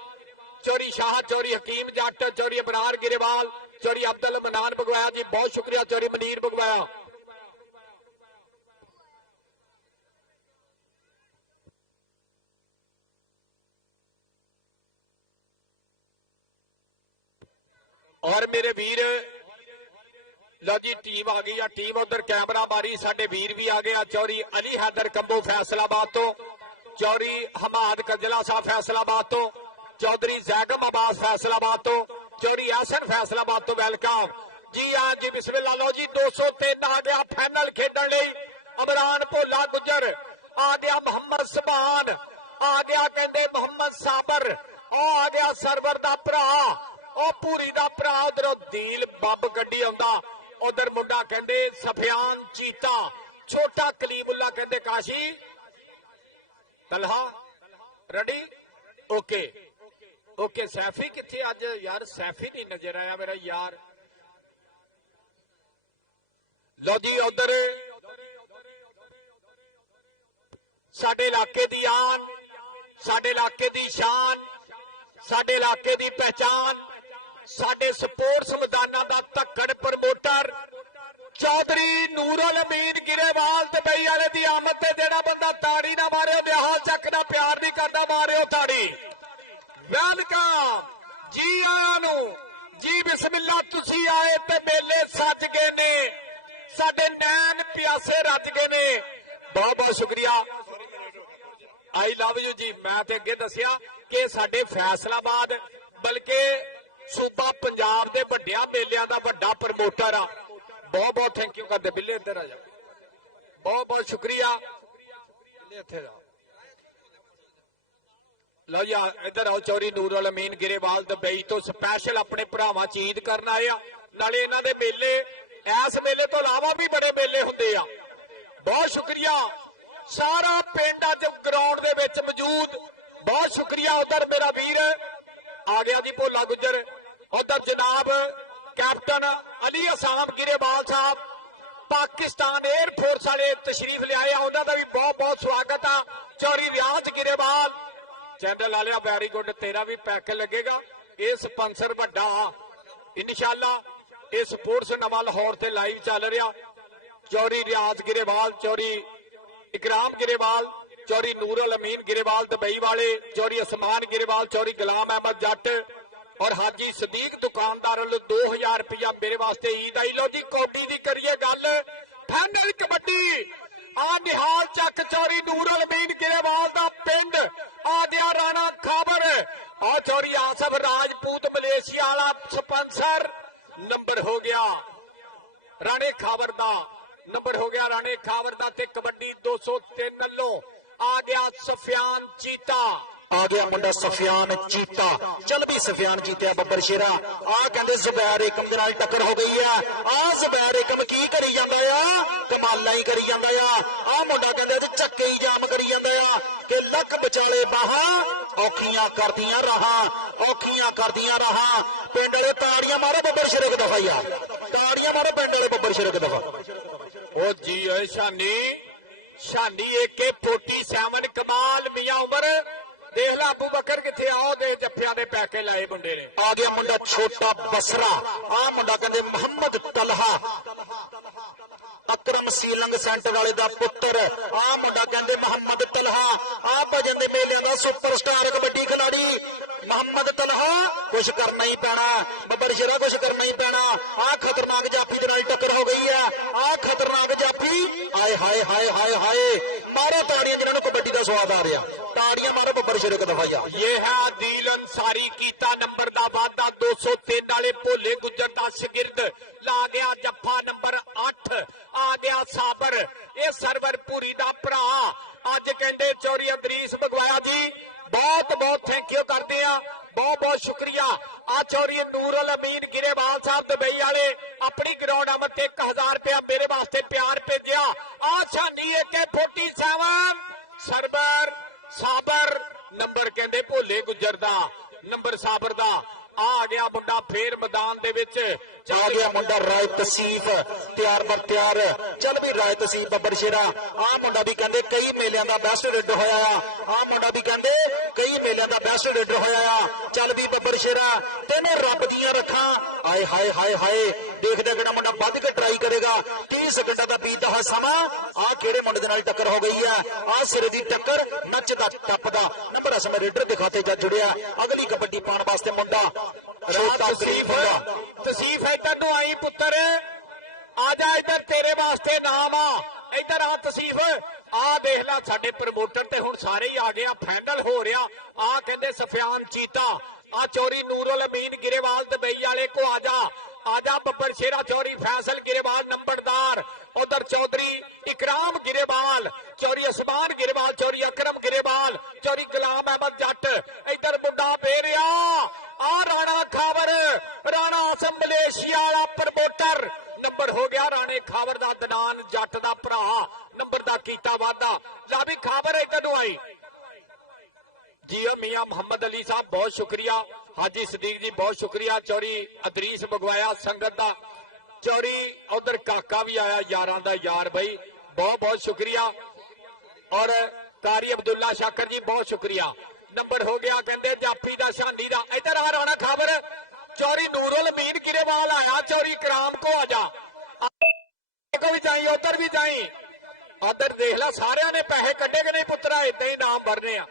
चौरी शाह, चौरी हकीम जट, चौरी अबरार गिरेवाल, चौरी अब्दुल मनान बगवाया जी बहुत शुक्रिया। चौरी मनीर बगवाया और मेरे वीर लो जी टीम आ गई। टीम उधर कैमरा मारी साडे वीर भी आ गया। चौरी अली हैदर कंबो फैसलाबाद तो, चौरी हमाद कजला साहब फैसलाबाद तो, चौधरी जैगम अब्बास फैसलाबाद तो, चौरी हसन फैसलाबाद तो वेलकम जी। हाँ जी बिस्मिल्लाह। लो जी 203 आ गया फाइनल खेडण लई। इमरान भोला गुज्जर आ गया, मोहम्मद सुभान आ गया, कहंदे मोहम्मद साबर आ गया, सरवर दा भरा ओ पूरी दा भरा, उधरों दील बब गड्डी आउंदा, उधर मुंडा कहंदे सफियान चीता ਛੋਟਾ ਕਲੀਮੁੱਲਾ ਕਹਿੰਦੇ Kashi Talha ready okay okay. Saifi ਕਿੱਥੇ ਅੱਜ ਯਾਰ? ਸੈਫੀ ਨਹੀਂ ਨਜ਼ਰ ਆਇਆ ਮੇਰਾ ਯਾਰ। ਲਓ ਜੀ ਉਧਰ ਸਾਡੇ ਇਲਾਕੇ ਦੀ ਆਨ, ਸਾਡੇ ਇਲਾਕੇ ਦੀ ਸ਼ਾਨ, ਸਾਡੇ ਇਲਾਕੇ ਦੀ ਪਹਿਚਾਨ, ਸਾਡੇ ਸਪੋਰਟਸ ਮੈਦਾਨਾਂ ਦਾ ਤੱਕੜ ਪ੍ਰਮੋਟਰ ਚੌਧਰੀ ਨੂਰੁਲ ਅਮੀਨ ਗਿਰੇਵਾਲ ਤੇ ਬਈ ਵਾਲੇ ਦੀ ਆਮਦ ਤੇ ਜਿਹੜਾ ਬੰਦਾ ਤਾੜੀ ਨਾ ਮਾਰਿਓ ਦਿਹਾ ਚੱਕ ਦਾ ਪਿਆਰ ਨਹੀਂ ਕਰਦਾ, ਮਾਰਿਓ ਤਾੜੀ। ਵੈਲਕਮ ਜੀ ਆਇਆਂ ਨੂੰ ਜੀ, ਬਿਸਮਿਲ੍ਲਾ। ਤੁਸੀਂ ਆਏ ਤੇ ਮੇਲੇ ਸੱਜ ਗਏ ਨੇ, ਸਾਡੇ ਨੈਣ ਪਿਆਸੇ ਰੱਜ ਗਏ ਨੇ। ਬਹੁਤ ਬਹੁਤ ਸ਼ੁਕਰੀਆ, ਆਈ ਲਵ ਯੂ ਜੀ। ਮੈਂ ਤੇ ਅੱਗੇ ਦੱਸਿਆ ਕਿ ਸਾਡੇ ਫੈਸਲਾਬਾਦ ਬਲਕਿ ਸੂਬਾ ਪੰਜਾਬ ਦੇ ਵੱਡਿਆਂ ਮੇਲਿਆਂ ਦਾ ਵੱਡਾ ਪ੍ਰਮੋਟਰ ਆ। ਬਹੁਤ ਬਹੁਤ ਥੈਂਕ ਯੂ ਕਰਦੇ। ਬਿੱਲੇ ਇੱਧਰ ਆ ਜਾ, ਬਹੁਤ ਬਹੁਤ ਸ਼ੁਕਰੀਆ। ਇੱਥੇ ਲਓ ਜੀ ਇੱਧਰ ਆਓ। ਚੌਧਰੀ ਨੂਰੁਲ ਅਮੀਨ ਗਿਰੇਵਾਲ ਦੁਬਈ ਤੋਂ ਸਪੈਸ਼ਲ ਆਪਣੇ ਭਰਾਵਾਂ ਚ ਈਦ ਕਰਨ ਆਏ ਆ। ਨਾਲੇ ਇਹਨਾਂ ਦੇ ਮੇਲੇ, ਇਸ ਮੇਲੇ ਤੋਂ ਇਲਾਵਾ ਵੀ ਬੜੇ ਮੇਲੇ ਹੁੰਦੇ ਆ। ਬਹੁਤ ਸ਼ੁਕਰੀਆ। ਸਾਰਾ ਪਿੰਡ ਅੱਜ ਗਰਾਊਂਡ ਦੇ ਵਿੱਚ ਮੌਜੂਦ। ਬਹੁਤ ਸ਼ੁਕਰੀਆ। ਉਧਰ ਮੇਰਾ ਵੀਰ ਆ ਗਿਆ ਜੀ ਭੋਲਾ ਗੁੱਜਰ, ਉਧਰ ਜਨਾਬ ਕੈਪਟਨ ਅਲੀ ਅਸਾਮ ਗਿਰੇਵਾਲ ਸਾਹਿਬ ਪਾਕਿਸਤਾਨ 에ਅਰਫੋਰਸ ਵਾਲੇ ਤਸ਼ਰੀਫ ਲਿਆਏ ਆ, ਉਹਨਾਂ ਦਾ ਵੀ ਬਹੁਤ ਬਹੁਤ ਸਵਾਗਤ ਆ। ਚੌਧਰੀ ਰਿਆਜ਼ ਗਿਰੇਵਾਲ ਚੈਨਲ ਵਾਲਿਆ ਵੈਰੀ ਗੁੱਡ, ਤੇਰਾ ਵੀ ਪੈਕ ਲੱਗੇਗਾ। ਇਹ ਸਪਾਂਸਰ ਵੱਡਾ ਇਨਸ਼ਾਅੱਲਾ। ਇਹ ਸਪੋਰਟਸ ਨਵਾਂ ਲਾਹੌਰ ਤੇ ਲਾਈਵ ਚੱਲ ਰਿਹਾ। ਚੌਧਰੀ ਰਿਆਜ਼ ਗਿਰੇਵਾਲ, ਚੌਧਰੀ ਇਕਰਾਮ ਗਿਰੇਵਾਲ, ਚੌਧਰੀ ਨੂਰੁਲ ਅਮੀਨ ਗਿਰੇਵਾਲ ਦੁਬਈ ਵਾਲੇ, ਚੌਧਰੀ ਅਸਮਾਨ ਗਿਰੇਵਾਲ, ਚੌਧਰੀ ਗੁਲਾਮ ਅਹਿਮਦ ਜੱਟ ਔਰ ਹਾਜੀ ਸਦੀਕ ਦੁਕਾਨਦਾਰ ਵੱਲੋਂ 2000 ਰੁਪਇਆ ਮੇਰੇ ਵਾਸਤੇ ਈਦ ਆਈ। ਲਓ ਜੀ ਕੌਡੀ ਦੀ ਕਰੀਏ ਗੱਲ। ਫਾਈਨਲ ਕਬੱਡੀ ਆ ਨਿਹਾਲ ਚੱਕ ਚੌਧਰੀ ਨੂਰੁਲ ਅਮੀਨ ਗਿਰੇਵਾਲ ਦਾ ਪਿੰਡ ਆ ਗਿਆ ਰਾਣਾ ਖਾਬਰ। ਆ ਚੌਧਰੀ ਆਸਫ ਰਾਜਪੂਤ ਮਲੇਸ਼ੀਆ ਵਾਲਾ ਸਪਾਂਸਰ ਨੰਬਰ ਹੋ ਗਿਆ ਰਾਣੇ ਖਾਬਰ ਦਾ, ਨੰਬਰ ਹੋ ਗਿਆ ਰਾਣੇ ਖਾਬਰ ਦਾ। ਤੇ ਕਬੱਡੀ 203 ਵੱਲੋਂ ਆ ਗਿਆ ਸਫਿਆਨ ਚੀਤਾ, ਆ ਗਿਆ ਮੁੰਡਾ ਸਫਿਆਨ ਚੀਤਾ। ਚੱਲ ਵੀ ਸਫਿਆਨ ਜੀਤਿਆ ਬੱਬਰ ਸ਼ੇਰਾ। ਆ ਕਹਿੰਦੇ ਜ਼ੁਬੈਰ ਏਕਮ ਦੇ ਨਾਲ ਟੱਕਰ ਹੋ ਗਈ ਆ। ਆ ਜ਼ੁਬੈਰ ਏਕਮ ਕੀ ਕਰੀ ਜਾਂਦਾ ਆ? ਕਮਾਲਾਂ ਹੀ ਕਰੀ ਜਾਂਦਾ ਆ। ਆ ਮੁੰਡਾ ਕਹਿੰਦੇ ਅੱਜ ਚੱਕੇ ਹੀ ਜਾਮ ਕਰੀ ਜਾਂਦਾ ਆ ਕਿ ਲੱਖ ਵਿਚਾਲੇ ਬਾਹਾਂ ਔਖੀਆਂ ਕਰਦੀਆਂ ਰਹਾ, ਔਖੀਆਂ ਕਰਦੀਆਂ ਰਹਾ। ਪਿੰਡ ਵਾਲੇ ਤਾੜੀਆਂ ਮਾਰੋ ਬੱਬਰ ਸ਼ੇਰੇ ਦੀ ਦਫਾ ਯਾਰ, ਤਾੜੀਆਂ ਮਾਰੋ ਪਿੰਡ ਵਾਲੇ ਬੱਬਰ ਸ਼ੇਰੇ ਦੀ ਦਫਾ। ਉਹ ਜੀ ਓਏ ਸ਼ਾਨੀ, ਸ਼ਾਨੀ AK-47 ਕਮਾਲ ਮੀਆਂ ਉਮਰ। ਦੇਖ ਲਾ ਅਬੂ ਬਕਰ ਕਿੱਥੇ ਆਓ ਦੇ ਜੱਫਿਆਂ ਦੇ ਪੈਕੇ ਲਾਏ ਮੁੰਡੇ ਨੇ। ਆ ਗਿਆ ਮੁੰਡਾ ਛੋਟਾ ਬਸਰਾ। ਆ ਮੁੰਡਾ ਕਹਿੰਦੇ ਮੁਹੰਮਦ ਤਲਹਾ ਅਕਰਮ ਸੀਲੰਗ ਸੈਂਟਰ ਵਾਲੇ ਦਾ ਪੁੱਤਰ। ਆ ਮੁੰਡਾ ਕਹਿੰਦੇ ਮੁਹੰਮਦ ਤਲਹਾ ਆ ਭਜਨ ਦੇ ਮੇਲੇ ਦਾ ਸੁਪਰਸਟਾਰ ਕਬੱਡੀ ਖਿਡਾਰੀ ਮੁਹੰਮਦ ਤਲਹਾ। ਕੁਛ ਕਰਨਾ ਹੀ ਪੈਣਾ ਬੱਬਰ ਸ਼ੇਰਾ, ਕੁਛ ਕਰਨਾ ਹੀ ਪੈਣਾ। ਆ ਖਤਰਨਾਕ ਜਾਫੀ ਦੇ ਨਾਲ ਟੱਕਰ ਹੋ ਗਈ ਹੈ। ਆ ਖਤਰਨਾਕ ਜਾਫੀ, ਹਾਏ ਹਾਏ ਹਾਏ ਹਾਏ ਹਾਏ। ਮਾਰੋ ਤਾੜੀਆਂ ਜਿਹਨਾਂ ਨੂੰ ਕਬੱਡੀ ਦਾ ਸਵਾਦ ਆ ਰਿਹਾ, ਤਾੜੀਆਂ ਮਾਰੋ ਬੱਬਰ ਸ਼ੇਰੇ ਦਾ ਦਫਾ ਯਾਰ। ਇਹ ਹੈ ਦੀਲ ਅੰਸਾਰੀ ਕੀਤਾ ਨੰਬਰ ਦਾ ਵਾਅਦਾ 203 ਵਾਲੇ ਭੋਲੇ ਗੁੱਜਰ ਦਾ ਸ਼ਾਗਿਰਦ ਲਾ ਗਿਆ ਜੱਫਾ ਨੰਬਰ 8। ਆ ਗਿਆ ਸਾਬਰ, ਇਹ ਸਰਵਰਪੁਰੀ ਦਾ ਭਰਾ। ਅੱਜ ਕਹਿੰਦੇ ਚੌਧਰੀ ਅੰਦਰੀਸ ਬਗਵਾਇਆ ਜੀ ਬਹੁਤ ਬਹੁਤ ਥੈਂਕ ਯੂ ਕਰਦੇ ਆ, ਬਹੁਤ ਬਹੁਤ ਸ਼ੁਕਰੀਆ। ਆ ਚੌਧਰੀ ਨੂਰੁਲ ਅਮੀਨ ਗਿਰੇਵਾਲ ਸਾਹਿਬ ਦੁਬਈ ਵਾਲੇ ਆਪਣੀ ਗਰਾਊਂਡ ਆਮਦ ਤੇ 1000 ਰੁਪਇਆ ਮੇਰੇ ਵਾਸਤੇ ਪਿਆਰ ਭੇਜਿਆ। ਆ ਸ਼ਾਨੀ AK-47 ਸਰਵਰ ਸਾਬਰ ਨੰਬਰ ਕਹਿੰਦੇ ਭੋਲੇ ਗੁੱਜਰ ਦਾ, ਨੰਬਰ ਸਾਬਰ ਦਾ। ਆ ਗਿਆ ਮੁੰਡਾ ਫੇਰ ਮੈਦਾਨ ਦੇ ਵਿੱਚ। ਆ ਗਿਆ ਮੁੰਡਾ ਰਾਏ ਤਸੀਫ ਤਿਆਰ ਬਰ ਤਿਆਰ। ਚੱਲ ਵੀ ਰਾਏ ਤਸੀਫ ਬੱਬਰ ਸ਼ੇਰਾ। ਆ ਮੁੰਡਾ ਵੀ ਕਹਿੰਦੇ ਕਈ ਮੇਲਿਆਂ ਦਾ ਬੈਸਟ ਰੇਡਰ ਹੋਇਆ ਆ। ਆ ਮੁੰਡਾ ਵੀ ਕਹਿੰਦੇ ਕਈ ਮੇਲਿਆਂ ਦਾ ਬੈਸਟ ਰੇਡਰ ਹੋਇਆ ਆ। ਚੱਲ ਵੀ ਬੱਬਰ ਸ਼ੇਰਾ ਤੈਨੂੰ ਰੱਬ ਦੀਆਂ ਰੱਖਾਂ। ਹਾਏ ਹਾਏ ਹਾਏ ਹਾਏ, ਦੇਖਦੇ ਕਿਹੜਾ ਮੁੰਡਾ ਵੱਧ ਕੇ ਟਰਾਈ ਕਰੇਗਾ। 30 ਸਕਿੰਟਾਂ ਦਾ ਬੀਤਦਾ ਹੋਇਆ ਸਮਾਂ। ਆ ਕਿਹੜੇ ਮੁੰਡੇ ਦੇ ਨਾਲ ਟੱਕਰ ਹੋ ਗਈ ਆ? ਆ ਸਿਰੇ ਦੀ ਟੱਕਰ ਨੱਚਦਾ ਟੱਪਦਾ ਨੰਬਰ ਅਸਮ ਰੇਡਰ ਦੇ ਖਾਤੇ ਜਾ ਜੁੜਿਆ। ਅਗਲੀ ਕਬੱਡੀ ਪਾਉਣ ਵਾਸਤੇ ਮੁੰਡਾ ਛੋਟਾ ਤਸੀਫ ਹੋਇਆ। ਤਸੀਫ ਇੱਧਰ ਨੂੰ ਆਈ ਪੁੱਤਰ, ਆ ਜਾ ਇੱਧਰ ਤੇਰੇ ਵਾਸਤੇ ਨਾਮ ਆ। ਇੱਧਰ ਆ ਤਸੀਫ। ਆ ਦੇਖ ਲੈ ਸਾਡੇ ਪ੍ਰਮੋਟਰ ਤੇ ਹੁਣ ਸਾਰੇ ਹੀ ਆ ਗਏ ਆ। ਫਾਈਨਲ ਹੋ ਰਿਹਾ। ਆ ਕਹਿੰਦੇ ਸਫਿਆਨ ਚੀਤਾ। ਆ ਚੌਧਰੀ ਨੂਰੁਲ ਅਮੀਨ ਗਿਰੇਵਾਲ ਦੁਬਈ ਵਾਲੇ ਕੋ ਆ ਜਾ ਬੱਬਰ ਸ਼ੇਰਾ। ਚੌਧਰੀ ਫੈਸਲ ਗਿਰੇਵਾਲ ਨੰਬਰਦਾਰ, ਉਧਰ ਚੌਧਰੀ ਇਕਰਾਮ ਗਿਰੇਵਾਲ, ਚੌਧਰੀ ਅਸਮਾਨ ਗਿਰੇਵਾਲ, ਚੌਧਰੀ ਅਕਰਮ ਗਿਰੇਵਾਲ, ਚੌਧਰੀ ਗੁਲਾਮ ਅਹਿਮਦ ਜੱਟ। ਇੱਧਰ ਮੁੰਡਾ ਫੇਰਿਆ। ਆ ਰਾਣਾ ਖਾਬਰ, ਰਾਣਾ ਆਸਮ ਮਲੇਸ਼ੀਆ ਵਾਲਾ ਪ੍ਰਮੋਟਰ। ਨੰਬਰ ਹੋ ਗਿਆ ਰਾਣੇ ਖਾਬਰ ਦਾ, ਦਨਾਨ ਜੱਟ ਦਾ ਭਰਾ। ਮੁਹੰਮਦ ਅਲੀ ਸਾਹਿਬ बहुत शुक्रिया, हाजी सदीक जी बहुत शुक्रिया, चौरी अदरीस मंगवाया संगत का, चौरी उधर काका भी आया यारां दा यार भाई, बहुत बहुत शुक्रिया। और कारी अब्दुल्ला शाकर जी बहुत शुक्रिया। नंबर हो गया कहते जाफी का शांडी का, इधर आ राणा खाबर, चौरी नूरुल अमीन गिरेवाल आया, चौरी कराम को आ जा भी जाई, उधर भी जाई, उधर देख ला सारे ने पैसे कड्डे कि नहीं पुत्रा, इदा ही नाम भरने आ,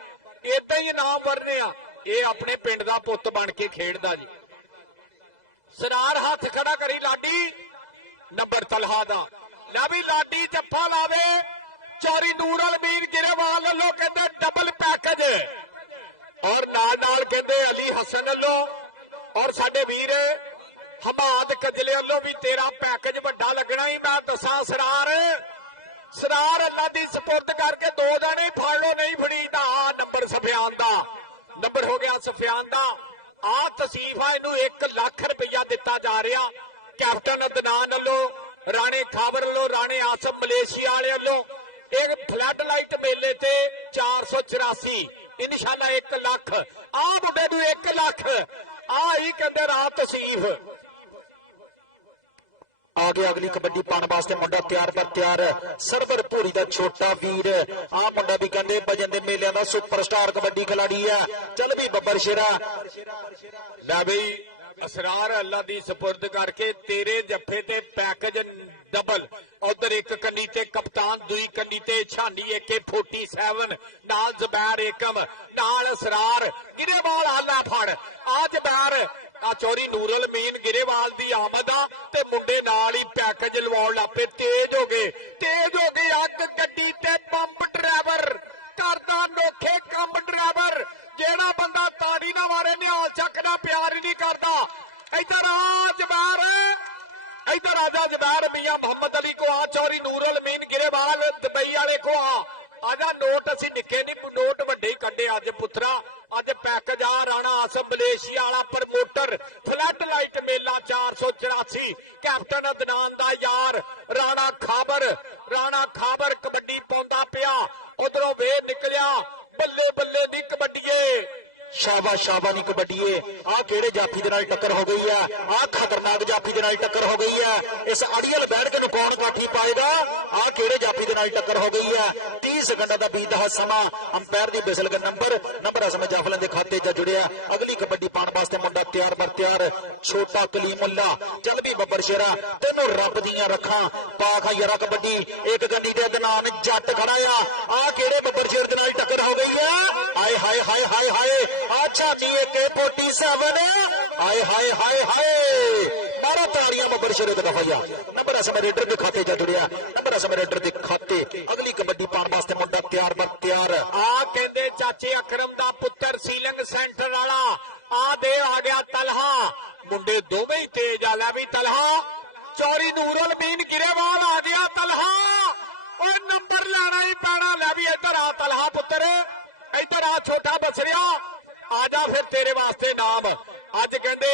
इदा ही नाम भरने आ, ये अपने पिंड का पुत बन के खेडदा जी। सरार हाथ खड़ा करी लाडी, नंबर तलहा दा, ला भी लाडी जफ्फा लावे, चौरी नूरुल अमीन गिरेवाल वालों कहते डबल पैकेज, और नाल नाल कहते अली हसन वालों और साडे वीर हमाद कजले वालों भी तेरा पैकेज वड्डा लगना ही। मैं दसा सरार अल्लाह दी सपुर्द करके दो जने फड़ लो, नहीं फड़ीदा। नंबर सफियान दा, नंबर हो गया सफियान दा, आ तसीफ है, इनू 1 लाख रुपया दिता जा रहा कैप्टन अदनान वालों, राणे खाबर वालों, राणे आसम मलेशिया वाले वालों, एक फ्लड लाइट मेले ते 484 इंशाल्लाह 1 लाख, आ मुंडे नू 1 लाख, आ ही कहंदे राह तसीफ। आगे अगली कबड्डी पाने वास्ते मुंडा तैयार पर तैयार है, सरवर भूरी का छोटा वीर, आ मुंडा भी कहते भजन के मेले का सुपरस्टार कबड्डी खिलाड़ी है। चल भी बब्बर शेरा, लै बई असरार अल्लाह दी सपुर्द करके तेरे जफे ते पैकेज डबल, उधर एक कंडी ते कप्तान, दुई कंडी ते छानी AK-47 नाल जुबैर एकम, नाल असरार गिरेवाल आला फड़, आ जुबैर आ चौरी नूरुल अमीन गिरेवाल दी आमद आ ते मुंडे नाल ही पैकेज लवाउण लग पे, तेज हो गए अग गड्डी ते पंप ड्राइवर करदा नोखे कंब ड्राइवर, जेड़ा बंदा तारी ना मारे निहाल चक दा प्यार ही नहीं करता। इधर आ जुबैर, इधर आजा जुबैर, मियां मोहम्मद अली को आ, चौरी नूरुल अमीन गिरेवाल दुबई वाले को आजा, नोट असी निके नहीं नोट वड्डे कड्डे अज पुत्रा, अज पैकेज आ राणा आसम मलेशिया वाला प्रमोटर, फ्लड लाइट मेला 484 कैप्टन अदनान दा यार राणा खाबर कबड्डी पाउंदा पिया, उधरों वे निकलिया बल्ले बल्ले दी कबड्डीए, शाबा शाबा नहीं कबड्डीए, आ केड़े जाफी दे नाल टक्कर हो गई है, आ खतरनाक जाफी दे नाल टक्कर हो गई है, इस अड़ियल बैठ के कौन काठी पाएगा, आ केड़े जाफी दे नाल टक्कर हो गई है। 30 सेकंड का बीत है समा, अंपायर की बिसल का नंबर समय जाफलन के खाते च जुड़िया। अगली कबड्डी पाने वास्ते मुंडा तैयार पर तैयार, छोटा कलीमुल्ला, चल भी बब्बर शेरा, तेनों रब दियां रखा पा खा यारा कबड्डी, एक गड्डी दे दनान जट खड़ा आ केड़े बब्बर शेर दे नाल टक्कर हो गई है, हाय हाय हाय हाय हाय, अच्छा जी AK-47, हाय हाय हाय हाय, मारो तारियां बब्बर शेर का दफा जा, नंबर समय रेडर के खाते च जुड़िया, नंबर समय रेडर के खाते। अगली कबड्डी पाने वास्ते मुंडा तैयार पर तैयार, आ कहते चाची अकरम दा पुत्र सीलिंग सेंटर वाला, आ दे आ गया तलहा, मुंडे दोवें ही तेज आ, लै भी तलहा, चौरी नूरुल अमीन गिरेवाल आ गया तलहा, और नंबर लेना ही पैना, लै भी इधर आ तलहा पुत्र, इधर आ छोटा बसरिया, आजा फिर तेरे वास्ते नाम, अज कहते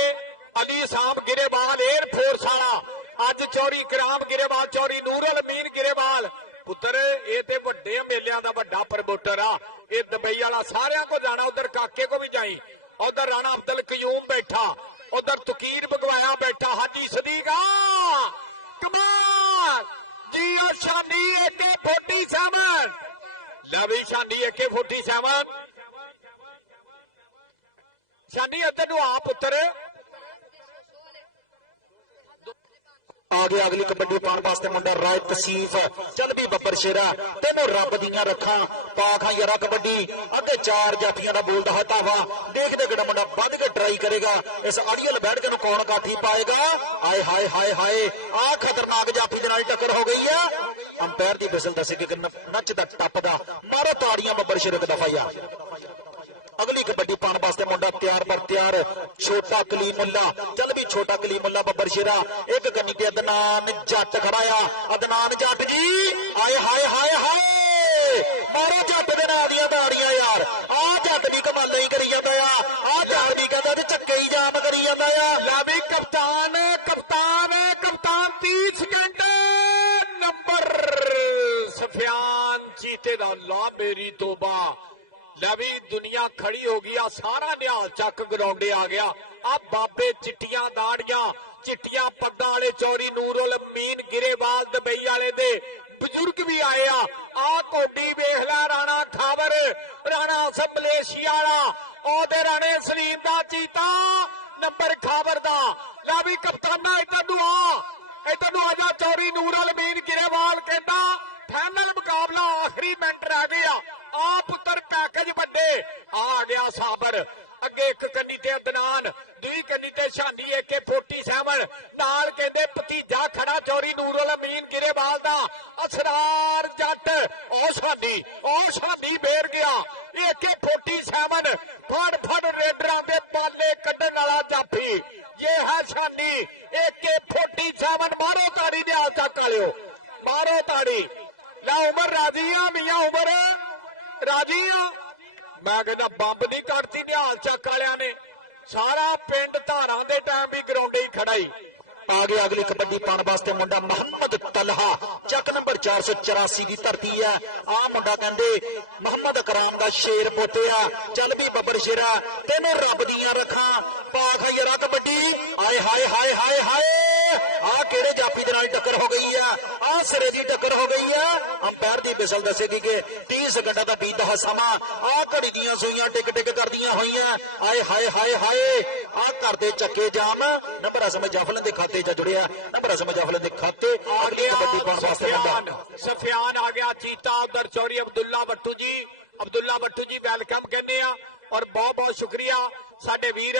अली साहब गिरेवाल एयरफोर्स वाला, अज चौरी कराम गिरेवाल, चौरी नूरुल अमीन गिरेवाल पुत्र, ये ते वड्डे मेलियां दा वड्डा प्रमोटर आ, ये दुबई वाला सारियां को जाना, उधर काके को भी जाई, उधर राणा अब्दुल कयूम बैठा, उधर तकीर बगवाया बैठा, हाजी सदीक कमाल जी, और शानी AK-47, लवी शानी AK-47, शानी तेन आ पुत्र, आगे अगली कबड्डी पाने वास्ते मुंडा राय तसीफ, चल भी बब्बर शेरा, तेनों रब दियां रखा पा खा यारा कबड्डी, अगे 4 जाफियां का बोलता है धावा, देखते कि मुंडा बंद के ट्राई करेगा, इस अड़ियल बैठ के कौन काठी पाएगा, हाय हाय हाय हाय, आ खतरनाक जाफी दे नाल टक्कर हो गई है। अंपायर की बिसल दसे कि नचदा टपदा, मारो ताड़ियां बब्बर शेरे का दफा यार। अगली कबड्डी पाने वास्ते मुंडा तैयार पर तैयार, छोटा कलीमुल्ला, चल भी छोटा कलीमुल्ला बब्बर शेरा, एक गन्नी के अदनान जट खड़ाया, अदनान जट जी, हाय हाय हाय हाय, मारो जट दे नाल दियां ताड़ियां यार, आ जट भी कमाल नहीं करी जाता आ जट भी कहता चक्के ही जाम करी जाता ला भी कप्तान कप्तान कप्तान 30 सेकंड, नंबर सफियान चीते दा, ला मेरी तोबा, ला भी दुनिया खड़ी हो गई, ਸਾਰਾ ਨਿਹਾਲ ਚੱਕ ਗਰਾਉਂਡੇ ਆ ਗਿਆ। ਆ ਬਾਬੇ ਚਿੱਟੀਆਂ ਦਾੜੀਆਂ ਚਿੱਟੀਆਂ ਪੱਗਾਂ ਵਾਲੇ ਚੌਰੀ ਨੂਰੁਲ ਅਮੀਨ ਗਿਰੇਵਾਲ ਦੁਬਈ ਵਾਲੇ ਦੇ ਬਜ਼ੁਰਗ ਵੀ ਆਏ ਆ ਕੋਟੀ ਵੇਖ ਲੈ ਰਾਣਾ ਖਾਵਰ ਰਾਣਾ ਮਲੇਸ਼ੀਆ ਵਾਲਾ ਉਹਦੇ ਰਾਣੇ ਸਲੀਮ ਦਾ ਚੀਤਾ ਨੰਬਰ ਖਾਵਰ ਦਾ। ਲੈ ਵੀ ਕਪਤਾਨਾ ਇੱਧਰ ਨੂੰ ਆ ਜਾ ਚੌਰੀ ਨੂਰੁਲ ਅਮੀਨ ਗਿਰੇਵਾਲ ਕਹਿੰਦਾ ਫਾਈਨਲ ਮੁਕਾਬਲਾ ਆਖਰੀ ਮਿੰਟ ਰਹਿ ਗਏ ਆ ਪੁੱਤਰ ਪੈਕੇਜ ਵੱਡੇ ਆ ਗਿਆ ਸਾਬਰ ਅੱਗੇ ਇੱਕ ਕੰਨੀ ਤੇ ਅਦਨਾਨ ਦੂਜੀ ਕੰਨੀ ਤੇ ਸ਼ਾਨੀ AK-47 ਨਾਲ ਕਹਿੰਦੇ ਭਤੀਜਾ ਖੜਾ ਚੌਰੀ ਨੂਰੁਲ ਅਮੀਨ ਗਿਰੇਵਾਲ ਦਾ ਅਸਰਾਰ ਜੱਟ ਉਹ ਸ਼ਾਨੀ ਫੇਰ ਗਿਆ AK-47 ਫੜ ਰੇਡਰਾਂ ਦੇ ਪਾਲੇ ਕੱਢਣ ਵਾਲਾ ਜਾਫੀ ਇਹ ਹੈ ਸ਼ਾਨੀ AK-47 ਮਾਰੋ ਤਾੜੀ ਦੇ ਹਾਲ ਚੱਕ ਵਾਲਿਓ ਮਾਰੋ ਤਾੜੀ। ਲੈ ਉਮਰ ਰਾਜੀ ਆ ਮੀਆਂ ਉਮਰ ਰਾਜੀ ਆ ਮੈਂ ਕਹਿੰਦਾ ਬੰਬ ਦੀ ਕੱਢਤੀ ਨਿਹਾਲ ਚੱਕ ਵਾਲਿਆਂ ਨੇ ਸਾਰਾ ਪਿੰਡ ਧਾਰਾਂ ਦੇ ਟਾਈਮ ਵੀ ਗਰਾਉਂਡੇ ਹੀ ਖੜਾ ਹੀ ਆ ਗਿਆ। ਅਗਲੀ ਕਬੱਡੀ ਪਾਉਣ ਵਾਸਤੇ ਮੁੰਡਾ ਮੁਹੰਮਦ ਤਲਹਾ ਚੱਕ ਨੰਬਰ 484 ਦੀ ਧਰਤੀ ਹੈ। ਆ ਮੁੰਡਾ ਕਹਿੰਦੇ ਮੁਹੰਮਦ ਕਰਾਮ ਦਾ ਸ਼ੇਰ ਪੋਤਿਆ ਚੱਲ ਵੀ ਬੱਬਰ ਸ਼ੇਰਾ ਤੈਨੂੰ ਰੱਬ ਦੀਆਂ ਰੱਖਾਂ ਪਾ ਖਾਈ ਰਾ ਕਬੱਡੀ ਹਾਏ ਹਾਏ ਹਾਏ ਹਾਏ ਹਾਏ ਆ ਕਿਹੜੇ ਜਾਫੀ ਦੇ ਨਾਲ ਟੱਕਰ ਹੋ ਗਈ ਆ ਸਿਰੇ ਦੀ ਟੱਕਰ ਹੋ ਗਈ ਆ। ਅੰਪਾਇਰ ਦੀ ਬਿਸਲ ਦੱਸੇਗੀ ਕਿ 30 ਸਕਿੰਟਾਂ ਦਾ ਬੀਤਦਾ ਸਮਾਂ ਆ ਘੜੀ ਦੀਆਂ ਸੂਈਆਂ ਟਿਕ ਕਰਦੀਆਂ ਹੋਈਆਂ ਹਾਏ ਹਾਏ ਹਾਏ ਹਾਏ ਆ ਕਰਦੇ ਚੱਕੇ ਜਾਮ ਨੰਬਰ ਸਮੇਂ ਜਾਫਲ ਦੇ ਖਾਤੇ ਚ ਜੁੜਿਆ ਨੰਬਰ ਸਮੇਂ ਜਾਫਲ ਦੇ ਖਾਤੇ ਅਗਲੀ ਕਬੱਡੀ ਪਾਉਣ ਵਾਸਤੇ ਸਫਿਆਨ ਆ ਗਿਆ ਚੀਤਾ ਉਧਰ ਚੌਰੀ ਅਬਦੁੱਲਾ ਬੱਟੂ ਜੀ ਵੈਲਕਮ ਕਹਿੰਦੇ ਆ ਔਰ ਬਹੁਤ ਸ਼ੁਕਰੀਆ ਸਾਡੇ ਵੀਰ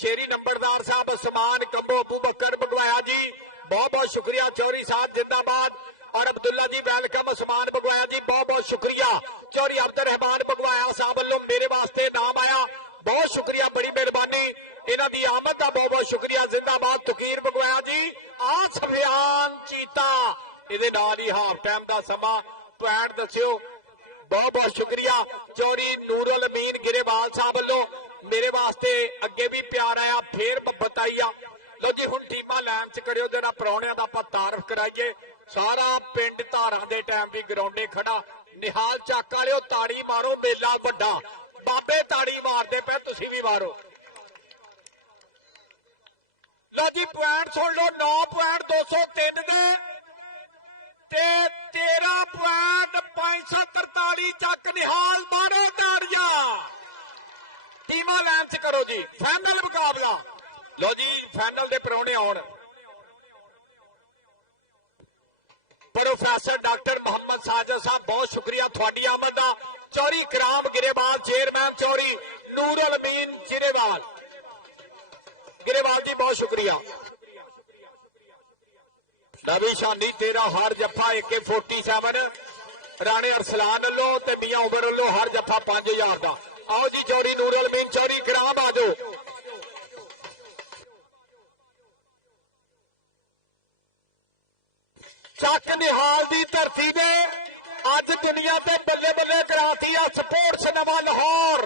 ਸ਼ੇਰੀ ਨੰਬਰਦਾਰ ਸਾਹਿਬ ਉਸਮਾਨ ਕੰਬੋ ਅਬੂ ਬਕਰ ਬਗਵਾਇਆ ਜੀ बहुत शुक्रिया चौरी साहब जिंदाबाद और अब्दुल्ला जी वेलकम उस्मान बगवाया जी बहुत शुक्रिया चौरी अब्दुल रहमान बगवाया साहब वालों मेरे वास्ते नाम आया बहुत शुक्रिया बड़ी मेहरबानी इन्हां दी आमद का बहुत शुक्रिया जिंदाबाद तुकीर बगवाया जी आ सफियान चीता इहदे नाल ही हाफ टाइम दा समा पॉइंट दस्सिओ बहुत शुक्रिया चौरी नूरुल अमीन गिरेवाल साहब वालों मेरे वास्ते अगे भी प्यार आया फिर बताइया लो जी हुण टीमां लाइन च करियो ते ना परौणियां दा आपां तारफ कराइए सारा पिंड धारां दे टाइम भी ग्राउंडे खड़ा निहाल ਚੱਕ वालिओ ताड़ी मारो मेला वड्डा बाबे ताड़ी मारदे पे तुसीं भी मारो लो जी पॉइंट सुन लो 9.203 दे ते 13.543 ਚੱਕ निहाल मारो ताड़ियां टीमां लाइन च करो जी फाइनल मुकाबला लो जी फाइनल के परौने आउण प्रोफेसर डॉक्टर मोहम्मद साजिद साहब बहुत शुक्रिया थोड़ी आमद का चौरी कराम गिरेवाल चेयरमैन चौरी नूरुल अमीन गिरेवाल जी बहुत शुक्रिया रवि शानी तेरा हर जफा AK-47 राणे अरसलान लो ते मियां उमर लो हर जफा 5000 का आओ जी चौरी नूरुल अमीन चौरी कराम आ जाओ ਚੱਕ ਨਿਹਾਲ ਦੀ ਧਰਤੀ ਨੇ ਅੱਜ ਦੁਨੀਆ ਤੇ ਬੱਲੇ ਬੱਲੇ ਕਰਾਤੀ ਆ ਸਪੋਰਟਸ ਨਵਾਂ ਲਾਹੌਰ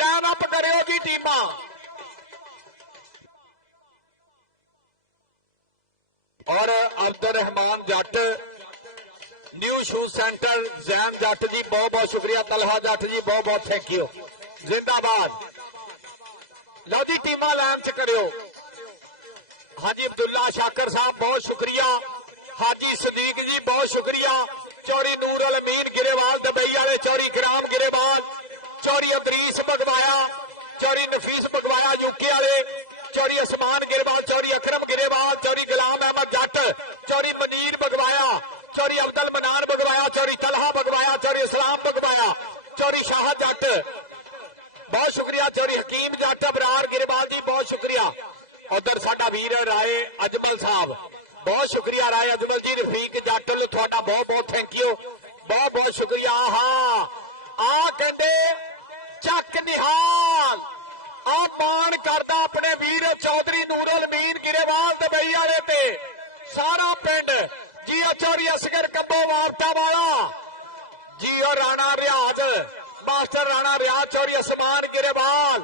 ਲਾਈਨ ਅਪ ਕਰਿਓ ਜੀ ਟੀਮਾਂ और अब्दुल रहमान जट न्यू शू सेंटर जैन जट जी बहुत शुक्रिया तलहा जट जी बहुत थैंक यू जिंदाबाद लो जी टीमां लाइन च करियो हाजी अब्दुल्ला शाकर साहब बहुत शुक्रिया हाजी सदीक जी बहुत शुक्रिया चौरी नूरुल अमीन गिरेवाल दुबई वाले चौरी कराम गिरेवाल चौरी अदरीस बगवाया चौरी नफीस बगवाया यूके वाले चौरी उस्मान गिरेवाल चौरी अकरम गिरेवाल चौरी गुलाम अहमद जट चौरी मनीर बगवाया चौरी अब्दुल मनान बगवाया चौरी तलहा बगवाया चौरी इस्लाम बगवाया चौरी शाह जट बहुत शुक्रिया चौरी हकीम जट अबरार गिरेवाल जी बहुत शुक्रिया उधर साडा वीर राय अजमल साहब बहुत शुक्रिया राय अजमल जी रफीक जट नु थोड़ा बहुत थैंक यू बहुत शुक्रिया हाँ आ कहते चक निहाल आ मान करदा अपने वीर चौधरी नूरुल अमीन गिरेवाल दुबई वाले ते सारा पिंड जी चौरी असगर कंबो वापटा वाला जी और राणा रियाज मास्टर राणा रियाज चौरी उस्मान गिरेवाल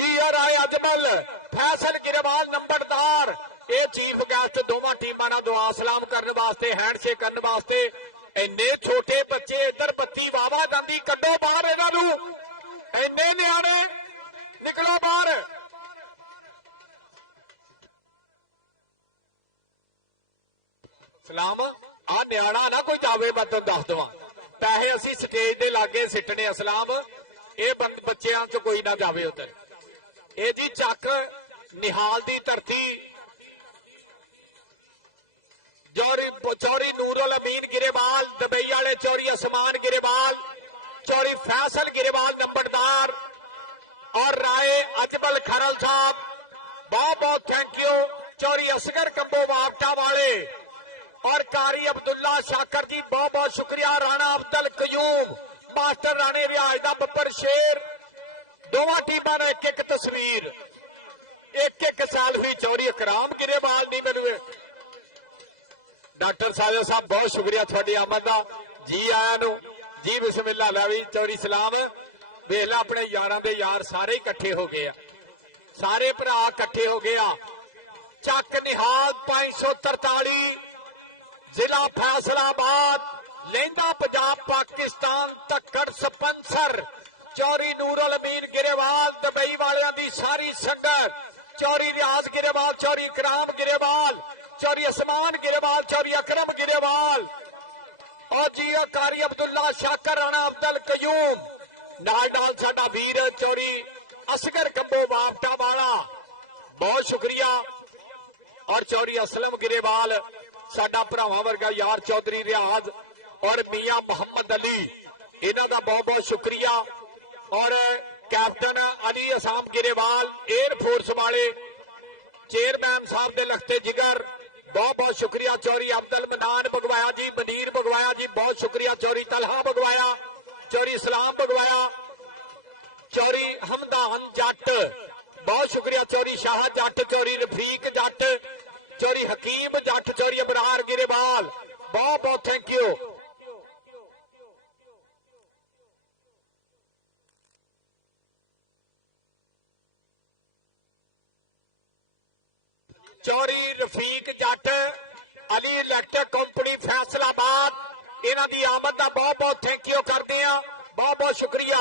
जी और राय अजमल फैसल गिरेवाल नंबरदार ये चीफ गेस्ट दोवां टीमां नाल दुआ सलाम करने वास्ते हैंडशेक करने वास्ते इन्ने छोटे बच्चे इधर बत्ती वावा जांदी कड्डो बाहर इन्हां नूं ਇੰਨੇ ਨਿਆਣੇ ਨਿਕਲੋ ਬਾਹਰ। ਸਲਾਮ ਆ ਨਿਆਣਾ ਨਾ ਕੋਈ ਜਾਵੇ, ਮੈਂ ਤੁਹਾਨੂੰ ਦੱਸ ਦਵਾਂ। ਪੈਸੇ ਅਸੀਂ ਸਟੇਜ ਦੇ ਲਾਗੇ ਸਿੱਟਣੇ ਅਸਲਾਮ, ਇਹ ਬੱਚਿਆਂ ਚ ਕੋਈ ਨਾ ਜਾਵੇ ਉੱਧਰ। ਇਹ ਜੀ ਚੱਕ ਨਿਹਾਲ ਦੀ ਧਰਤੀ, ਚੌਰੀ ਨੂਰੁਲ ਅਮੀਨ ਗਿਰੇਵਾਲ, ਦੁਬਈ ਵਾਲੇ ਚੌਰੀ ਅਸਮਾਨ ਗਿਰੇਵਾਲ, चौरी फैसल गिरेवाल नंबरदार और राय अजमल खरल साहब, बहुत बहुत थैंक यू। चौरी असगर कंबो वापटा वाले और कारी अब्दुल्ला शाकर जी, बहुत बहुत शुक्रिया। राणा अब्दुल कयूम, मास्टर राणे रियाज का बब्बर शेर, दोवां टीमां ने एक एक तस्वीर, एक एक साल हुई। चौरी इकराम गिरेवाल दी मैनू डॉक्टर साजद साहब बहुत शुक्रिया थोड़ी आमद का, जी आया नू जी बिस्मिल्लाह। ला भी चौरी सलाम, वेख ला अपने यारां दे यार सारे इकट्ठे हो गए, सारे भरा इकट्ठे हो गया। चक निहाल 543 जिला फैसलाबाद, लैंदा पंजाब पाकिस्तान, धक्कड़ स्पंसर चौरी नूरुल अमीन गिरेवाल, दुबई वालियां दी सारी संगत, चौरी रियाज गिरेवाल, चौरी इकराम गिरेवाल, चौरी असमान गिरेवाल, चौरी अकरम गिरेवाल और जी कारी अब्दुल्ला शाकर, राणा अब्दुल कयूम, नाल नाल साडा वीर चौरी असगर कंबो वापटा वाला, बहुत शुक्रिया। और चौरी असलम गिरेवाल साडा भरावां वर्गा यार, चौधरी रियाज और मियां मोहम्मद अली, इन्हां दा बहुत बहुत शुक्रिया। और कैप्टन अली असाम गिरेवाल, एयरफोर्स वाले चेयरमैन साहब दे लखते जिगर, बहुत बहुत शुक्रिया। चौरी अब्दुल मनान भगवाया जी, मनीर भगवाया जी, बहुत शुक्रिया। चौरी तलहा भगवाया, चौरी इस्लाम भगवाया, चौरी हमदाहन जट, बहुत शुक्रिया। चौरी शाह जट, चौरी रफीक जट, चौरी हकीम जट, चौरी अबरार गिरेवाल, बहुत बहुत थैंक यू। चौरी रफीक जट, अली इलेक्ट्रिक कंपनी फैसलाबाद, इन्हां दी आमद का बहुत बहुत थैंक यू करते हैं, बहुत बहुत शुक्रिया।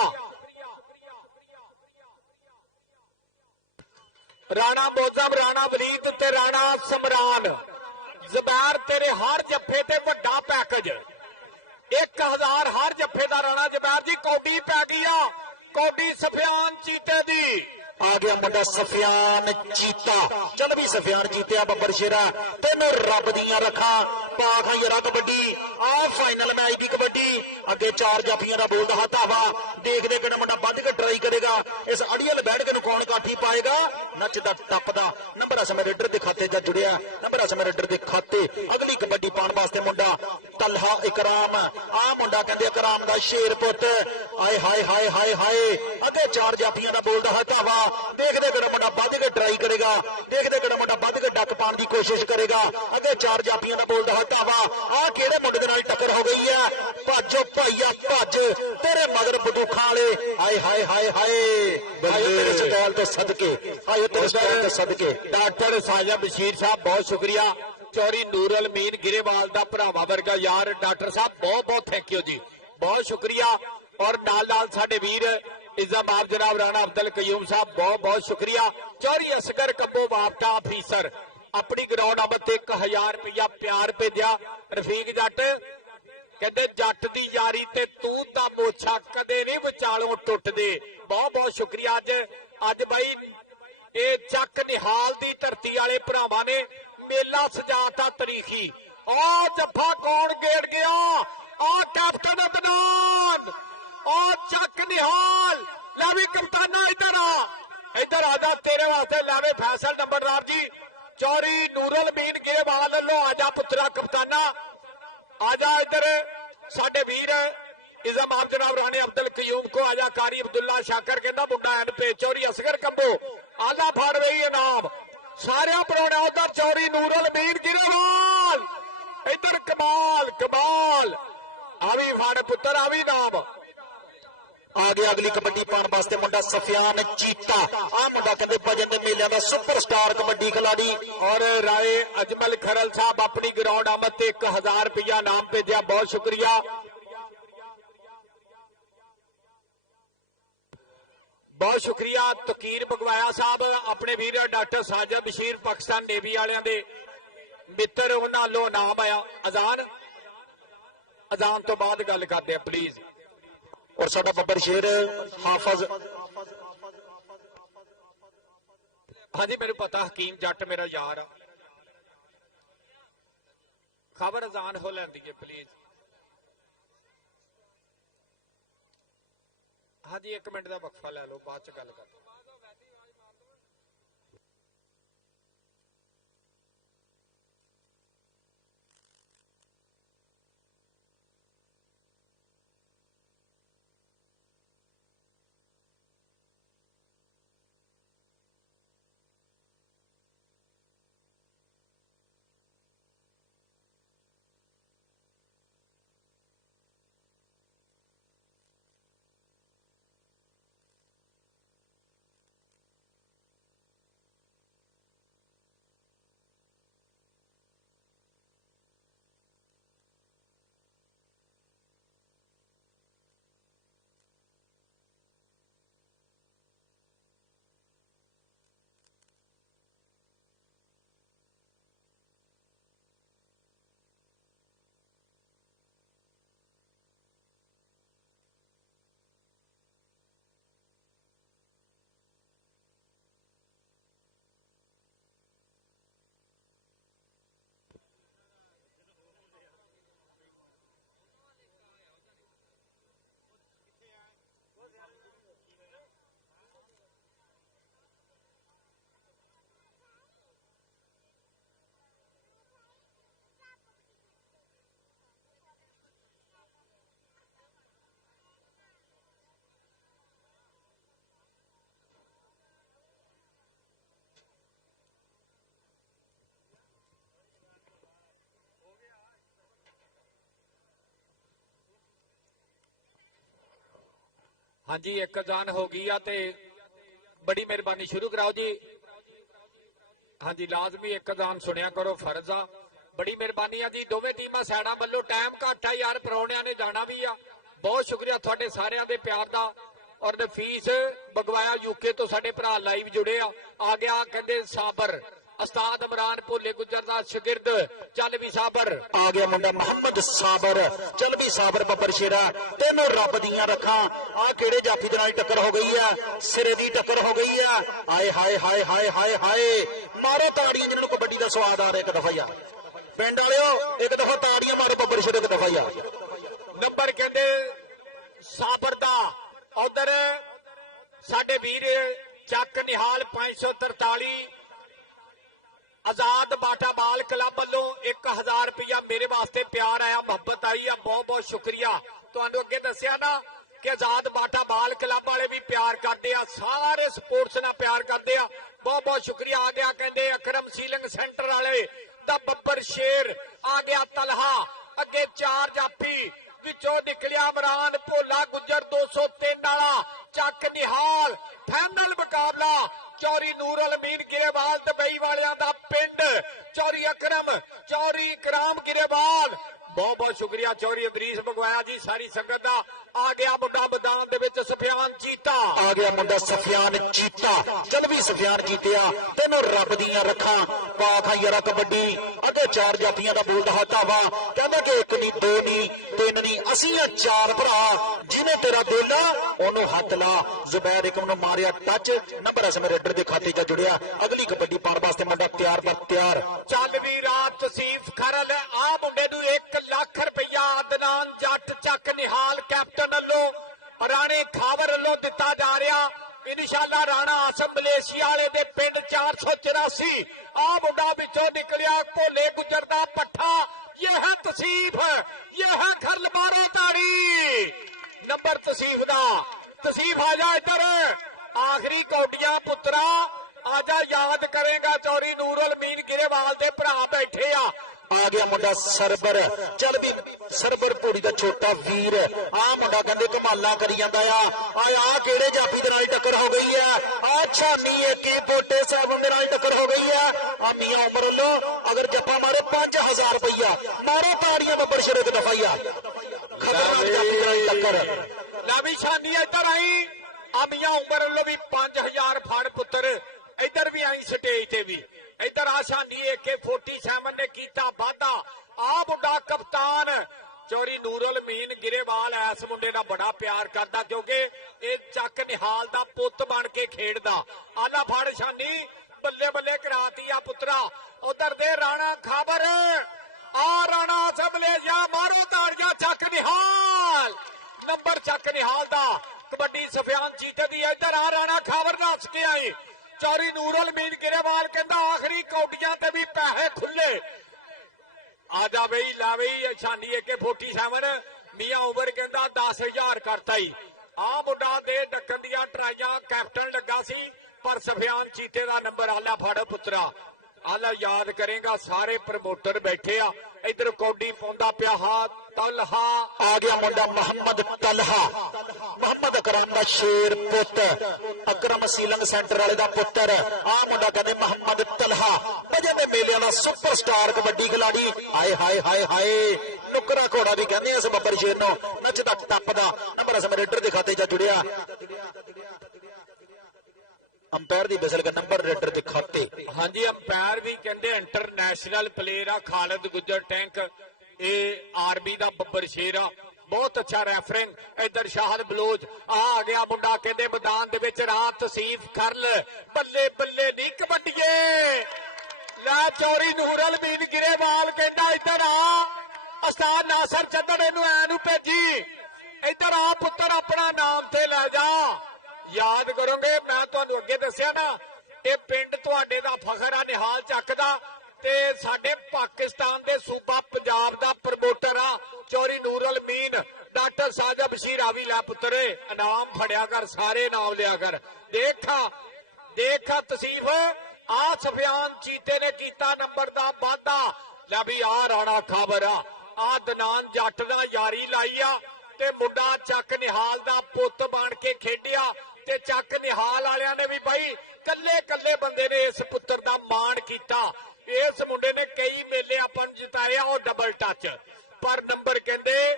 राणा मोजम, राणा वरीद ते राणा समरान, ज़ुबैर तेरे हर जफे ते वड्डा पैकेज 1000 हर जफे का। राणा ज़ुबैर जी कौडी पै गई, कौडी सफियान चीते दी आ गया मुंडा सफियान चीता, चल भी सफियान जीतिया बब्बर शेरा, तेनों रब दियां रखा पा खाई रग बड्डी। आ फाइनल में आई भी कबड्डी, अगे 4 जाफियां का बोलदा हाथ हवा, देखते कि मुंडा बंध के ट्राई करेगा, इस अड़ियल बैठ के कौन काठी पाएगा, नचदा टपदा नंबर समय रेडर के खाते जा जुड़िया, नंबर समय रेडर के खाते। अगली कबड्डी पाने वास्ते मुंडा तलहा इकराम, आ मुंडा कहते इकराम का शेर पुत, आए हाय हाय हाय हाय, अगे 4 जाफियां का बोलदा हाथ हवा, देखते कि मुंडा बंध के ट्राई करेगा, देखते कि मुंडा बंध के डक पाने की कोशिश करेगा, अगे 4 जाफियां का बोलदा हाथ हवा। आ किहड़े मुंडे दे नाल टक्कर हो गई है, भजो भाईया भज, तेरे मगर बंदूखां वाले, हाय हाय हाय हाय, तेरे स्टाइल तो सदके, आए तेरे स्टाइल तो सदके। डॉक्टर साजद बशीर साहब बहुत शुक्रिया। चौरी नूरुल अमीन गिरेवाल का भरावा वर्गा यार, डॉक्टर साहब बहुत बहुत थैंक यू जी, बहुत शुक्रिया। और नाल नाल साडे वीर इज्जाबाद जनाब राणा अब्दुल कयूम साहब, बहुत बहुत शुक्रिया। चौरी असगर कंबो वापटा अफीसर, अपनी ग्राउंड आमद 1000 रुपया प्यार भेजा। रफीक जट कहते जट दी यारी ते तू तां मोछा कदे नहीं विचालों टुटदे, बहुत बहुत शुक्रिया। अज भाई ये चक निहाल दी धरती वाले भरावां ने मेला सजाता तरीखी। आ जफा कौन गेड़ गया, आ कैप्टन अदनान, आ चक निहाल, लै भी कप्ताना इधर आ, इधर आजा, तेरे वास्ते लावे फैसल नंबरदार जी। चौरी नूरुल अमीन गिरेवाल लो आजा पुत्रा कप्ताना, आजा इधर साडे वीर इज़ामात जनाब राणे अब्दुल कयूम को आजा। कारी अब्दुल्ला शाकर कहता मुंडा एन पे, चौरी असगर कंबो आजा फाड़ रही इनाम सारे परोड़ा उधर। चौरी नूरुल अमीन गिरेवाल, इधर कमाल कमाल, आवी फाड़ पुत्र, आवी नाम। आ गया अगली कबड्डी पाने वास्ते मुंडा सफियान चीता, आ मुंडा कहते भजन दे मेले का सुपरस्टार कबड्डी खिलाड़ी। और राय अजमल खरल साहब अपनी ग्राउंड आमद 1000 रुपया नाम भेजा, बहुत शुक्रिया। बहुत शुक्रिया तकीर बगवाया साहब, अपने वीर डॉक्टर साजिद बशीर पाकिस्तान नेवी वालियां दे मित्र, उन्हां लो नाम आया। अजान तो बाद गल करते हैं प्लीज। और साडा बब्बर शेर हाफिज, हाँ जी मेरे पता, हकीम जट मेरा यार। खबर अजान हो लैंदी है प्लीज। हाँ जी 1 मिनट का वक्फा लै लो, बाद च गल कर। हाँ जी 1 अजान हो गई आ, बड़ी मेहरबानी शुरू कराओ जी। हाँ जी लाजमी 1 अजान सुनिया करो, फर्ज आ। बड़ी मेहरबानी है जी। दोवें टीमां साइडा वालों, टाइम घट है यार, परौणियां ने जाना भी आ। बहुत शुक्रिया थोड़े सारियां दे प्यार का। और नफीस बगवाया यूके तो साडे भरा लाइव जुड़े आ गया। कहते साबर उस्ताद इमरान भोले गुजर दा शागिर्द चल भी साबर आ गया। मुंडा मोहम्मद साबर, चल भी साबर बब्बर शेरा, तेनों रब दियां रखां। आ केड़े जाफी दे नाल टक्कर हो गई है, सिरे दी टक्कर हो गई है। हाय हाय हाय हाय हाय हाय, मारो ताड़ियां जिन्होंने कबड्डी का स्वाद आ रहा। 1 दफा यार पिंड वालियो, 1 दफा ताड़ियां मारो बब्बर शेरे 1 दफा यार। नंबर कहते साबर दा उधर साडे वीर चक निहाल 543 आजाद बाटा बाल क्लब वालों 1000 रुपया मेरे वास्ते प्यार आया, मोहब्बत आई है। बहुत बहुत शुक्रिया। तुहानू अगे दसिया ना कि आजाद बाटा बाल क्लब वाले भी प्यार करते हैं, सारे स्पोर्ट्स नाल प्यार करते हैं। बहुत बहुत शुक्रिया। आ गया कहते अकरम सीलिंग सेंटर वाले दा बब्बर शेर, आ गया तलहा, अगे 4 जाफी विचों निकलिया इमरान भोला गुजर 203 वाला चक निहाल। फाइनल मुकाबला चौरी नूर अलमीन गिरेवाल दुबई वालियां दा पिंड, चौरी अकरम चौरी इकराम गिरेवाल। बहुत बहुत शुक्रिया चौरी अदरीस बगवाया जी, सारी संगत दा। आ गया मुंडा मैदान दे विच सफियान चीता, आ गया मुंडा सफियान चीता, चल भी सफियान जीतिया। तेनों रब दियां रखां। पाखा यारा कबड्डी अगे 4 जाफियां दा बोलदा हाथा वा, कहंदा कि 1 नहीं 2 नहीं 3 नहीं, असीं 4 भरा, जिन्हें तेरा बोला ओनू हथ ला। जुबैर एकम नूं मारिया टच, नंबर अस मेरे रेडर दे खाते च जुड़िया। अगली कबड्डी पार वास्ते मुंडा तैयार बर तैयार। चल भी रात तसीफ खरल आ मुंडे नूं 1 लाख रुपया अदनान जट चक निहाल कैप्टन ਵੱਲੋਂ राणे थावर ਵੱਲੋਂ ਦਿੱਤਾ ਜਾ ਰਿਹਾ। इंशाअल्लाह राणा आसम मलेशिया वाले दे पिंड 484 आ मुंडा विचों निकलिया भोले गुजर दा पट्ठा। ये है तसीफ, ये है खरल मारो ताड़ी। नंबर तसीफ दा, तसीफ आ जा इधर, आखिरी कौडिया पुत्रा आजा, याद करेगा चौरी नूर अलमीन गिरेवाल दे भरा बैठे आ गया मुंडा सरबर, चल भी सरबर पूरी का छोटा वीर। आ मुंडा कहते कमाला करी जाता आ केड़े जाफी दे नाल टक्कर हो गई है। आ छानी की पोटे साहब दे नाल टक्कर हो गई है। आ मियां उमर लो अगर जप्पा मारे 5000 रुपया, मारो ताड़ियां बब्बर शेरे के दफाइया टक्कर। ना भी छानी इधर आई, ਆ ਮੀਆਂ ਉਮਰ ਵੱਲੋਂ ਵੀ 5000 ਫੜ ਪੁੱਤਰ। ਇੱਧਰ ਵੀ ਆਈ ਸਟੇਜ ਤੇ ਵੀ ਇੱਧਰ ਆ ਸ਼ਾਨੀ AK-47 ਨੇ ਕੀਤਾ ਵਾਧਾ। ਆ ਮੁੰਡਾ ਕਪਤਾਨ ਚੌਰੀ ਨੂਰੁਲ ਮੀਨ ਗਿਰੇਵਾਲ ਇਸ ਮੁੰਡੇ ਦਾ ਬੜਾ ਪਿਆਰ ਕਰਦਾ ਕਿਉਂਕਿ ਇਹ ਚੱਕ ਨਿਹਾਲ ਦਾ ਪੁੱਤ ਬਣ ਕੇ ਖੇਡਦਾ। ਆਲਾ ਫੜ ਸ਼ਾਨੀ ਬੱਲੇ ਬੱਲੇ ਕਰਾਤੀ ਆ ਪੁੱਤਰਾ। ਉਧਰ ਦੇ ਰਾਣਾ ਖਾਬਰ ਆ ਰਾਣਾ ਸਬਲੇ ਜਾਂ ਮਾਰੋ ਤਾੜੀਆਂ ਚੱਕ ਨਿਹਾਲ ਨੰਬਰ ਚੱਕ ਨਿਹਾਲ ਦਾ ਕਬੱਡੀ ਸਫਿਆਨ ਜੀਤੇ ਦੀ। ਇੱਧਰ ਆ ਰਾਣਾ ਖਾਬਰ ਦੱਸ ਕੇ ਆਏ ਚੌਰੀ ਨੂਰੁਲ ਮੀਨ ਗਿਰੇਵਾਲ ਕਹਿੰਦਾ ਆਖਰੀ ਕੌਡੀਆਂ ਤੇ ਵੀ ਪੈਸੇ ਖੁੱਲੇ। ਆ ਜਾ ਬਈ ਲਾ ਬਈ ਸ਼ਾਨੀ AK-47 ਮੀਆਂ ਉਮਰ ਕਹਿੰਦਾ 10000 ਕਰਤਾ ਹੀ। ਆ ਮੁੰਡਾ ਦੇ ਡੱਕਣ ਦੀਆਂ ਟਰਾਈਆਂ ਕੈਪਟਨ ਲੱਗਾ ਸੀ ਪਰ ਸਫਿਆਨ ਜੀਤੇ ਦਾ ਨੰਬਰ ਆਲਾ ਫੜ ਪੁੱਤਰਾ। ਆਲਾ ਯਾਦ ਕਰੇਗਾ ਸਾਰੇ ਪ੍ਰਮੋਟਰ ਬੈਠੇ ਆ। ਇਧਰ ਕੌਡੀ ਪਾਉਂਦਾ ਪਿਆ ਹਾ ਤਲਹਾ ਆ ਗਿਆ ਮੁੰਡਾ ਮੁਹੰਮਦ ਤਲਹਾ ਮੁਹੰਮਦ ਅਕਰਮ ਦਾ ਸ਼ੇਰ ਪੁੱਤ ਅਕਰਮ ਸੀਲਿੰਗ ਸੈਂਟਰ ਵਾਲੇ ਦਾ ਪੁੱਤਰ। ਆ ਮੁੰਡਾ ਕਹਿੰਦੇ ਮੁਹੰਮਦ ਤਲਹਾ ਵਜੇ ਦੇ ਮੇਲਿਆਂ ਦਾ ਸੁਪਰਸਟਾਰ ਕਬੱਡੀ ਖਿਲਾੜੀ। ਹਾਏ ਹਾਏ ਹਾਏ ਹਾਏ ਨੁਕਰਾ ਘੋੜਾ ਵੀ ਕਹਿੰਦੇ ਇਸ ਬੱਬਰ ਸ਼ੇਰ ਨੂੰ ਨੱਚਦਾ ਟੱਪਦਾ। ਨੰਬਰ ਸਮਰੇਟਰ ਦੇ ਖਾਤੇ 'ਚ ਜੁੜਿਆ ਅੰਪਾਇਰ ਦੀ ਬਿਸਲ ਨੰਬਰ ਰੇਡਰ ਦੇ ਖਾਤੇ। ਹਾਂਜੀ ਅੰਪਾਇਰ ਵੀ ਕਹਿੰਦੇ ਇੰਟਰਨੈਸ਼ਨਲ ਪਲੇਅਰ ਆ ਖਾਲਿਦ ਗੁੱਜਰ ਟੈਂਕ। ਇਹ ਆਰਮੀ ਦਾ ਬੱਬਰ ਸ਼ੇਰ ਆ ਬਹੁਤ ਅੱਛਾ ਰੈਫਰਿੰਗ। ਇਧਰ ਸ਼ਾਹਦ ਬਲੋਚ ਆ ਗਿਆ ਮੁੰਡਾ ਕਹਿੰਦੇ ਮੈਦਾਨ ਦੇ ਵਿੱਚ ਰਾਤ ਤਸੀਫ ਖਰਲ ਬੱਲੇ ਬੱਲੇ ਨਹੀਂ ਕਬੱਡੀਏ ਲੈ ਚੌਰੀ ਨੂਰੁਲ ਮੀਨ ਗਿਰੇਵਾਲ ਕਹਿੰਦਾ ਇੱਧਰ ਆ ਉਸਤਾਦ ਨਾਸਰ ਚੱਦੜ ਇਹਨੂੰ ਐ ਨੂੰ ਭੇਜੀ। ਇੱਧਰ ਆ ਪੁੱਤਰ ਆਪਣਾ ਨਾਮ ਤੇ ਲੈ ਜਾ। ਯਾਦ ਕਰੋਗੇ ਮੈਂ ਤੁਹਾਨੂੰ ਅੱਗੇ ਦੱਸਿਆ ਨਾ ਇਹ ਪਿੰਡ ਤੁਹਾਡੇ ਦਾ ਫਖਰ ਆ ਨਿਹਾਲ ਚੱਕ ਦਾ ਤੇ ਸਾਡੇ ਪਾਕਿਸਤਾਨ ਦੇ ਸੂਬਾ ਪੰਜਾਬ ਦਾ ਪ੍ਰਮੋਟਰ ਆ ਚੌਰੀ ਨੂਰੁਲ ਮੀਨ। ਡਾਕਟਰ ਸਾਜਾ ਬਸ਼ੀਰ ਆ ਵੀ ਲੈ ਪੁੱਤਰੇ ਇਨਾਮ ਫੜਿਆ ਕਰ ਸਾਰੇ ਨਾਮ ਲਿਆ ਕਰ। ਦੇਖਾ ਤਸੀਫ ਆ ਸਫਿਆਨ ਜੀਤੇ ਨੇ ਕੀਤਾ ਨੰਬਰ ਦਾ ਵਾਧਾ। ਲੈ ਵੀ ਆ ਰਾਣਾ ਖਾਬਰ ਆ ਦਨਾਨ ਜੱਟ ਦਾ ਯਾਰੀ ਲਾਈ ਆ ਤੇ ਮੁੰਡਾ ਚੱਕ ਨਿਹਾਲ ਦਾ ਪੁੱਤ ਬਣ ਕੇ ਖੇਡਿਆ ਤੇ ਚੱਕ ਨਿਹਾਲ ਵਾਲਿਆਂ ਨੇ ਵੀ ਬਾਈ ਕੱਲੇ ਕੱਲੇ ਬੰਦੇ ਨੇ ਇਸ ਪੁੱਤਰ ਦਾ ਮਾਣ ਕੀਤਾ। ਇਸ ਮੁੰਡੇ ਨੇ ਕਈ ਮੇਲੇ ਆਪਾਂ ਨੂੰ ਜਿਤਾਇਆ ਉਹ ਡਬਲ ਟੱਚ ਪਰ ਨੰਬਰ ਕਹਿੰਦੇ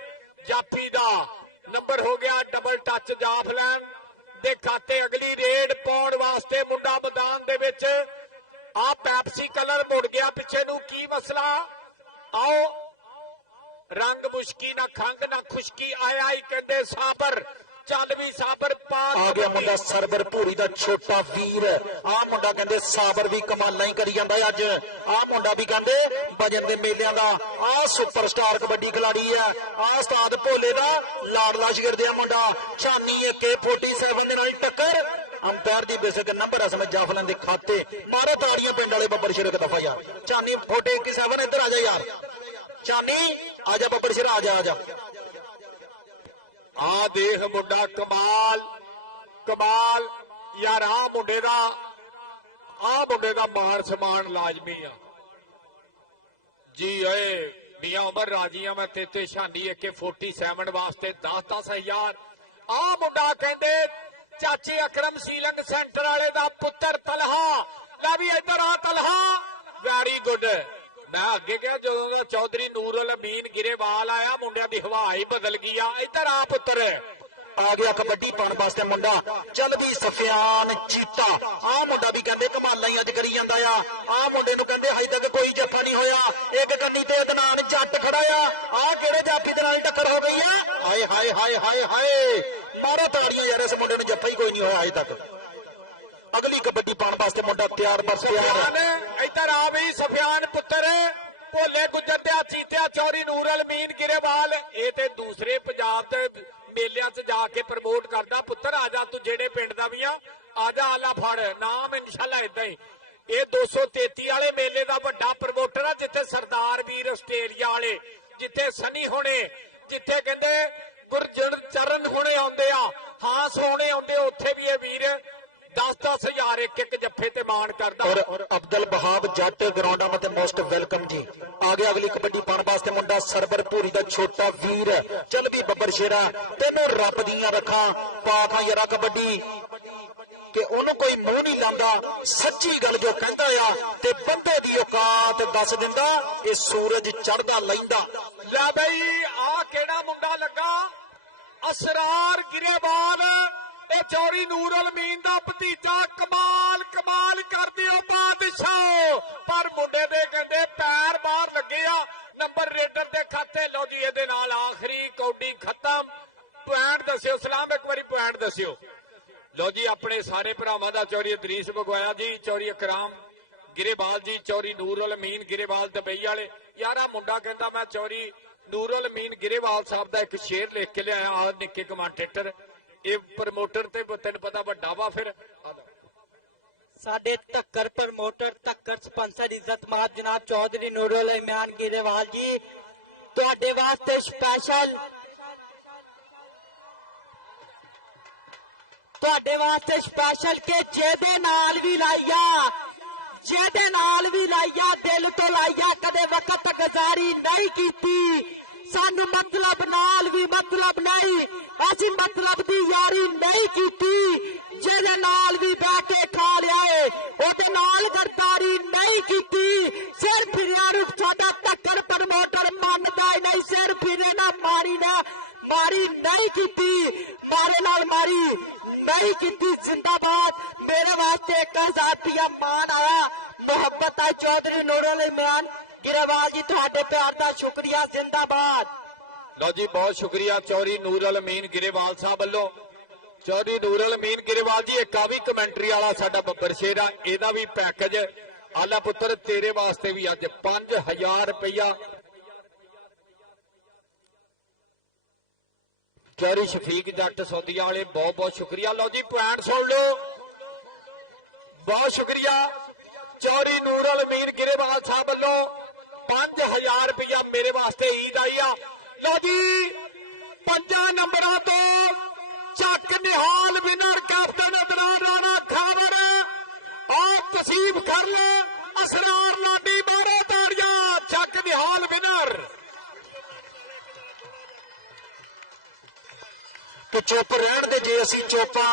ਜਾਫੀ ਦਾ ਨੰਬਰ ਹੋ ਗਿਆ ਡਬਲ ਟੱਚ ਜਾਫਲੈਨ ਦੇ ਖਾਤੇ। ਅਗਲੀ ਰੇਡ ਪਾਉਣ ਵਾਸਤੇ ਮੁੰਡਾ ਮੈਦਾਨ ਦੇ ਵਿੱਚ ਆ ਪੈਪਸੀ ਕਲਰ ਮੁੜ ਗਿਆ ਪਿੱਛੇ ਨੂੰ ਕੀ ਮਸਲਾ। ਆਓ ਰੰਗ ਮੁਸ਼ਕੀ ਨਾ ਖੰਗ ਨਾ ਖੁਸ਼ਕੀ ਆਇਆ ਹੀ ਕਹਿੰਦੇ ਸਾਬਰ ਚੱਲ ਵੀ ਸਾਬਰ ਆ ਗਿਆ ਮੁੰਡਾ ਸਰਵਰ ਭੂਰੀ ਦਾ ਛੋਟਾ ਵੀਰ। ਆ ਮੁੰਡਾ ਕਹਿੰਦੇ ਸਾਬਰ ਵੀ ਕਮਾਲਾਂ ਹੀ ਕਰੀ ਜਾਂਦਾ ਅੱਜ। ਆ ਮੁੰਡਾ ਵੀ ਕਹਿੰਦੇ ਵਜਨ ਦੇ ਮੇਲਿਆਂ ਦਾ ਆ ਸੁਪਰਸਟਾਰ ਕਬੱਡੀ ਖਿਲਾੜੀ ਆ। ਆ ਉਸਤਾਦ ਭੋਲੇ ਦਾ ਲਾਡਲਾ ਸ਼ਗਿਰਦ ਆ ਮੁੰਡਾ। ਸ਼ਾਨੀ AK-47 ਦੇ ਨਾਲ ਟੱਕਰ। ਅੰਪਾਇਰ ਦੀ ਬੇਸਕ ਨੰਬਰ ਅਸਮ ਜਾਫਲਾਂ ਦੇ ਖਾਤੇ। ਮਾਰੋ ਤਾੜੀਆਂ ਪਿੰਡ ਵਾਲੇ ਬੱਬਰ ਸ਼ੇਰ ਇੱਕ ਦਫਾ ਯਾਰ। ਸ਼ਾਨੀ 47 ਇੱਧਰ ਆ ਜਾ ਯਾਰ। ਸ਼ਾਨੀ ਆ ਜਾ ਬੱਬਰ ਸ਼ੇਰ ਆ ਜਾ। ਆ ਦੇਖ ਮੁੰਡਾ ਕਮਾਲ ਯਾਰ। ਆ ਮੁੰਡੇ ਦਾ ਮਾਨ ਸਮਾਨ ਲਾਜ਼ਮੀ ਆ ਜੀ। ਓਏ ਮੀਆਂ ਉਮਰ ਰਾਜੀਆਂ ਮੈਂ ਤੇ ਸ਼ਾਨੀ AK-47 ਵਾਸਤੇ 10,000। ਆ ਮੁੰਡਾ ਕਹਿੰਦੇ ਚਾਚੇ ਅਕਰਮ ਸੀਲਿੰਗ ਸੈਂਟਰ ਵਾਲੇ ਦਾ ਪੁੱਤਰ ਤਲਹਾ। ਲੈ ਵੀ ਇੱਧਰ ਆ ਤਲਹਾ ਵੈਰੀ ਗੁੱਡ। ਮੈਂ ਅੱਗੇ ਕਿਹਾ ਜਦੋਂ ਚੌਧਰੀ ਨੂਰੁਲ ਮੀਨ ਗਿਰੇਵਾਲ ਆਇਆ ਮੁੰਡਿਆਂ ਦੀ ਹਵਾ ਹੀ ਬਦਲ ਗਈ ਆ। ਇੱਧਰ ਆ ਪੁੱਤਰ ਆ ਗਿਆ ਕਬੱਡੀ ਪਾਉਣ ਵਾਸਤੇ ਮੁੰਡਾ ਚੱਲ ਵੀ ਸਫਿਆਨ ਜੀਤਾ। ਆ ਮੁੰਡਾ ਵੀ ਕਹਿੰਦੇ ਕਮਾਲਾਂ ਹੀ ਅੱਜ ਕਰੀ ਜਾਂਦਾ ਆ ਮੁੰਡੇ ਨੂੰ ਕਹਿੰਦੇ ਹਜੇ ਤੱਕ ਕੋਈ ਜੱਫਾ ਨਹੀਂ ਹੋਇਆ। ਇੱਕ ਕੰਨੀ ਤੇ ਦਨਾਨ ਜੱਟ ਖੜਾ ਆ ਕਿਹੜੇ ਜਾਪੀ ਦੇ ਨਾਲ ਟੱਕਰ ਹੋ ਗਈ ਆ। ਹਾਏ ਹਾਏ ਹਾਏ ਹਾਏ ਹਾਏ ਮਾਰੋ ਤਾੜੀਆਂ ਯਾਰ ਇਸ ਮੁੰਡੇ ਨੂੰ ਜੱਫਾ ਹੀ ਕੋਈ ਨਹੀਂ ਹੋਇਆ ਹਜੇ ਤੱਕ। ਅਗਲੀ ਕਬੱਡੀ ਪਾਉਣ ਵਾਸਤੇ ਮੁੰਡਾ ਤਿਆਰ ਇੱਧਰ ਆ ਵੀ ਸਫਿਆਨ ਪੁੱਤਰ ਭੋਲੇ ਗੁੱਜਰ ਤੇ ਜੀਤਿਆ ਚੌਰੀ ਨੂਰੁਲ ਮੀਨ ਗਿਰੇਵਾਲ। ਇਹ ਤੇ ਦੂਸਰੇ ਪੰਜਾਬ ਦੇ ਮੇਲਿਆਂ 'ਚ ਜਾ ਕੇ ਪ੍ਰਮੋਟ ਕਰਦਾ ਪੁੱਤਰ। ਆ ਜਾ ਤੂੰ ਜਿਹੜੇ ਪਿੰਡ ਦਾ ਵੀ ਆ ਜਾ ਆਲਾ ਫੜ ਨਾਮ ਇਨਸ਼ਾਅੱਲਾ ਇਦਾਂ ਹੀ। ਇਹ 233 ਵਾਲੇ ਮੇਲੇ ਦਾ ਵੱਡਾ ਪ੍ਰਮੋਟਰ ਆ ਜਿੱਥੇ ਸਰਦਾਰ ਵੀਰ ਆਸਟ੍ਰੇਲੀਆ ਵਾਲੇ ਜਿੱਥੇ ਸਨੀ ਹੋਣੇ ਜਿੱਥੇ ਕਹਿੰਦੇ ਗੁਰਚਰਨ ਹੋਣੇ ਆਉਂਦੇ ਆ ਹਾਸ ਹੋਣੇ ਆਉਂਦੇ ਉੱਥੇ ਵੀ ਇਹ ਵੀਰ 10,000 ਇੱਕ ਜੱਫੇ ਤੇ ਮਾਣ ਕਰਦਾ। ਔਰ ਅਬਦੁਲ ਬਹਾਬ ਜੱਟ ਗਰਾਊਂਡਾਂ ਮਤੇ ਮੋਸਟ ਵੈਲਕਮ ਜੀ। ਆ ਗਿਆ ਅਗਲੀ ਕਬੱਡੀ ਪਾਉਣ ਵਾਸਤੇ ਮੁੰਡਾ ਸਰਵਰ ਭੂਰੀ ਦਾ ਛੋਟਾ ਵੀਰ। ਚੱਲ ਵੀ ਬੱਬਰ ਸ਼ੇਰਾ ਤੈਨੂੰ ਰੱਬ ਦੀਆਂ ਰੱਖਾਂ ਪਾਖਾਂ ਯਾਰਾ ਕਬੱਡੀ ਕਿ ਉਹਨੂੰ ਕੋਈ ਮੂੰਹ ਨਹੀਂ ਲਾਉਂਦਾ। ਸੱਚੀ ਗੱਲ ਜੋ ਕਹਿੰਦਾ ਆ ਤੇ ਬੰਦੇ ਦੀ ਔਕਾਤ ਦੱਸ ਦਿੰਦਾ। ਇਹ ਸੂਰਜ ਚੜ੍ਹਦਾ ਲੈਂਦਾ। ਲੈ ਬਈ ਆ ਕਿਹੜਾ ਮੁੰਡਾ ਲੱਗਾ ਅਸਰਾਰ ਗਿਰੇਵਾਲ ਇਹ ਚੌਰੀ ਨੂਰ ਅਲਮੀਨ ਦਾ ਭਤੀਜਾ ਕਮਾਲ ਕਰ ਦਿਓ ਬਾਦਸ਼ਾਹ, ਪਰ ਮੁੰਡੇ ਦੇ ਕਹਿੰਦੇ ਪੈਰ ਬਾਹਰ ਲੱਗੇ ਆ ਨੰਬਰ ਰੇਡਰ ਦੇ ਖਾਤੇ। ਲਓ ਜੀ ਇਹਦੇ ਨਾਲ ਆਖਰੀ ਕੌਡੀ ਖਤਮ। ਪੁਆਇੰਟ ਦੱਸਿਓ ਸਲਾਮ, ਇੱਕ ਵਾਰੀ ਪੁਆਇੰਟ ਦੱਸਿਓ। ਲਓ ਜੀ ਆਪਣੇ ਸਾਰੇ ਭਰਾਵਾਂ ਦਾ ਚੌਰੀ ਅਦਰੀਸ ਬਗਵਾਇਆ ਜੀ, ਚੌਰੀ ਇਕਰਾਮ ਗਿਰੇਵਾਲ ਜੀ, ਚੌਰੀ ਨੂਰ ਅਲਮੀਨ ਗਿਰੇਵਾਲ ਦੁਬਈ ਵਾਲੇ। ਯਾਰ ਆ ਮੁੰਡਾ ਕਹਿੰਦਾ ਮੈਂ ਚੌਰੀ ਨੂਰ ਅਲਮੀਨ ਗਿਰੇਵਾਲ ਸਾਹਿਬ ਦਾ ਇੱਕ ਸ਼ੇਰ ਲਿਖ ਕੇ ਲਿਆਇਆ। ਆ ਨਿੱਕੇ ਕਮਾਂਡੇਟਰ ਇਹ ਪ੍ਰਮੋਟਰ ਤੇ ਤੈਨੂੰ ਪਤਾ ਵੱਡਾ ਵਾ। ਫਿਰ ਸਾਡੇ ਧੱਕਰ ਪ੍ਰਮੋਟਰ ਧੱਕਰ ਸਪਾਂਸਰ ਇੱਜ਼ਤਮਾਨ ਜਨਾਬ ਚੌਧਰੀ ਨੂਰੁਲ ਇਮਾਨ ਗਿਰੇਵਾਲ ਜੀ ਤੁਹਾਡੇ ਵਾਸਤੇ ਸਪੈਸ਼ਲ ਕਿ ਜਿਹਦੇ ਨਾਲ ਵੀ ਲਾਈਆ ਦਿਲ ਤੋਂ ਲਾਈਆ, ਕਦੇ ਵਕਤ ਗੁਜ਼ਾਰੀ ਨਹੀਂ ਕੀਤੀ। ਸਾਨੂੰ ਮਤਲਬ ਨਾਲ ਵੀ ਮਤਲਬ ਨਹੀਂ, ਅਸੀਂ ਮਤਲਬ ਦੀ ਯਾਰੀ ਨਹੀਂ ਕੀਤੀ। ਜਿਹਦੇ ਨਾਲ ਵੀ ਬਹਿ ਕੇ ਖਾ ਲਿਆਏ ਉਹਦੇ ਨਾਲ ਗਰਦਾਰੀ ਨਹੀਂ ਕੀਤੀ। ਸਿਰ ਫਿਰਿਆ ਨੂੰ ਸਾਡਾ ਧੱਕਰ ਪ੍ਰਮੋਟਰ ਮੰਨਦਾ ਹੀ ਨਹੀਂ। ਸਿਰ ਫਿਰੇ ਨਾ ਮਾਰੀ ਨਹੀਂ ਕੀਤੀ, ਮਾਰੇ ਨਾਲ ਮਾਰੀ नहीं की जिंदाबाद। मेरे वास्ते 1000 रुपया मान आया। मोहब्बत है चौधरी नूरुल इमरान गिरेवाल जी, तुहाडे प्यार दा शुक्रिया, जिंदाबाद। लो जी बहुत शुक्रिया चौधरी नूरुल अमीन गिरेवाल साहब वालों। चौधरी नूरुल अमीन गिरेवाल जी एक भी कमेंटरी वाला साडा बब्बर शेर आ, एदा भी पैकेज आला पुत्र तेरे वास्ते भी अज 5000 रुपया। चौधरी शफीक जट सौदिया वाले बहुत बहुत शुक्रिया। लो जी पॉइंट सुन लो, बहुत शुक्रिया चौधरी नूरुल अमीन गिरेवाल साहब वालों 5000 रुपया मेरे वास्ते ईद आई आ। लो जी 5 नंबरों तो चक निहाल विनर कैप्टन अदनान राणा खावर और तसीब कर लो असरार लाडी बारो ताड़िया। चक निहाल विनर तो चुप रहन दे, जे असीं चुप्पा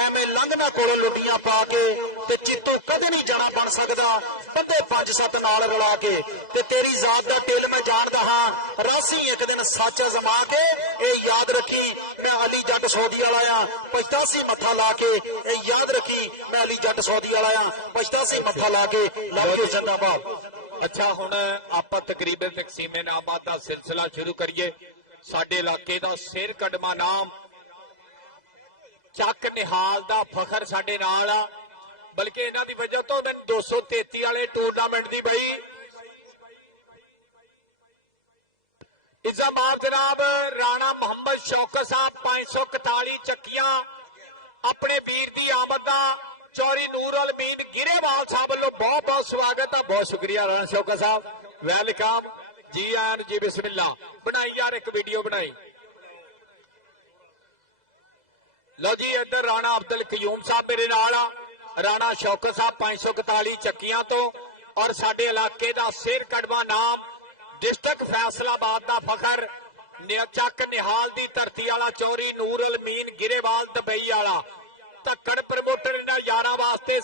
एवें लंघना कोले लुंडियां पा के ते जिੱਤੋਂ कदे नहीं जाना बन सकदा। बंदे 5-7 नाल रला के ते तेरी जात दा दिल मैं जानदा हां। रासी एक दिन सच जमा के ए याद रखी मैं अली जट सौदी वाला आ, पछतासी मत्था ला के ए याद रखी मैं अली जट सौदी वाला आ, पछतासी मत्था ला के लाइए जिंदाबाद। अच्छा हुण आपां तकरीबन तकसीमे नामात दा सिलसिला शुरू करिए। साडे इलाके दा सिर कदमा नाम ਚੱਕ ਨਿਹਾਲ ਦਾ ਫਖਰ ਸਾਡੇ ਨਾਲ ਆ, ਬਲਕਿ ਇਹਨਾਂ ਦੀ ਵਜ੍ਹਾ ਤੋਂ 233 ਵਾਲੇ ਟੂਰਨਾਮੈਂਟ ਦੀ ਬਈ ਇਜ਼ਾਮਾਤ ਜਨਾਬ ਰਾਣਾ ਮੁਹੰਮਦ ਸ਼ੌਕਤ ਸਾਹਿਬ 541 ਚੱਕੀਆਂ ਆਪਣੇ ਵੀਰ ਦੀ ਆਮਦ ਦਾ ਚੌਧਰੀ ਨੂरुल अमीन ਗਿਰੇਵਾਲ ਸਾਹਿਬ ਵੱਲੋਂ ਬਹੁਤ ਬਹੁਤ ਸਵਾਗਤ ਆ। ਬਹੁਤ ਸ਼ੁਕਰੀਆ ਰਾਣਾ ਸ਼ੌਕਤ ਸਾਹਿਬ, ਵੈਲਕਮ ਜੀ ਆਨ ਜੀ, ਬਿਸਮਿਲ੍ਲਾ। ਬਣਾਈ ਯਾਰ ਇੱਕ ਵੀਡੀਓ ਬਣਾਈ। लो जी इधर राणा अब्दुल कयूम साहब मेरे नाल, राणा शौकत साहब 541 ਚੱਕੀਆਂ तो और साडे इलाके दा सिर कड़वा नाम डिस्ट्रिक्ट फैसलाबाद दा फखर चक निहाल दी धरती वाला चौधरी नूरुल अमीन गिरेवाल दुबई वाला धक्कड़ प्रमोटर इन्हां यारां वास्ते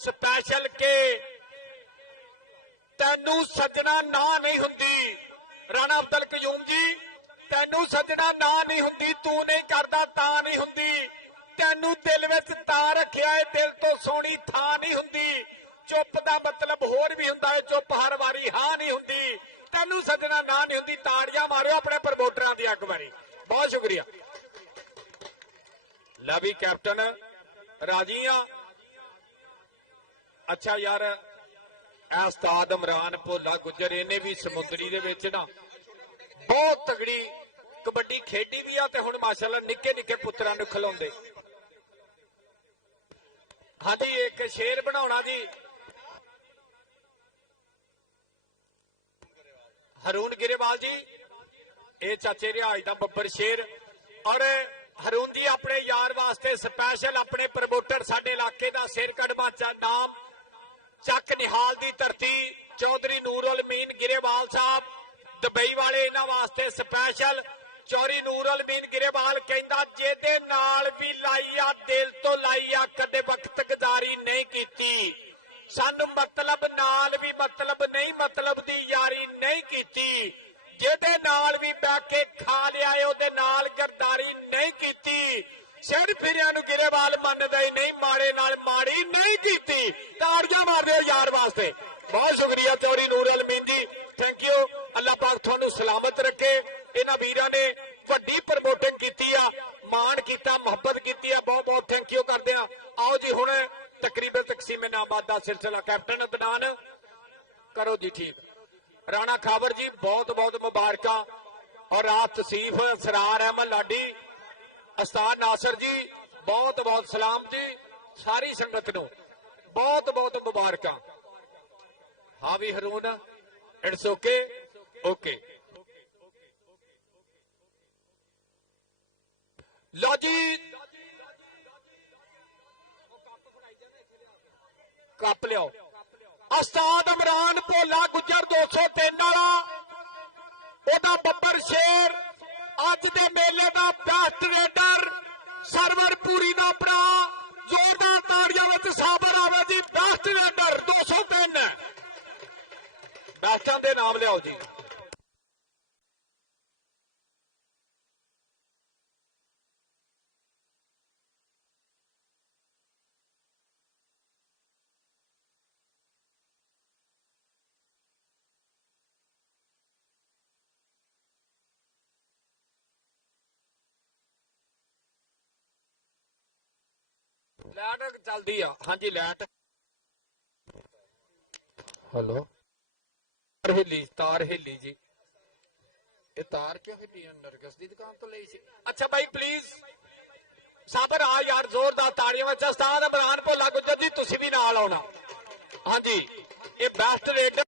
स्पैशल के तैनू सजना ना नहीं हुंदी। राणा अब्दुल कयूम जी तैनू सजना ना नहीं हुंदी, तू नहीं करदा तां नहीं हुंदी, तैनू दिल विच तां रखिया है, दिल तो सोहनी थां नहीं हुंदी। चुप दा मतलब होर भी हुंदा है, चुप हर वारी हां नहीं हुंदी, तैनू सजना ना नहीं हुंदी। ताड़ियां मारो अपने प्रमोटरां दी अग वारी। बहुत शुक्रिया। लवी कैप्टन राजी आ। अच्छा यार ऐ उस्ताद इमरान भोला गुजर इन्हें भी समुद्री दे विच ना बहुत तगड़ी कबड्डी खेडी भी आ ते हुण माशाअल्लाह निक्के निक्के पुत्रां नूं खिलाउंदे। हाँ जी एक शेर बनाउणा जी हरून गिरेवाल जी, ये चाचे रिहाज दा बब्बर शेर। और हरून जी अपने यार वास्ते स्पैशल अपने प्रमोटर साडे इलाके दा सिर कड़वा नाम चक निहाल दी धरती चौधरी नूरुल अमीन गिरेवाल साहब दुबई वाले इन्हां वास्ते स्पैशल चौधरी नूरुल अमीन गिरेवाल कहंदा जेदे नाल भी लाईया दिल तो लाईया, कदे वक्त गुजारी नहीं कीती। सानू मतलब नाल भी मतलब नहीं, मतलब दी यारी नहीं कीती। जेदे नाल भी बैठ के खा लिया ओदे नाल गरदारी नहीं कीती। ਫਿਰ ਫਿਰਿਆਂ ਨੂੰ ਗਿਰੇਵਾਲ ਮੰਨਦਾ ਹੀ ਨਹੀਂ, ਮਾੜੇ ਨਾਲ ਮਾੜੀ ਨਹੀਂ ਕੀਤੀ। ਤਾੜੀਆਂ ਮਾਰਦੇ ਹੋ ਯਾਰ ਵਾਸਤੇ। ਬਹੁਤ ਸ਼ੁਕਰੀਆ ਚੌਰੀ ਨੂਰ ਅਲਮੀਨ ਜੀ, ਥੈਂਕ ਯੂ। ਅੱਲਾਹ ਪਾਕ ਤੁਹਾਨੂੰ ਸਲਾਮਤ ਰੱਖੇ। ਇਹਨਾਂ ਵੀਰਾਂ ਨੇ ਵੱਡੀ ਪ੍ਰਮੋਟਿੰਗ ਕੀਤੀ ਆ, ਮਾਣ ਕੀਤਾ, ਮੁਹੱਬਤ ਕੀਤੀ ਆ, ਬਹੁਤ ਬਹੁਤ ਥੈਂਕ ਯੂ ਕਰਦੇ ਆ। ਆਓ ਜੀ ਹੁਣ ਤਕਰੀਬਨ ਤਕਸੀਮ ਇਨਾਮਾਤ ਦਾ ਸਿਲਸਿਲਾ ਕੈਪਟਨ ਬਨਾਨ ਕਰੋ ਜੀ। ਠੀਕ, ਰਾਣਾ ਖਾਬਰ ਜੀ ਬਹੁਤ ਬਹੁਤ ਮੁਬਾਰਕਾਂ। ਔਰ ਰਾਤ ਤਸੀਫ ਸਰਾਰ ਅਹਿਮਦ ਲਾਡੀ, ਉਸਤਾਦ ਨਾਸਰ ਜੀ ਬਹੁਤ ਬਹੁਤ ਸਲਾਮ ਜੀ। ਸਾਰੀ ਸੰਗਤ ਨੂੰ ਬਹੁਤ ਬਹੁਤ ਮੁਬਾਰਕਾਂ। ਹਾਂ ਵੀ ਹਰੂਨ, ਇਟਸ ਓਕੇ ਓਕੇ। ਲਓ ਜੀ ਕੱਪ ਲਿਓ। ਉਸਤਾਦ ਇਮਰਾਨ ਭੋਲਾ ਗੁੱਜਰ 203 ਵਾਲਾ, ਉਹਦਾ ਬੱਬਰ ਸ਼ੇਰ, ਅੱਜ ਦੇ ਮੇਲੇ ਦਾ ਬੈਸਟ ਰੇਡਰ, ਸਰਵਰ ਪੂਰੀ ਦਾ ਭਰਾ। ਜ਼ੋਰਦਾਰ ਤਾੜੀਆਂ ਵਿੱਚ ਸਾਬਰ ਆਵੇ ਜੀ। ਬੈਸਟ ਰੇਡਰ 203 ਬੈਸਟਾਂ ਦੇ ਨਾਮ ਲਿਆਓ ਜੀ। ਲੈਟ ਚੱਲਦੀ ਆ। ਹਾਂਜੀ ਲੈਟ, ਹੈਲੋ, ਤਾਰ ਹਿੱਲੀ ਜੀ। ਇਹ ਤਾਰ ਕਿਉਂ ਹਿੱਲੀ? ਨਰਗਸ ਦੀ ਦੁਕਾਨ ਤੋਂ ਲਈ ਸੀ। ਅੱਛਾ ਭਾਈ ਪਲੀਜ਼ ਸਾਬਰ ਆ ਯਾਰ, ਜ਼ੋਰਦਾਰ ਤਾੜੀਆਂ ਵਿੱਚ। ਉਸਤਾਦ ਇਮਰਾਨ ਭੋਲਾ ਗੁੱਜਰ ਜੀ ਤੁਸੀਂ ਵੀ ਨਾਲ ਆਉਣਾ। ਹਾਂਜੀ, ਇਹ ਬੈਸਟ ਰੇਡਰ